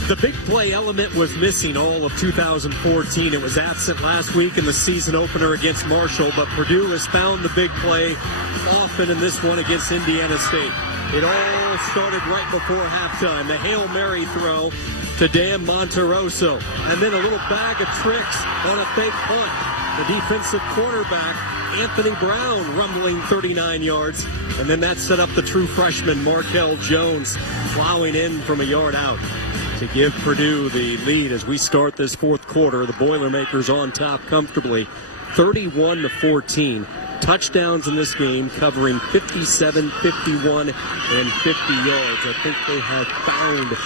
The big play element was missing all of 2014. It was absent last week in the season opener against Marshall, but Purdue has found the big play often in this one against Indiana State. It all started right before halftime. The Hail Mary throw to Dan Monteroso, and then a little bag of tricks on a fake punt. The defensive cornerback, Anthony Brown, rumbling 39 yards, and then that set up the true freshman, Markel Jones, plowing in from a yard out to give Purdue the lead as we start this fourth quarter. The Boilermakers on top comfortably, 31-14. Touchdowns in this game covering 57, 51, and 50 yards. I think they have found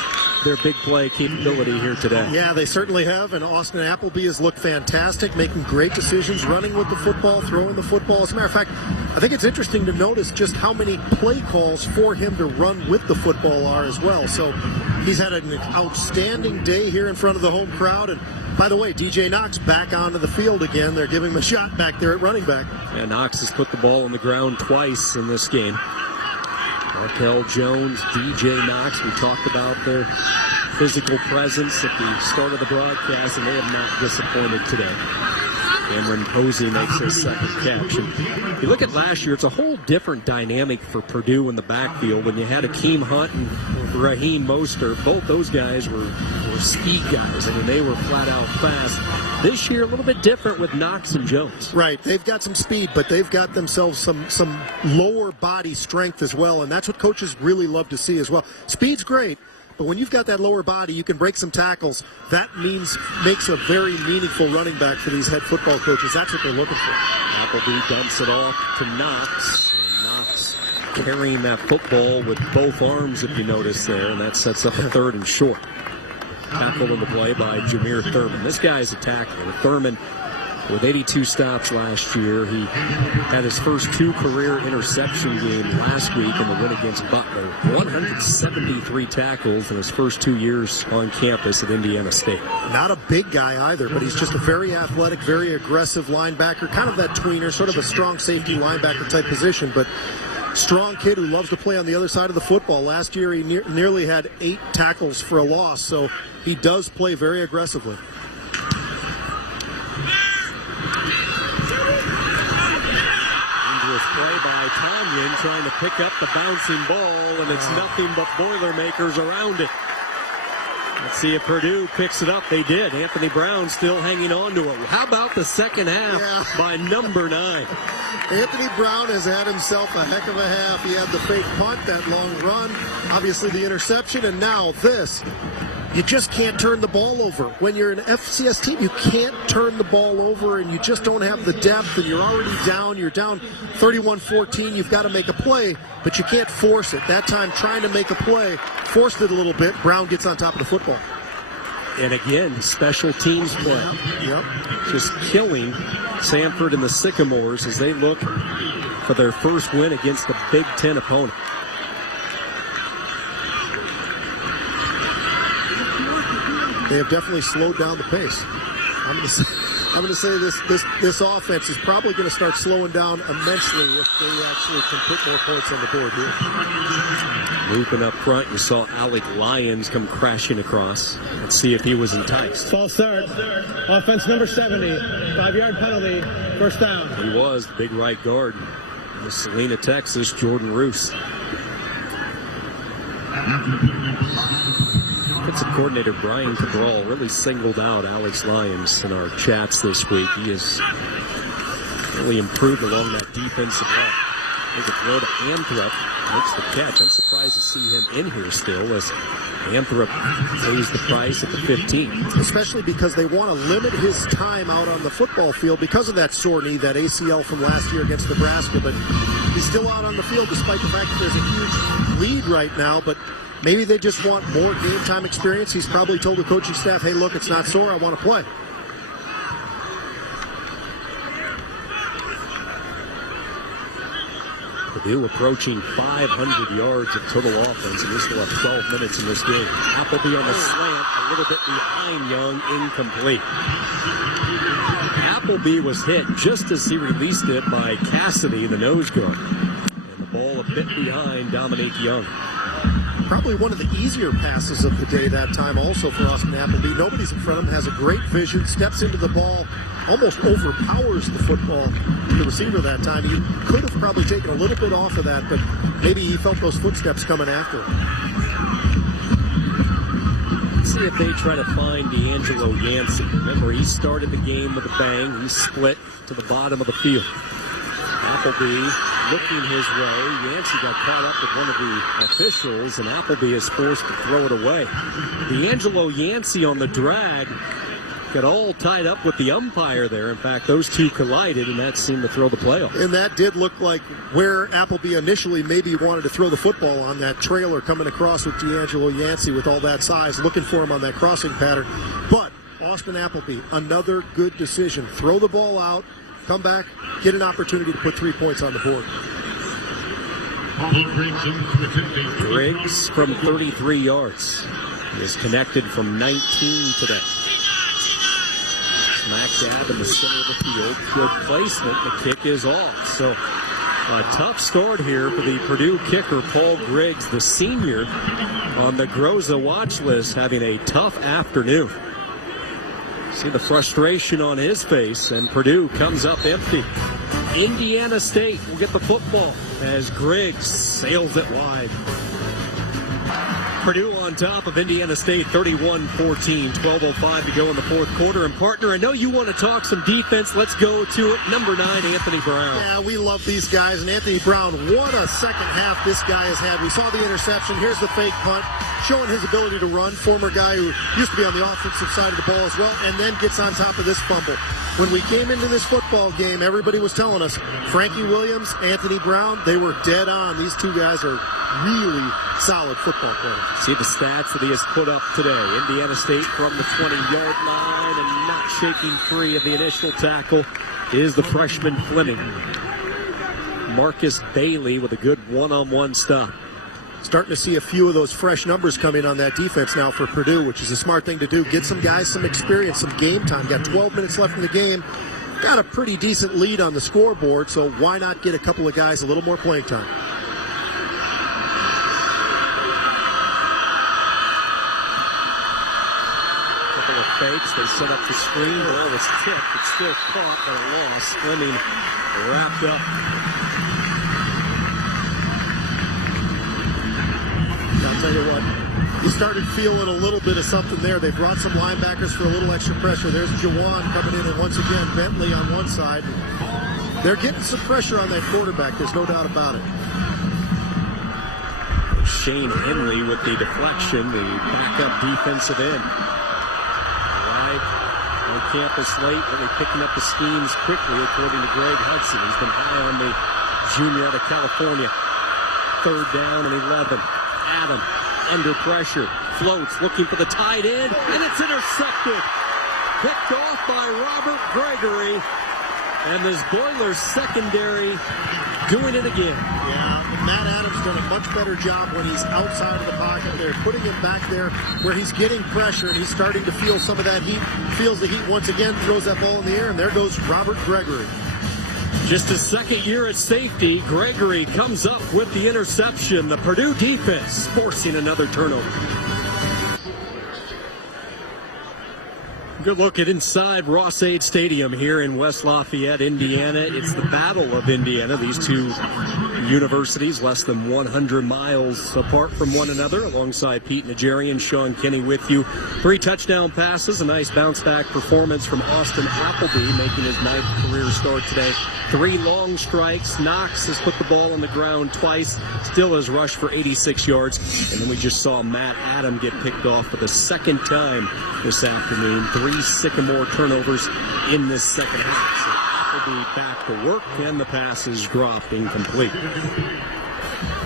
their big play capability here today. Yeah, they certainly have, and Austin Appleby has looked fantastic, making great decisions, running with the football, throwing the football. As a matter of fact, I think it's interesting to notice just how many play calls for him to run with the football are as well. So he's had an outstanding day here in front of the home crowd. And by the way, DJ Knox back onto the field again. They're giving him a shot back there at running back. Yeah, Knox has put the ball on the ground twice in this game. Markel Jones, DJ Knox, we talked about their physical presence at the start of the broadcast, and they have not disappointed today. Cameron Posey makes his second catch. And you look at last year, it's a whole different dynamic for Purdue in the backfield when you had Akeem Hunt and Raheem Mostert. Both those guys were speed guys. I mean, they were flat out fast. This year, a little bit different with Knox and Jones. Right. They've got some speed, but they've got themselves some lower body strength as well, and that's what coaches really love to see as well. Speed's great, but when you've got that lower body, you can break some tackles. That makes a very meaningful running back for these head football coaches. That's what they're looking for. Appleby dumps it off to Knox. And Knox carrying that football with both arms, if you notice there, and that sets up a third and short. Tackle in the play by Jameer Thurman. This guy's a tackler. Thurman, with 82 stops last year, he had his first 2 career interception game last week in the win against Butler. 173 tackles in his first 2 years on campus at Indiana State. Not a big guy either, but he's just a very athletic, very aggressive linebacker, kind of that tweener, sort of a strong safety linebacker type position, but strong kid who loves to play on the other side of the football. Last year, he nearly had 8 tackles for a loss, so he does play very aggressively. Dangerous play by Tanyan trying to pick up the bouncing ball, and it's nothing but Boilermakers around it. Let's see if Purdue picks it up. They did. Anthony Brown still hanging on to it. How about the second half by number 9? Anthony Brown has had himself a heck of a half. He had the fake punt, that long run, obviously the interception, and now this. You just can't turn the ball over. When you're an FCS team, you can't turn the ball over, and you just don't have the depth, and you're already down. You're down 31-14. You've got to make a play, but you can't force it. That time, trying to make a play, forced it a little bit. Brown gets on top of the football. And again, special teams play. Yep. Just killing Sanford and the Sycamores as they look for their first win against a Big Ten opponent. They have definitely slowed down the pace. I'm going to say this offense is probably going to start slowing down immensely if they actually can put more points on the board here. Moving up front, you saw Alec Lyons come crashing across. Let's see if he was enticed. False start. Offense number 70. 5-yard penalty. First down. He was the big right guard. In Salina, Texas, Jordan Roos. Defensive coordinator Brian Cabral really singled out Alex Lyons in our chats this week. He has really improved along that defensive line. There's a throw to Anthrop, makes the catch. I'm surprised to see him in here still as Anthrop pays the price at the 15. Especially because they want to limit his time out on the football field because of that sore knee, that ACL from last year against Nebraska. But he's still out on the field despite the fact that there's a huge lead right now. But maybe they just want more game time experience. He's probably told the coaching staff, hey, look, it's not sore. I want to play. Purdue approaching 500 yards of total offense, and we still have 12 minutes in this game. Appleby on the slant, a little bit behind Young, incomplete. Appleby was hit just as he released it by Cassidy, the nose guard. And the ball a bit behind Dominique Young. Probably one of the easier passes of the day that time also for Austin Appleby. Nobody's in front of him, has a great vision, steps into the ball, almost overpowers the football, the receiver that time. He could have probably taken a little bit off of that, but maybe he felt those footsteps coming after him. Let's see if they try to find D'Angelo Yancey. Remember, he started the game with a bang. He split to the bottom of the field. Appleby looking his way. Yancey got caught up with one of the officials, and Appleby is forced to throw it away. D'Angelo Yancey on the drag got all tied up with the umpire there. In fact, those two collided, and that seemed to throw the play off. And that did look like where Appleby initially maybe wanted to throw the football on, that trailer coming across with D'Angelo Yancey with all that size, looking for him on that crossing pattern. But Austin Appleby, another good decision. Throw the ball out, come back, get an opportunity to put 3 points on the board. Griggs from 33 yards. He is connected from 19 today. Smack dab in the center of the field. Good placement. The kick is off. So a tough start here for the Purdue kicker, Paul Griggs, the senior, on the Groza watch list, having a tough afternoon. See the frustration on his face, and Purdue comes up empty. Indiana State will get the football as Griggs sails it wide. Purdue on top of Indiana State, 31-14, 12:05 to go in the fourth quarter. And partner, I know you want to talk some defense. Let's go to it. Number 9, Anthony Brown. Yeah, we love these guys. And Anthony Brown, what a second half this guy has had. We saw the interception. Here's the fake punt, showing his ability to run. Former guy who used to be on the offensive side of the ball as well, and then gets on top of this fumble. When we came into this football game, everybody was telling us, Frankie Williams, Anthony Brown, they were dead on. These two guys are really solid football players. See the stats that he has put up today. Indiana State from the 20-yard line, and not shaking free of the initial tackle is the freshman Fleming. Marcus Bailey with a good one-on-one stop. Starting to see a few of those fresh numbers come in on that defense now for Purdue, which is a smart thing to do. Get some guys some experience, some game time. Got 12 minutes left in the game. Got a pretty decent lead on the scoreboard, so why not get a couple of guys a little more playing time? Couple of fakes. They set up the screen. Ball was tipped. It's still caught, but a loss. Fleming wrapped up. I'll tell you what, you started feeling a little bit of something there. They brought some linebackers for a little extra pressure. There's Jawan coming in, and once again, Bentley on one side. They're getting some pressure on that quarterback. There's no doubt about it. Shane Henley with the deflection, the backup defensive end. Arrived on campus late, really picking up the schemes quickly, according to Greg Hudson. He's been high on the junior out of California. 3rd down and 11. Adam under pressure, floats, looking for the tight end, and it's intercepted. Picked off by Robert Gregory, and this Boilers secondary doing it again. Yeah, Matt Adams done a much better job when he's outside of the pocket. They're putting him back there where he's getting pressure, and he's starting to feel some of that heat. Feels the heat once again, throws that ball in the air, and there goes Robert Gregory. Just his second year at safety, Gregory comes up with the interception. The Purdue defense forcing another turnover. Good look at inside Ross-Ade Stadium here in West Lafayette, Indiana. It's the Battle of Indiana. These two universities less than 100 miles apart from one another. Alongside Pete Najarian, Sean Kinney with you. 3 touchdown passes, a nice bounce-back performance from Austin Appleby, making his 9th career start today. 3 long strikes. Knox has put the ball on the ground twice. Still has rushed for 86 yards. And then we just saw Matt Adam get picked off for the second time this afternoon. 3 Sycamore turnovers in this second half. So Appleby back to work, and the pass is dropped incomplete.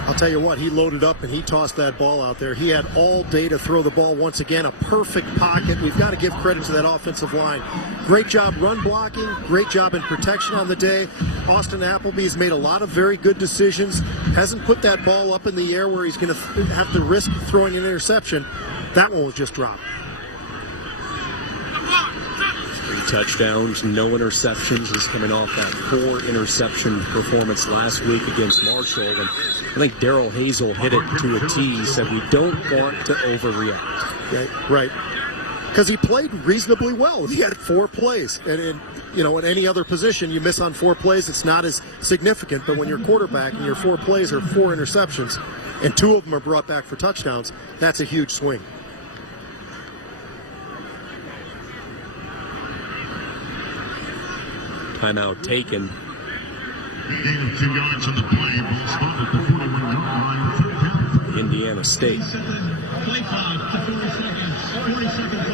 I'll tell you what, he loaded up and he tossed that ball out there. He had all day to throw the ball once again. A perfect pocket. We've got to give credit to that offensive line. Great job run blocking. Great job in protection on the day. Austin Appleby's made a lot of very good decisions. Hasn't put that ball up in the air where he's going to have to risk throwing an interception. That one was just dropped. 3 touchdowns, no interceptions. He's coming off that 4 interception performance last week against Marshall. And I think Darrell Hazel hit it to a tee. He said, we don't want to overreact. Okay, right. Because he played reasonably well. He had 4 plays. And in any other position, you miss on 4 plays, it's not as significant. But when you're quarterback and your 4 plays are 4 interceptions, and 2 of them are brought back for touchdowns, that's a huge swing. Timeout taken. Indiana State.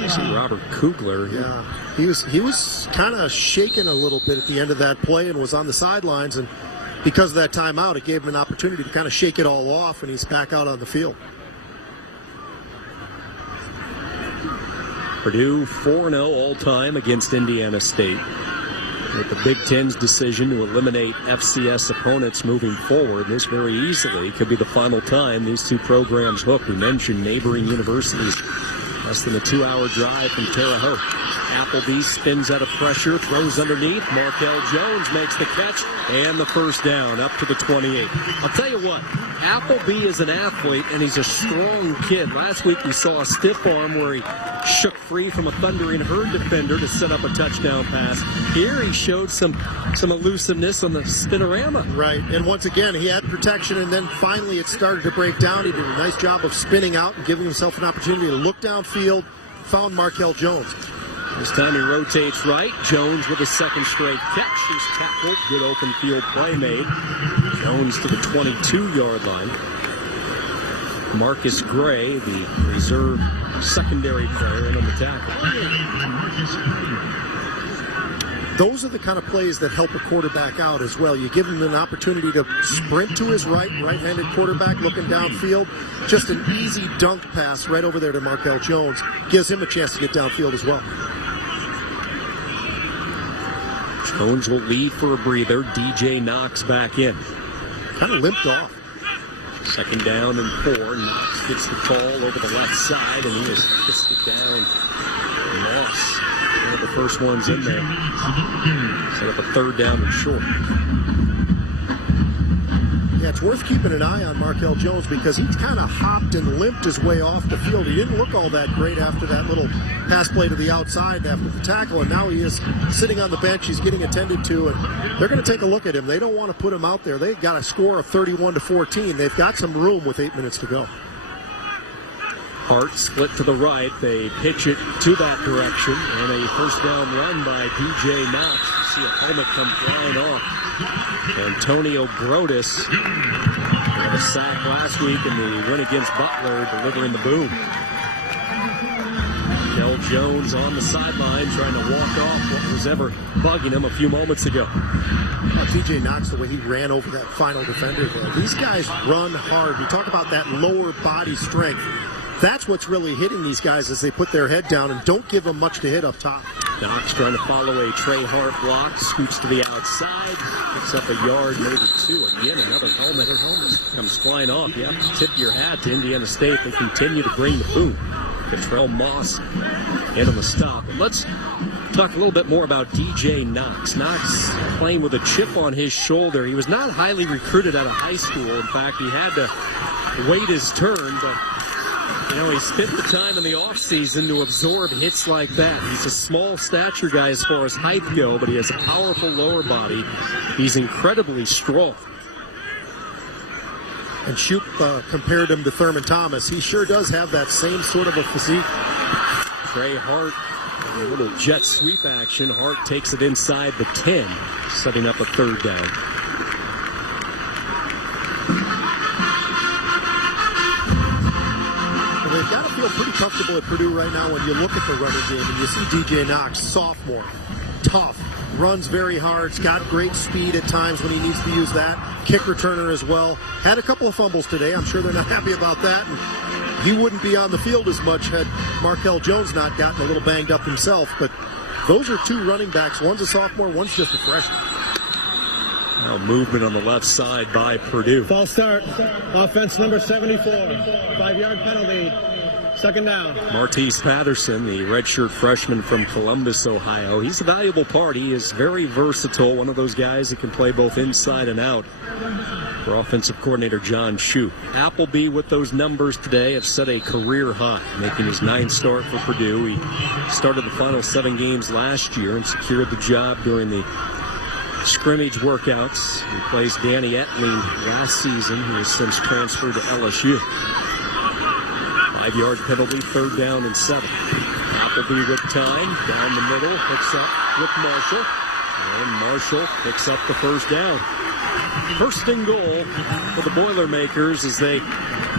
See Robert Kugler. Yeah, he was kind of shaken a little bit at the end of that play and was on the sidelines, and because of that timeout, it gave him an opportunity to kind of shake it all off, and he's back out on the field. Purdue 4-0 all-time against Indiana State. With the Big Ten's decision to eliminate FCS opponents moving forward, this very easily could be the final time these two programs hook. We mentioned neighboring universities. Less than a 2-hour drive from Terre Haute. Appleby spins out of pressure, throws underneath. Markel Jones makes the catch and the first down up to the 28. I'll tell you what, Appleby is an athlete and he's a strong kid. Last week we saw a stiff arm where he shook free from a thundering herd defender to set up a touchdown pass. Here he showed some elusiveness on the spinorama. Right, and once again he had protection, and then finally it started to break down. He did a nice job of spinning out and giving himself an opportunity to look downfield, found Markel Jones. This time he rotates right. Jones with a second straight catch. He's tackled. Good open field play made. Jones to the 22-yard line. Marcus Gray, the reserve secondary player, in on the tackle. Those are the kind of plays that help a quarterback out as well. You give him an opportunity to sprint to his right-handed quarterback looking downfield. Just an easy dunk pass right over there to Markel Jones. Gives him a chance to get downfield as well. Jones will leave for a breather. DJ Knox back in. Kind of limped off. Second down and 4. Knox gets the call over the left side, and he is fisted down. Moss, one of the first ones in there. Set up a third down and short. Yeah, it's worth keeping an eye on Markel Jones because he kind of hopped and limped his way off the field. He didn't look all that great after that little pass play to the outside after the tackle, and now he is sitting on the bench. He's getting attended to, and they're going to take a look at him. They don't want to put him out there. They've got a score of 31-14. They've got some room with 8 minutes to go. Hart split to the right. They pitch it to that direction, and a first down run by DJ Knox. You see a helmet come flying off. Antonio Brodus had a sack last week in the win against Butler, delivering the boom. Kel Jones on the sideline trying to walk off what was ever bugging him a few moments ago. TJ Knox, the way he ran over that final defender there. These guys run hard. You talk about that lower body strength. That's what's really hitting these guys as they put their head down and don't give them much to hit up top. Knox trying to follow a Trey Hart block, scoots to the outside, picks up a yard, maybe 2. Again, another helmet comes flying off. You have to tip your hat to Indiana State. They continue to bring the boom. Catrell Moss in on the stop. And let's talk a little bit more about DJ Knox. Knox playing with a chip on his shoulder. He was not highly recruited out of high school. In fact, he had to wait his turn, but he spent the time in the offseason to absorb hits like that. He's a small stature guy as far as height go, but he has a powerful lower body. He's incredibly strong. And Shoop compared him to Thurman Thomas. He sure does have that same sort of a physique. Trey Hart, a little jet sweep action. Hart takes it inside the 10, setting up a third down. They've got to feel pretty comfortable at Purdue right now when you look at the running game and you see DJ Knox, sophomore, tough, runs very hard, has got great speed at times when he needs to use that. Kick returner as well. Had a couple of fumbles today. I'm sure they're not happy about that. And he wouldn't be on the field as much had Markel Jones not gotten a little banged up himself. But those are 2 running backs. One's a sophomore, one's just a freshman. Now movement on the left side by Purdue. False start. Offense number 74. 5-yard penalty. Second down. Martese Patterson, the redshirt freshman from Columbus, Ohio. He's a valuable part. He is very versatile, one of those guys that can play both inside and out for offensive coordinator John Shoup. Appleby with those numbers today have set a career high, making his 9th start for Purdue. He started the final 7 games last year and secured the job during the scrimmage workouts. He replaced Danny Etling last season, who has since transferred to LSU. 5-yard penalty, 3rd down and 7. Appleby with time, down the middle, picks up with Marshall. And Marshall picks up the 1st down. 1st and goal for the Boilermakers as they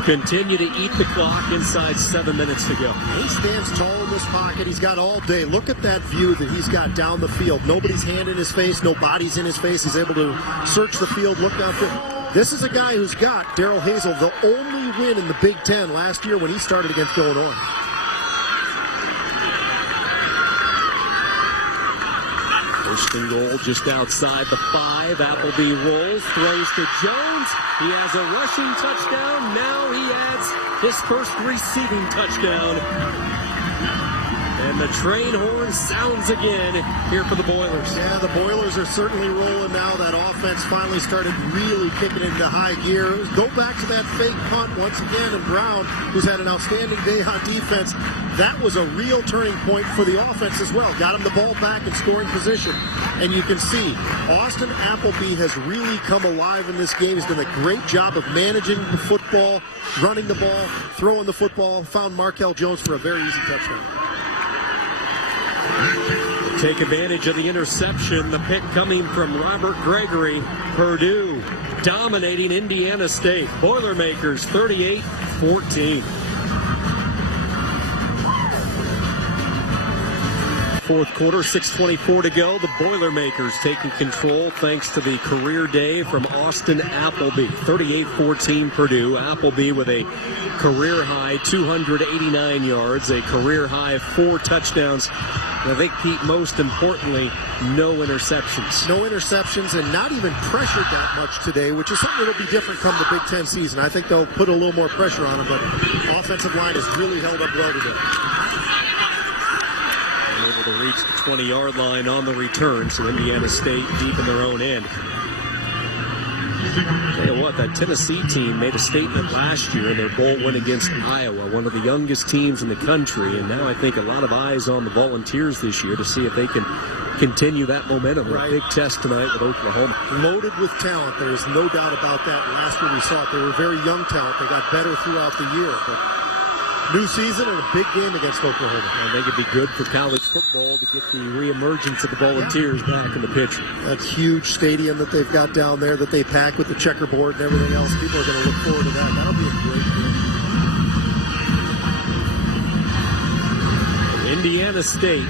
continue to eat the clock inside 7 minutes to go. He stands tall in this pocket. He's got all day. Look at that view that he's got down the field. Nobody's hand in his face. No body's in his face. He's able to search the field, look out there. This is a guy who's got, Darrell Hazel, the only win in the Big Ten last year when he started against Illinois. First and goal just outside the 5. Appleby rolls, throws to Jones. He has a rushing touchdown. Now he adds his first receiving touchdown. And the train horn sounds again here for the Boilers. Yeah, the Boilers are certainly rolling now. That offense finally started really kicking into high gear. Go back to that fake punt once again, and Brown, who's had an outstanding day on defense. That was a real turning point for the offense as well. Got him the ball back in scoring position. And you can see Austin Appleby has really come alive in this game. He's done a great job of managing the football, running the ball, throwing the football. Found Markel Jones for a very easy touchdown. Take advantage of the interception. The pick coming from Robert Gregory. Purdue dominating Indiana State. Boilermakers 38-14. Fourth quarter, 6:24 to go. The Boilermakers taking control thanks to the career day from Austin Appleby. 38-14 Purdue. Appleby with a career high 289 yards, a career high 4 touchdowns. And I think, Pete, most importantly, no interceptions. No interceptions and not even pressured that much today, which is something that will be different come the Big Ten season. I think they'll put a little more pressure on them, but the offensive line has really held up well today. Able to reach the 20-yard line on the return, so Indiana State deep in their own end. Tell you what, that Tennessee team made a statement last year in their bowl win against Iowa, one of the youngest teams in the country, and now I think a lot of eyes on the Volunteers this year to see if they can continue that momentum. Right. A big test tonight with Oklahoma. Loaded with talent, there is no doubt about that. Last year we saw it. They were very young talent. They got better throughout the year. But new season and a big game against Oklahoma. I think it'd be good for college football to get the reemergence of the Volunteers back in the picture. That huge stadium that they've got down there that they pack with the checkerboard and everything else. People are going to look forward to that. That'll be a great game. Indiana State.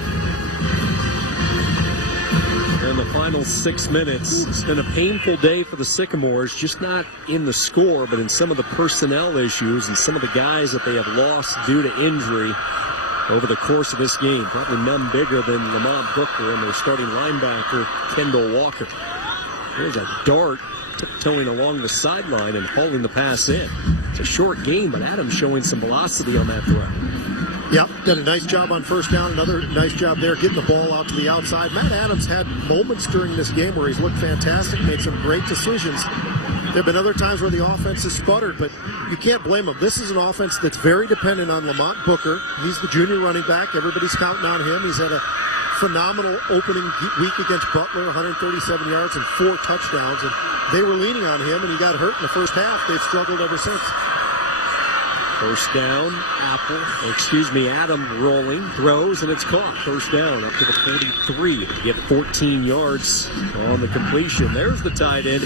In the final 6 minutes, it's been a painful day for the Sycamores, just not in the score, but in some of the personnel issues and some of the guys that they have lost due to injury over the course of this game. Probably none bigger than Lamont Booker and their starting linebacker, Kendall Walker. There's a dart tiptoeing along the sideline and hauling the pass in. It's a short game, but Adams showing some velocity on that throw. Yep, did a nice job on first down. Another nice job there getting the ball out to the outside. Matt Adams had moments during this game where he's looked fantastic, made some great decisions. There have been other times where the offense has sputtered, but you can't blame him. This is an offense that's very dependent on Lamont Booker. He's the junior running back. Everybody's counting on him. He's had a phenomenal opening week against Butler, 137 yards and 4 touchdowns. And they were leaning on him, and he got hurt in the first half. They've struggled ever since. First down, Adam rolling, throws, and it's caught. First down up to the 43 to get 14 yards on the completion. There's the tight end,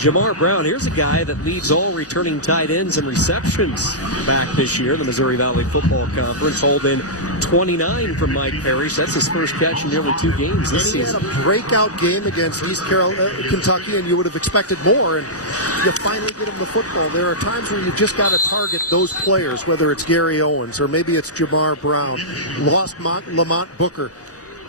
Jamar Brown. Here's a guy that leads all returning tight ends and receptions back this year in the Missouri Valley Football Conference, holding 29 from Mike Parrish. That's his first catch in nearly 2 games this season. He had a breakout game against East Kentucky, and you would have expected more, and you finally get him the football. There are times where you just got to target those players, whether it's Gary Owens or maybe it's Jamar Brown. Lost Lamont Booker.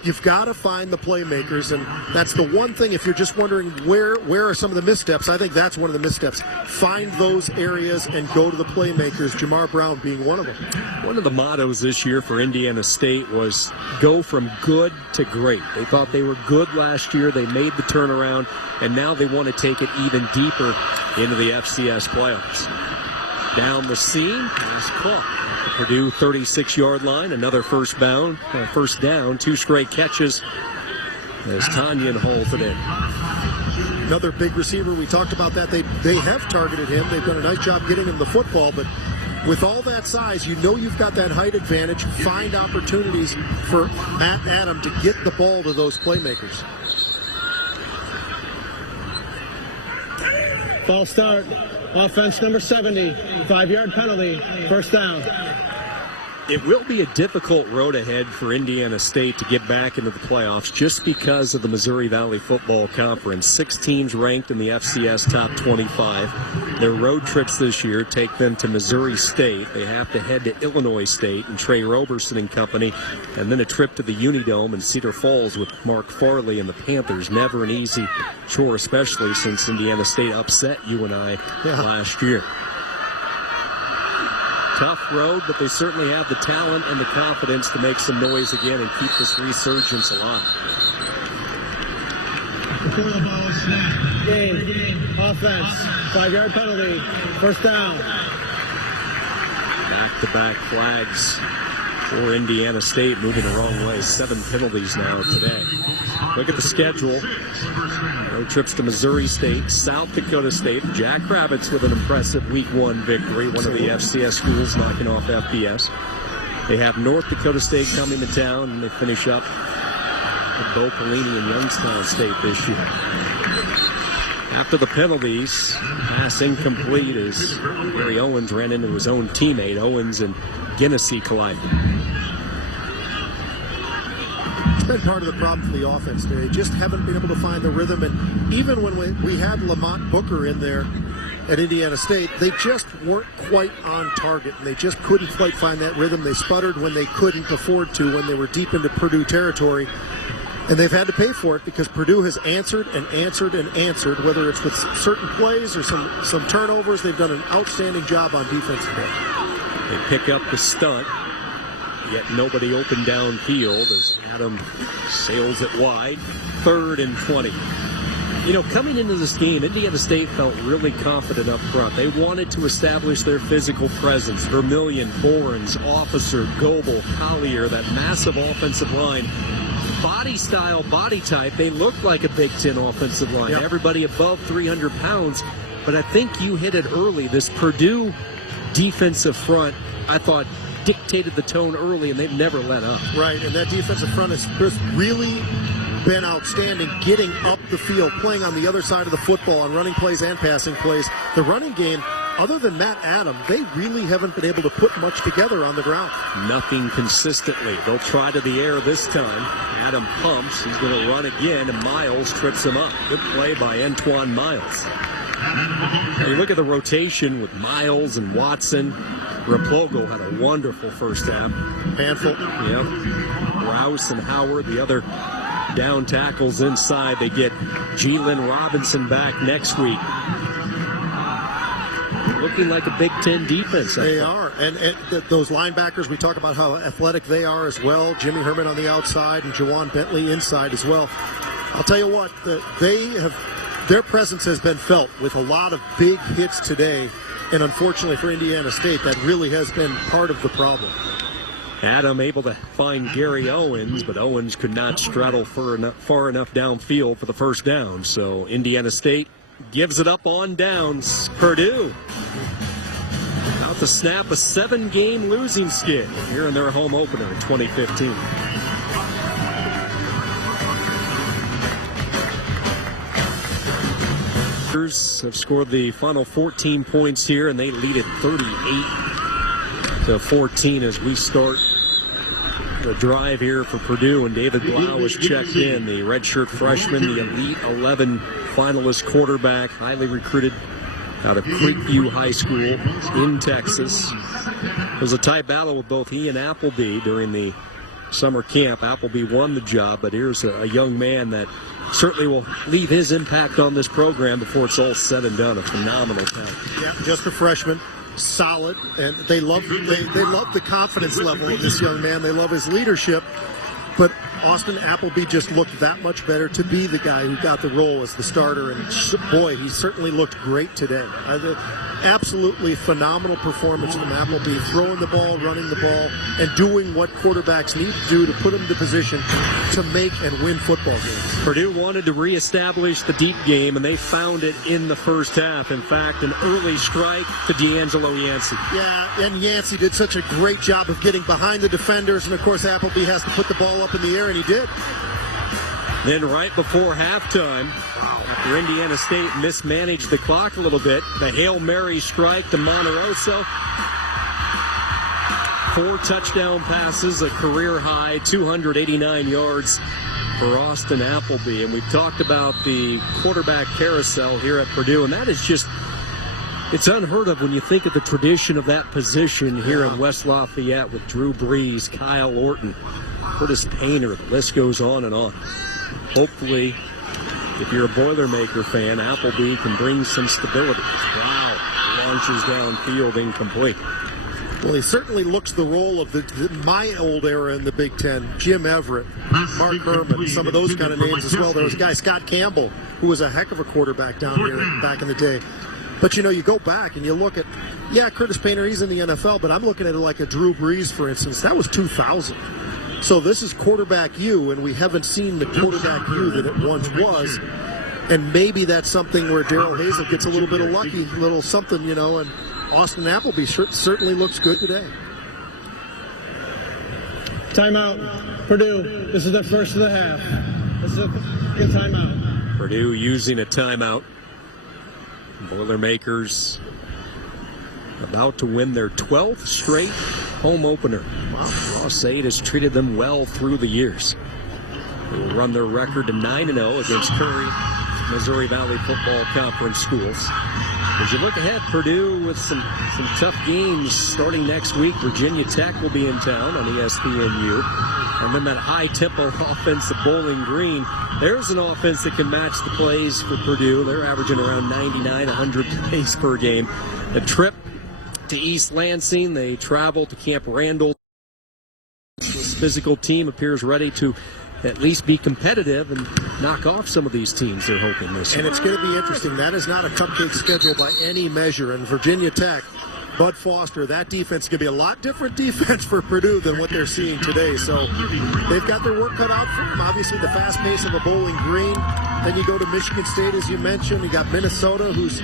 you've got to find the playmakers, and that's the one thing. If you're just wondering where are some of the missteps, I think that's one of the missteps. Find those areas and go to the playmakers, Jamar Brown being one of them. One of the mottos this year for Indiana State was go from good to great. They thought they were good last year. They made the turnaround, and now they want to take it even deeper into the FCS playoffs. Down the seam, pass caught. The Purdue 36-yard line, another first down, 2 straight catches as Tanyan hauls it in. Another big receiver, we talked about that. They have targeted him. They've done a nice job getting him the football, but with all that size, you know you've got that height advantage. Find opportunities for Matt Adam to get the ball to those playmakers. False start. Offense number 70. 5-yard penalty. First down. It will be a difficult road ahead for Indiana State to get back into the playoffs just because of the Missouri Valley Football Conference. 6 teams ranked in the FCS top 25. Their road trips this year take them to Missouri State. They have to head to Illinois State and Trey Roberson and company, and then a trip to the Unidome in Cedar Falls with Mark Farley and the Panthers. Never an easy chore, especially since Indiana State upset UNI last year. Tough road, but they certainly have the talent and the confidence to make some noise again and keep this resurgence alive. Before the ball is snapped. Game. Offense. 5-yard penalty. First down. Back-to-back flags for Indiana State, moving the wrong way. 7 penalties now today. Look at the schedule. Road trips to Missouri State, South Dakota State. Jackrabbits with an impressive Week 1 victory. One of the FCS schools knocking off FBS. They have North Dakota State coming to town, and they finish up with Bo Pelini and Youngstown State this year. After the penalties, pass incomplete as Gary Owens ran into his own teammate. Owens and Guinnessy collided. It's been part of the problem for the offense. They just haven't been able to find the rhythm, and even when we had Lamont Booker in there at Indiana State, they just weren't quite on target, and they just couldn't quite find that rhythm. They sputtered when they couldn't afford to, when they were deep into Purdue territory, and they've had to pay for it because Purdue has answered and answered and answered, whether it's with certain plays or some turnovers. They've done an outstanding job on defense today. They pick up the stunt, yet nobody open downfield as Adam sails it wide. 3rd and 20. You know, coming into this game, Indiana State felt really confident up front. They wanted to establish their physical presence. Vermillion, Borens, Officer, Goebel, Collier, that massive offensive line. Body style, body type, they looked like a Big Ten offensive line. Yep. Everybody above 300 pounds. But I think you hit it early. This Purdue defensive front, I thought, dictated the tone early, and they've never let up. Right, and that defensive front has just really been outstanding, getting up the field, playing on the other side of the football, on running plays and passing plays. The running game, other than Matt Adam, they really haven't been able to put much together on the ground. Nothing consistently. They'll try to the air this time. Adam pumps. He's going to run again, and Miles trips him up. Good play by Antoine Miles. Now you look at the rotation with Miles and Watson. Raplogo had a wonderful first half. Handful. Yep. Rouse and Howard, the other down tackles inside. They get Jalen Robinson back next week. Looking like a Big Ten defense. They are. And those linebackers, we talk about how athletic they are as well. Jimmy Herman on the outside and Jawan Bentley inside as well. I'll tell you what, their presence has been felt with a lot of big hits today. And unfortunately for Indiana State, that really has been part of the problem. Adam able to find Gary Owens, but Owens could not straddle far enough downfield for the first down. So Indiana State gives it up on downs. Purdue about to snap a 7-game losing skid here in their home opener in 2015. Have scored the final 14 points here, and they lead it 38-14 as we start the drive here for Purdue. And David Blau has checked in, the redshirt freshman, the Elite 11 finalist quarterback, highly recruited out of Creekview High School in Texas. It was a tight battle with both he and Appleby during the summer camp. Appleby won the job, but here's a young man that certainly will leave his impact on this program before it's all said and done. A phenomenal talent. Yeah, just a freshman. Solid, and they love the confidence level of this young man. They love his leadership. But Austin Appleby just looked that much better to be the guy who got the role as the starter. And boy, he certainly looked great today. Absolutely phenomenal performance from Appleby, throwing the ball, running the ball, and doing what quarterbacks need to do to put him in the position to make and win football games. Purdue wanted to reestablish the deep game, and they found it in the first half. In fact, an early strike to D'Angelo Yancey. Yeah, and Yancey did such a great job of getting behind the defenders, and of course Appleby has to put the ball up in the air, and he did. Then right before halftime, after Indiana State mismanaged the clock a little bit, the Hail Mary strike to Monterosso. 4 touchdown passes, a career high, 289 yards for Austin Appleby. And we've talked about the quarterback carousel here at Purdue, and that is just, it's unheard of when you think of the tradition of that position here in West Lafayette with Drew Brees, Kyle Orton, Curtis Painter. The list goes on and on. Hopefully, if you're a Boilermaker fan, Appleby can bring some stability. Wow, launches downfield, incomplete. Well, he certainly looks the role of my old era in the Big Ten. Jim Everett, Mark Herman, some of those kind of names as well. There was a guy, Scott Campbell, who was a heck of a quarterback down here back in the day. But, you go back and you look at, Curtis Painter, he's in the NFL, but I'm looking at it like a Drew Brees, for instance. That was 2000. So this is quarterback U, and we haven't seen the quarterback U that it once was. And maybe that's something where Darrell Hazel gets a little bit of lucky, a little something, and Austin Appleby certainly looks good today. Timeout. Purdue, this is the first of the half. This is a good timeout. Purdue using a timeout. Boilermakers about to win their 12th straight home opener. Wow, Ross 8 has treated them well through the years. They will run their record to 9-0 against Curry, Missouri Valley Football Conference schools. As you look ahead, Purdue with some tough games starting next week. Virginia Tech will be in town on ESPNU. And then that high-tempo offense of Bowling Green. There's an offense that can match the plays for Purdue. They're averaging around 99, 100 plays per game. The trip to East Lansing, they travel to Camp Randall. This physical team appears ready to at least be competitive and knock off some of these teams they're hoping this year. And it's going to be interesting. That is not a cupcake schedule by any measure. And Virginia Tech, Bud Foster, that defense is going to be a lot different defense for Purdue than what they're seeing today. So they've got their work cut out for them. Obviously, the fast pace of a Bowling Green. Then you go to Michigan State, as you mentioned. You got Minnesota, who's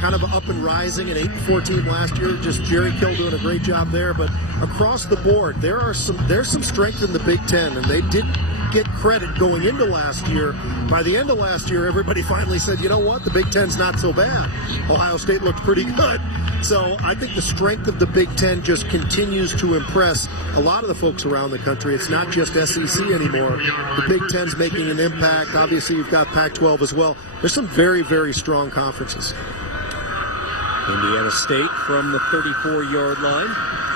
kind of up and rising, an 8-4 team last year. Just Jerry Kill doing a great job there. But across the board, there's some strength in the Big Ten, and they didn't get credit going into last year. By the end of last year, everybody finally said, you know what, the Big Ten's not so bad. Ohio State looked pretty good. So I think the strength of the Big Ten just continues to impress a lot of the folks around the country. It's not just SEC anymore. The Big Ten's making an impact. Obviously, you've got Pac-12 as well. There's some very, very strong conferences. Indiana State from the 34-yard line.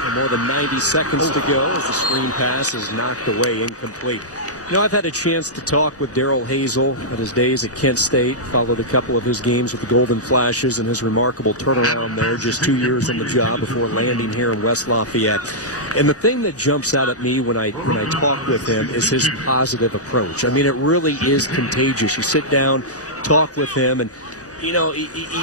And more than 90 seconds to go as the screen pass is knocked away, incomplete. I've had a chance to talk with Darrell Hazel at his days at Kent State, followed a couple of his games with the Golden Flashes and his remarkable turnaround there, just 2 years on the job before landing here in West Lafayette. And the thing that jumps out at me when I talk with him is his positive approach. I mean, it really is contagious. You sit down, talk with him, and he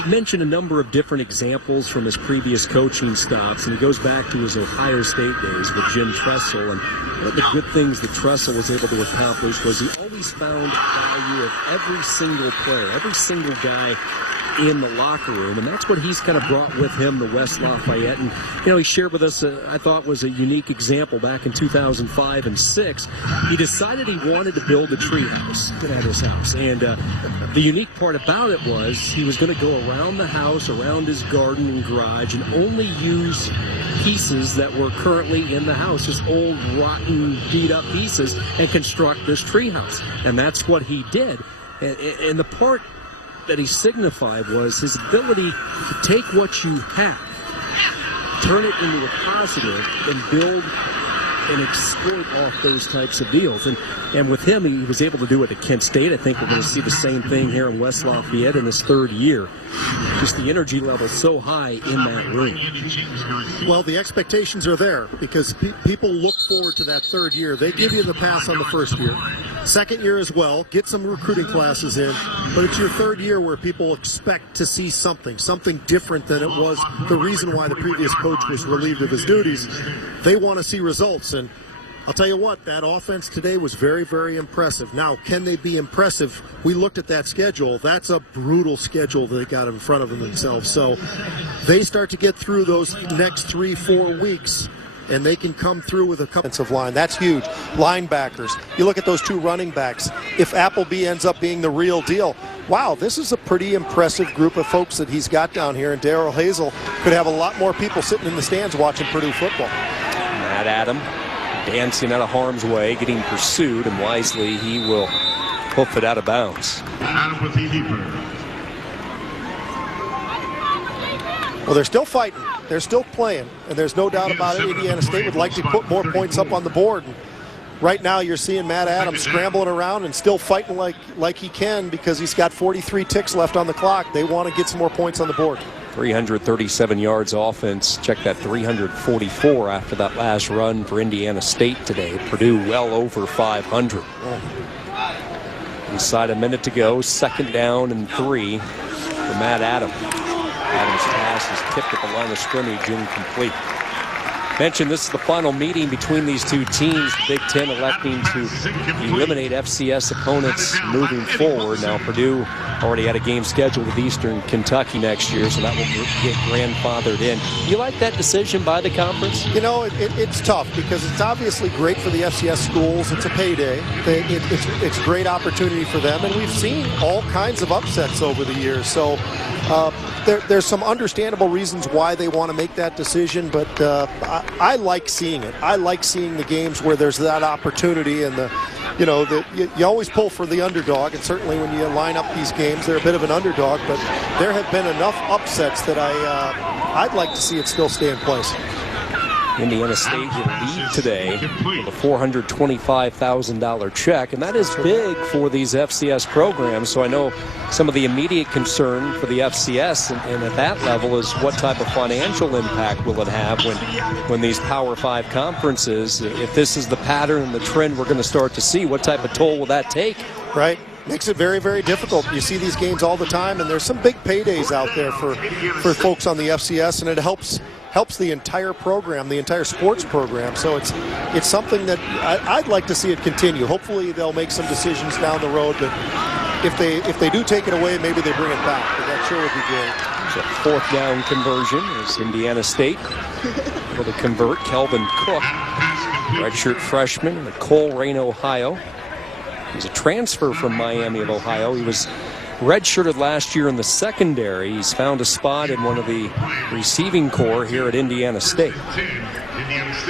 mentioned a number of different examples from his previous coaching stops, and he goes back to his Ohio State days with Jim Tressel. And one of the good things that Tressel was able to accomplish was he always found value of every single player, every single guy in the locker room, and that's what he's kind of brought with him to West Lafayette. And he shared with us, I thought was a unique example back in 2005 and 6. He decided he wanted to build a tree house at his house, and the unique part about it was he was going to go around the house, around his garden and garage, and only use pieces that were currently in the house, just old, rotten, beat-up pieces, and construct this tree house. And that's what he did. And the part that he signified was his ability to take what you have, turn it into a positive, and build and exploit off those types of deals. And with him, he was able to do it at Kent State. I think we're going to see the same thing here in West Lafayette in his third year. Just the energy level so high in that room. Well, the expectations are there because people look forward to that third year. They give you the pass on the first year. Second year as well, get some recruiting classes in, but it's your third year where people expect to see something different than it was the reason why the previous coach was relieved of his duties. They want to see results, and I'll tell you what, that offense today was very, very impressive. Now, can they be impressive? We looked at that schedule. That's a brutal schedule that they got in front of themselves. So they start to get through those next 3-4 weeks, and they can come through with a couple. Offensive line, that's huge. Linebackers. You look at those two running backs. If Appleby ends up being the real deal, wow, this is a pretty impressive group of folks that he's got down here, and Darrell Hazel could have a lot more people sitting in the stands watching Purdue football. Matt Adam dancing out of harm's way, getting pursued, and wisely he will hoof it out of bounds. Well, they're still fighting. They're still playing, and there's no doubt about it. Indiana State would like to put more points up on the board. And right now you're seeing Matt Adams scrambling around and still fighting like he can because he's got 43 ticks left on the clock. They want to get some more points on the board. 337 yards offense. Check that, 344 after that last run for Indiana State today. Purdue well over 500. Inside a minute to go, second down and 3 for Matt Adams. Adams' pass is tipped at the line of scrimmage, incomplete. Mentioned this is the final meeting between these two teams. The Big Ten electing to eliminate FCS opponents moving forward. Now Purdue already had a game scheduled with Eastern Kentucky next year, so that will get grandfathered in. You like that decision by the conference? You know, it's tough because it's obviously great for the FCS schools. It's a payday. It's a great opportunity for them, and we've seen all kinds of upsets over the years. So there's some understandable reasons why they want to make that decision, but I like seeing it. I like seeing the games where there's that opportunity, and you always pull for the underdog, and certainly when you line up these games, they're a bit of an underdog, but there have been enough upsets that I'd like to see it still stay in place. Indiana State will lead today with a $425,000 check, and that is big for these FCS programs. So I know some of the immediate concern for the FCS and at that level is what type of financial impact will it have when these Power 5 conferences, if this is the pattern and the trend we're going to start to see, what type of toll will that take? Right. Makes it very, very difficult. You see these games all the time, and there's some big paydays out there for folks on the FCS, and it helps the entire program, the entire sports program. So it's something that I'd like to see it continue. Hopefully they'll make some decisions down the road, but if they do take it away, maybe they bring it back. But that sure would be great. It's a fourth down conversion as Indiana State will convert. Kelvin Cook, redshirt freshman in Coleraine, Ohio. He's a transfer from Miami of Ohio. He was redshirted last year in the secondary. He's found a spot in one of the receiving corps here at Indiana State.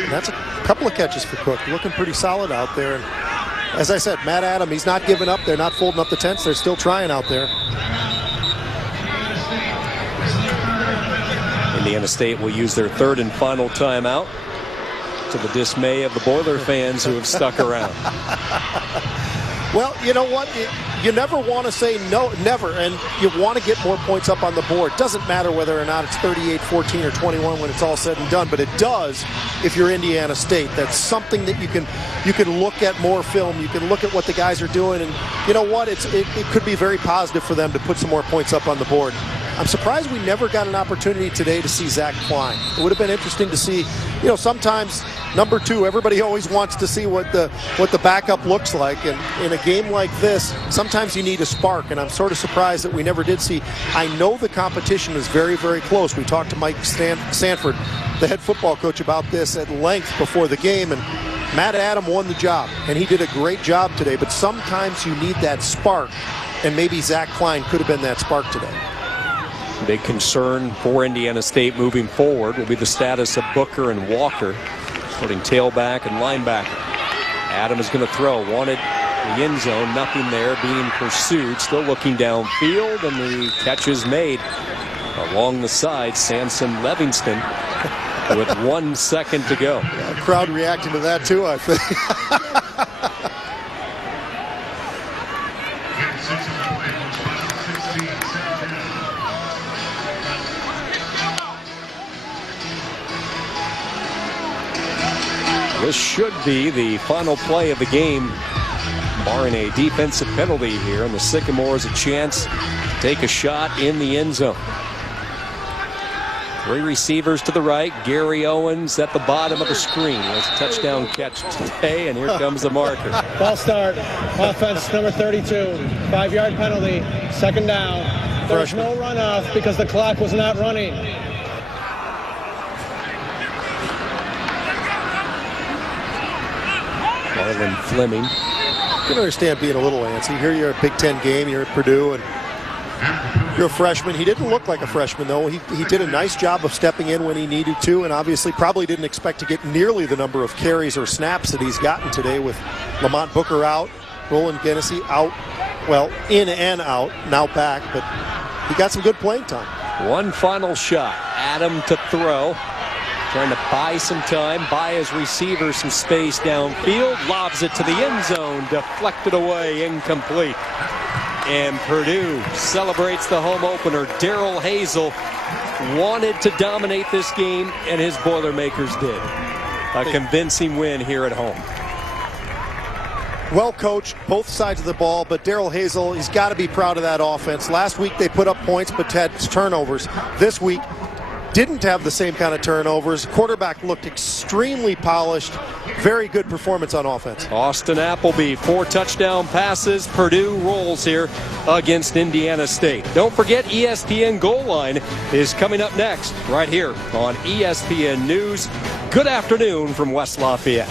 That's a couple of catches for Cook. Looking pretty solid out there. And as I said, Matt Adam, he's not giving up. They're not folding up the tents. They're still trying out there. Indiana State will use their third and final timeout to the dismay of the Boiler fans who have stuck around. Well, you know what? You never want to say no, never, and you want to get more points up on the board. Doesn't matter whether or not it's 38, 14, or 21 when it's all said and done, but it does if you're Indiana State. That's something that you can look at more film. You can look at what the guys are doing, and you know what? It could be very positive for them to put some more points up on the board. I'm surprised we never got an opportunity today to see Zach Klein. It would have been interesting to see, sometimes number 2, everybody always wants to see what the backup looks like. And in a game like this, sometimes you need a spark, and I'm sort of surprised that we never did see. I know the competition is very, very close. We talked to Mike Sanford, the head football coach, about this at length before the game, and Matt Adam won the job, and he did a great job today. But sometimes you need that spark, and maybe Zach Klein could have been that spark today. Big concern for Indiana State moving forward will be the status of Booker and Walker, putting tailback and linebacker. Adam is going to throw. Wanted the end zone. Nothing there. Being pursued. Still looking downfield, and the catch is made along the side. Samson Livingston with 1 second to go. Yeah, crowd reacting to that too, I think. This should be the final play of the game, barring a defensive penalty here, and the Sycamores a chance to take a shot in the end zone. 3 receivers to the right. Gary Owens at the bottom of the screen. There's a touchdown catch today, and here comes the marker. Ball start. Offense number 32. 5-yard penalty. 2nd down. There's no runoff because the clock was not running. Marlon Fleming. You can understand being a little antsy. Here you're at a Big Ten game, you're at Purdue, and you're a freshman. He didn't look like a freshman, though. He did a nice job of stepping in when he needed to, and obviously probably didn't expect to get nearly the number of carries or snaps that he's gotten today with Lamont Booker out, Roland Genesee out, well, in and out, now back, but he got some good playing time. One final shot. Adam to throw. Trying to buy some time, buy his receiver some space downfield, lobs it to the end zone, deflected away, incomplete. And Purdue celebrates the home opener. Darrell Hazel wanted to dominate this game, and his Boilermakers did. A convincing win here at home. Well coached, both sides of the ball, but Darrell Hazel, he's got to be proud of that offense. Last week they put up points but had turnovers. This week, didn't have the same kind of turnovers. Quarterback looked extremely polished. Very good performance on offense. Austin Appleby, 4 touchdown passes. Purdue rolls here against Indiana State. Don't forget ESPN Goal Line is coming up next right here on ESPN News. Good afternoon from West Lafayette.